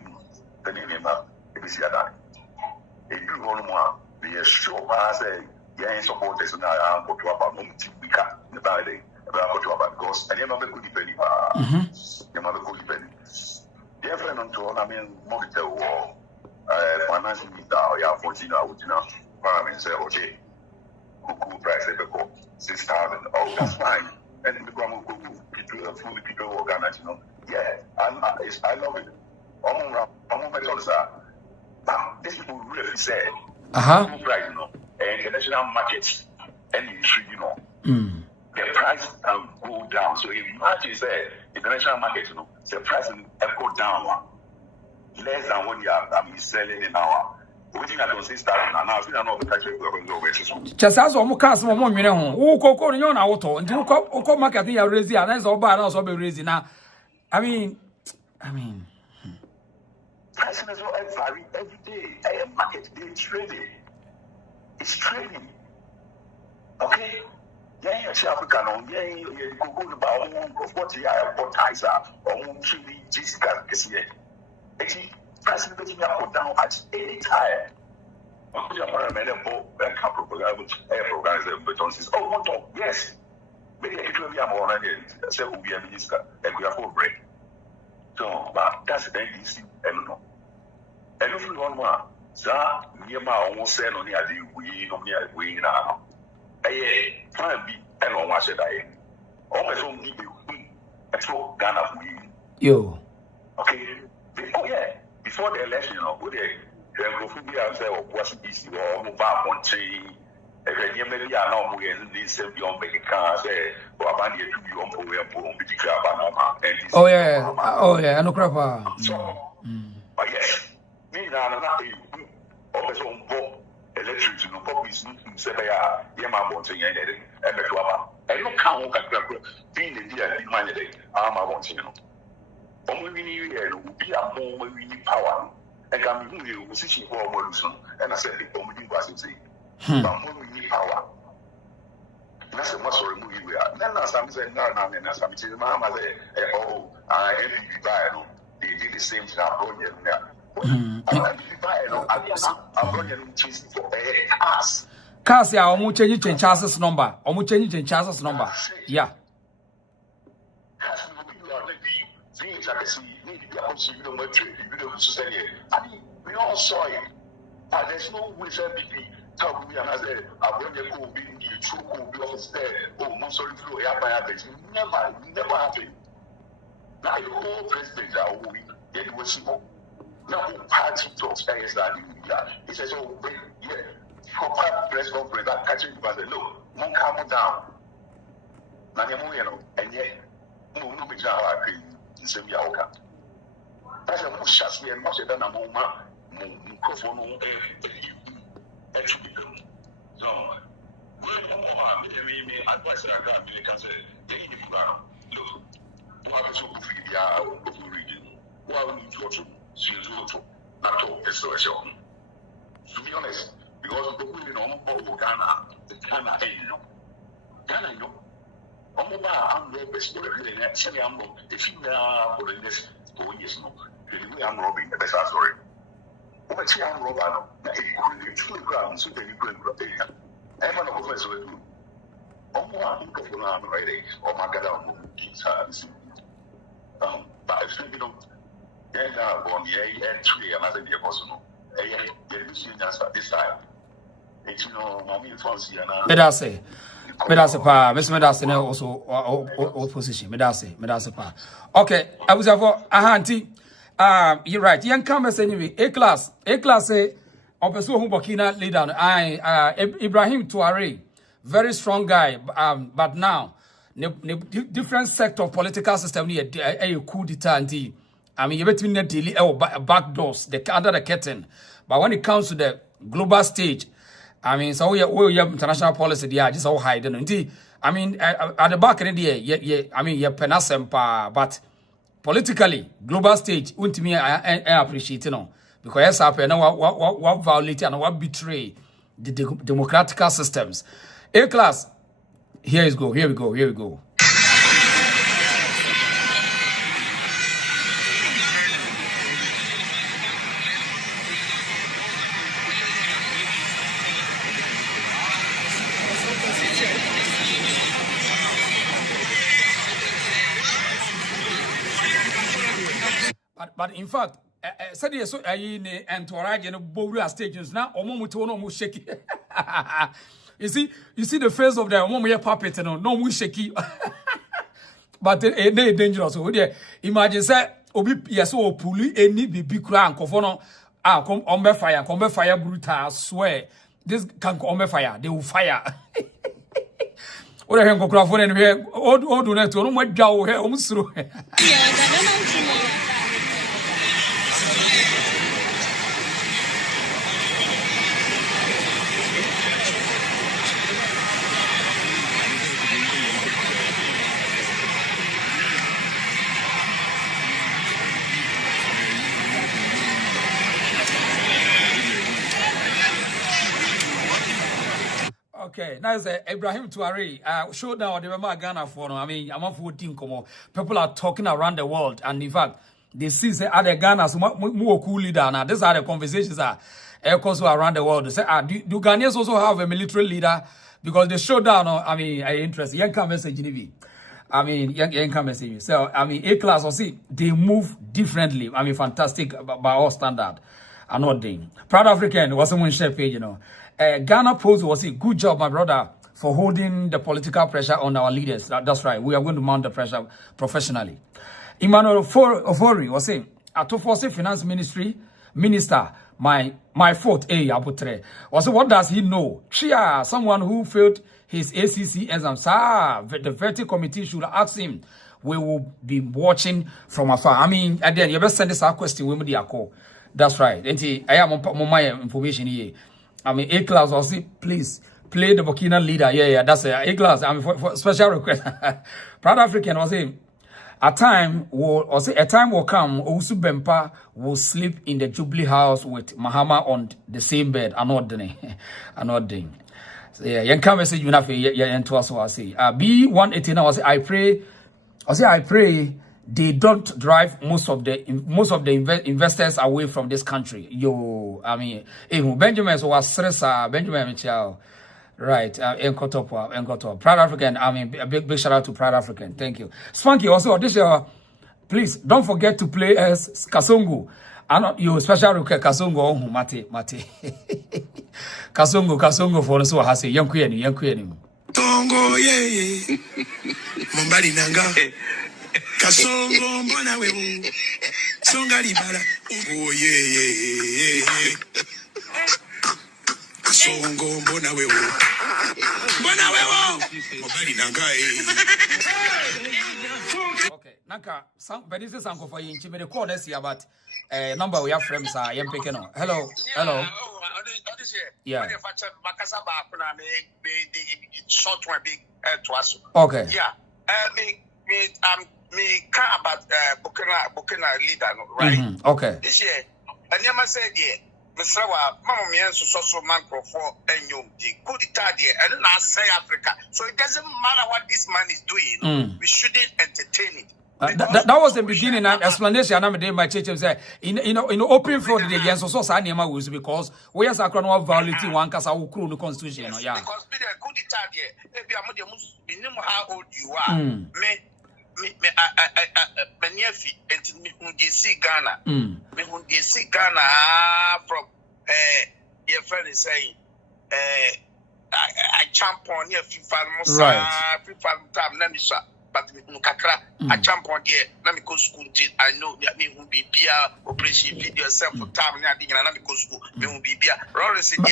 the name of the Siada. If you want more, be a show as a young supporters and I am going to about we cut the Friday about because I never could depend. You never could depend. Dear friend, I mean, monitor war. Financial ya 14 Parliament say okay, cuckoo price ever 6,000. Oh, that's fine. And the government fully people organize, yeah, I love it. But these people really said, right, and the national markets and the price can go down. So if you actually say international market, the price will go down. Less than what you are selling in our. Waiting at those starting and now I don't know the country we're going to just as almost cast more money home. Who go on auto and you call market here raising and that's all bad also be raising now. I mean pricing is all vary every day. I am market day trading. It's trading. Okay? Yeah, African on you go about what you are advertiser or TV Jessica this year. Pricing between up down at any time. Yes. Maybe it will be a more say will be a minister and we are for break. So, but that's the NDC. I don't know. And if you want more, sir, near my own send on the idea we now. I can't be and on what said I. Almost only you. Ghana we. Yo. Okay. Oh yeah. Before the election, they go for me and say, "Oh, what's this? Or move back on tree." And then maybe I know we and this beyond making cars. Say, "Oh, I'm going to be on power and put on the crap." Oh yeah, I know crap. But yes, me now, I'm always on board. Electric, probably say, "Yeah, my wanting and I don't count being the dear in my day. I'm a wanting." We need more we need power. And I'm doing position for evolution. And I said, we but we need power. That's a muscle movie we are. Then as I'm saying, no, and as I'm saying, Mahama said, oh, I am they did the same thing. Cars, yeah, almost change chassis number. Almost change chassis number. Yeah. We all saw it. But there's no way that people tell me and I said, I'm going to go be true, oh, most sorry to never happened. Now, the whole president are all it was simple. Now, party talks, he says, oh, yeah, proper press conference, that catching you by the low, won't calm down. Now, and yet, no, big job, I agree, in some Yaoka. That's a most shasty and much than a moment. So, advice I got because they look, what to the region, well, we go to not to social. To be honest, because the women on Ghana, the Ghana, Ghana, I'm the best in actually, I'm not, if you are for the next 4 years, no, I'm robbing the best story. But you are Robano, a true ground, so that you could I'm an officer with you. Or my God, but I think you know, and on the A3 another year personal. This time. It's no mommy fancy and Medase pa, Miss Medase also opposition. Medase pa. Okay, I was for auntie. You're right. Young campers anyway. A class say Opeso Burkina leader. Ibrahim Touare, very strong guy. But now different sector of political system here a coup d'etat anti. I mean you between the daily back doors, under the curtain. But when it comes to the global stage, I mean so we have international policy there just all hiding. I mean at the back end there, I mean penasempa, but politically, global stage, me I appreciate because yes, happen what violate and what betray the democratic systems. A class, here we go. But in fact, said yes, so in entourage and Boria stations now, or no shaky. You see the face of the Omoya puppet, no more shaky. But they dangerous. Imagine, say, Obi, yes, or puli, any be crank of honor. Come fire, brutal, swear. This can come fire, they will fire. What I can go for anywhere, old do not to know what Joe almost through. Okay, now Ibrahim Touare showed now the Mama Ghana for no. I mean, I'm not 14 come. People are talking around the world, and in fact, they see say other Ghanas more cool leader. Now, these are the conversations that also around the world. They say, do Ghanaians also have a military leader? Because they showed down. I mean, I interest. Young come message in I mean, young come message. So I mean, A class or see they move differently. I mean, fantastic by all standard. I'm not doing. Proud African was someone share page, Ghana Post was a good job, my brother, for holding the political pressure on our leaders. That's right. We are going to mount the pressure professionally. Emmanuel Ofori was saying, Atofose Finance Minister, my fourth Abutre. Was what does he know? Chia, someone who failed his ACC exams. The vetting committee should ask him. We will be watching from afar. I mean, at the end, you best send us our question. We will call. That's right. I am on my information here. I mean, A class will say, please play the Burkina leader. Yeah, that's A class. I mean, for special request. Proud African was saying, a time will come, Owusu Bempah will sleep in the Jubilee House with Mahama on the same bed. Another. So yeah, you can message you now for yeah, and to us I say. B118 I say I pray they don't drive most of the investors away from this country. I mean, Benjamin was stressor, Benjamin Michel. Right, Enkotopo, Proud African. I mean, a big shout out to Proud African. Thank you. Spunky, also, this year, please don't forget to play as Kasongo. And your special request, Kasongo, Mate. Kasongo for us, I say, young queen. Tongo, yeah. Mombali Nanga. Kasongo, mbona wewe. Songa libala. Oh, yeah. Kasongo, mbona wewe. Mombali Nanga, Okay, Naka, but this is Uncle for you. She made a call this year, but number we have friends are young picking on. Hello. Yeah. Okay. Yeah. Me care about Bukina leader, right? Okay. This year, and you must say, Mr. Mama Mian's social man for and you good Italia and not say Africa. So it doesn't matter what this man is doing, we shouldn't entertain it. That was the beginning and explanation. I'm my church say in open for the yes, so Sanima was because we are a violating one case our crew constitution. Yeah. Because be the good Italia, maybe I'm how old you are. Me nephew and me Ghana. Me Ghana from your friend is saying I champion here FIFA Musa FIFA time Namisa but Kakra I champion here Namiko school I know me who be beer operation video yourself for time Namiko school me who be beer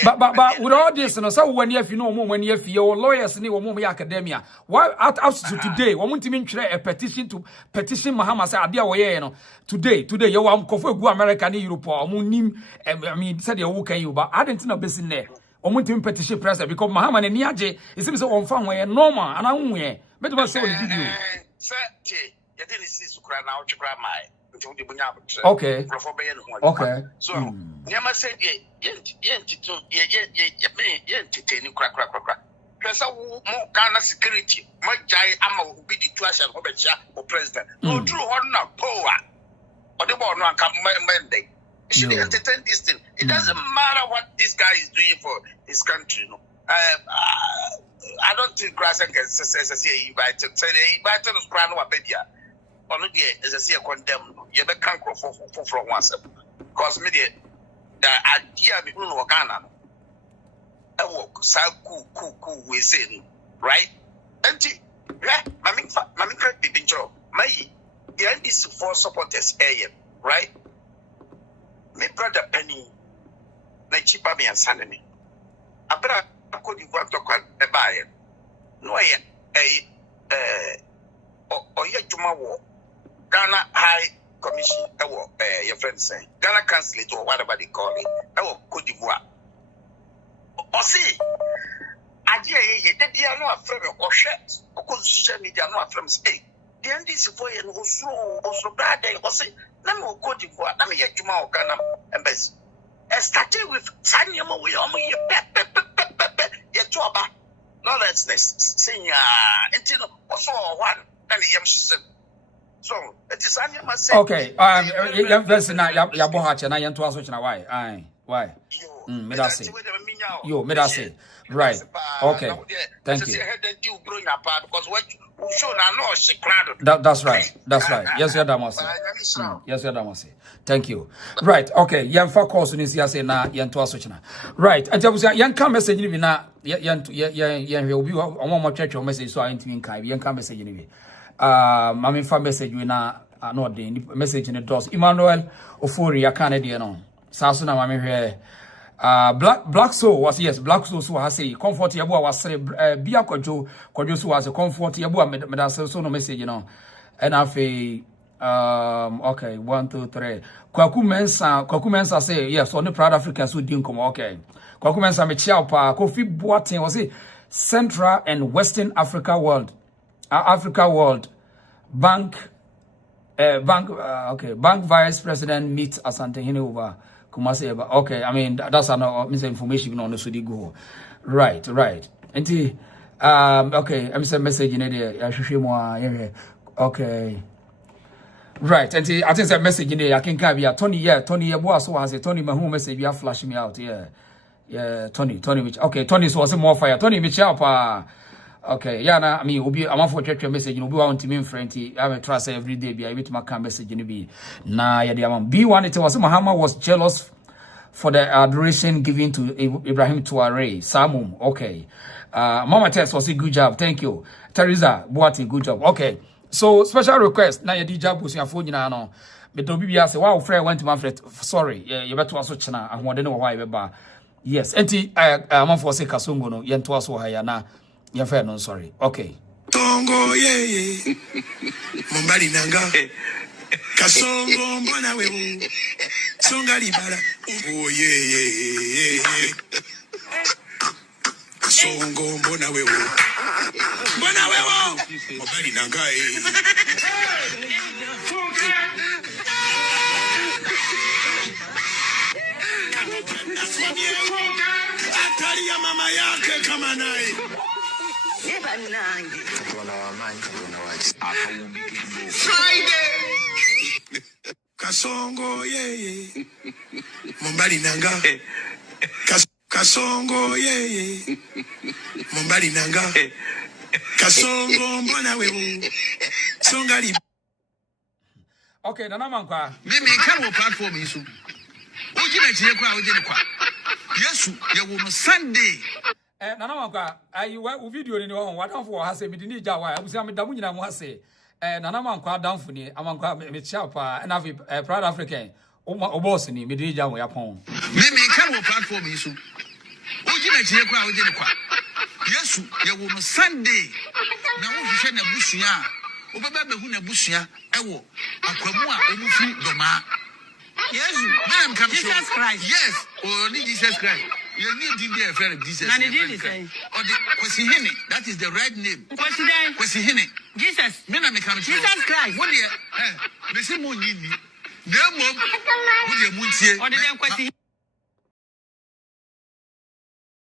but with all this so when you know when you your lawyers ni wo academia why out to today we want to a petition to petition Mahama say adia wo ye no today you am kofo egu America ni Europe nim I mean said you wo kan you but I didn't know besin there omuntu petition president because Mahama ni age it seems so on fan we normal and anwe but we show the video sir you didn't see sukra na ochukra mai okay so nyama said entertain kra pesa wo mo Ghana security mo jai ama obi di tuasha no be chia o president no true hon na power o de bo no anka mende should entertain this thing. It doesn't matter what this guy is doing for his country. No, I don't think grass and say invited. Say they invited us grand or baby. Only as I say condemn. You be can't go for from once. Cause me the idea be no Ghana. I walk so cool we say right. And mami can't be binjo. My the NDC for supporters right. My brother Penny, na chipa me ansane me. Abra ko di gwa tokwa e bae. No ye ye juma wo Ghana High Commission e wo your friend say Ghana Consulate or whatever they call it. E wo Cote d'Ivoire. O see aje ye de dia no afrem o hwe o social media no afrem say the NDC for ye no so bad o see na me Cote d'Ivoire na me ye juma o Ghana embassy starting with Sanyama we ye ye toba lawlessness senior until also one na me yam so it is Sanyama say okay yam verse na ya bo ha che na ye to aso che na why me da say yo me da say right okay thank you that's right yes you damasi thank you right okay yan fa course ni sia say na yan to asochina right and yan ka message ni bi na yan hwe obi omo twetwe message so antimi nkai yan ka message ni bi mami fa message we na no dey message ni dos Emmanuel Ofori ya Canada no saso na mami hwe Black Soul was yes Black Soul so has say comfort yabo was bia kwadwo so was comfort yabo medase so no message no and afi okay 1 2 3 kwaku mensa say yes on the Proud African so din come okay kwaku mensa me chia pa Kofi Boateng was say Central and Western Africa world bank vice president meets Asante Hene over Kumasi, okay, I mean that's misinformation on the Sudi go. Right. And okay, I'm sending message in there. Okay. Right, and I think that message in there, I can carry a Tony, boss was a Tony Mahama message, you flash me out, yeah, Tony, which, okay, Tony was more fire, Tony Mitchell, okay, yeah, I mean, I'm for check your message, you know, we want to mean friend, I will trust every day, be able to make a message in the B. Nah, yeah, B1, it was Mahama was jealous for the adoration given to Ibrahim Touare, Samum, okay. Mama Tess was a good job, thank you. Teresa, what a good job, okay. So special request na yedi jabu so afo nyina no me do bibia say wow friend went to Manfred sorry you beto aso chena ahode ne wo hwa beba yes enti amanfo say kasongo no ye nto aso ha ya na ye fa no sorry okay tongo ye mombali nanga kasongo mbona wewe songa libala oh ye kasongo mbona wewe mobali nanga atari ya mama yake kama naye Friday kasongo ye mombali nanga kasongo ye mombali nanga kasongo mbona wewe songali okay nana mankwa mimi kan wo platform yi so oji na chire kwa oji ne kwa yesu ye wo no Sunday nana mankwa ayi wa video ni ho wadanfo ha se midini ja wa abusia medamu nyina mo ha se nana mankwa danfo ni amankwa me chapa na fi Proud African o boss ni midini ja wo yapon mimi kan wo platform yi so oji na chire kwa oji ne kwa yesu ye wo no Sunday na wo hwehwe na busua obeba behu na busua ewo akwamu a omufi doma yesu man come Jesus Christ yes only Jesus Christ you need to be a friend of Jesus na need to say or the kwesihene that is the right name kwesihene Jesus me na me come Jesus Christ what the me say mo nyini na mo wo de muntie or the kwesihene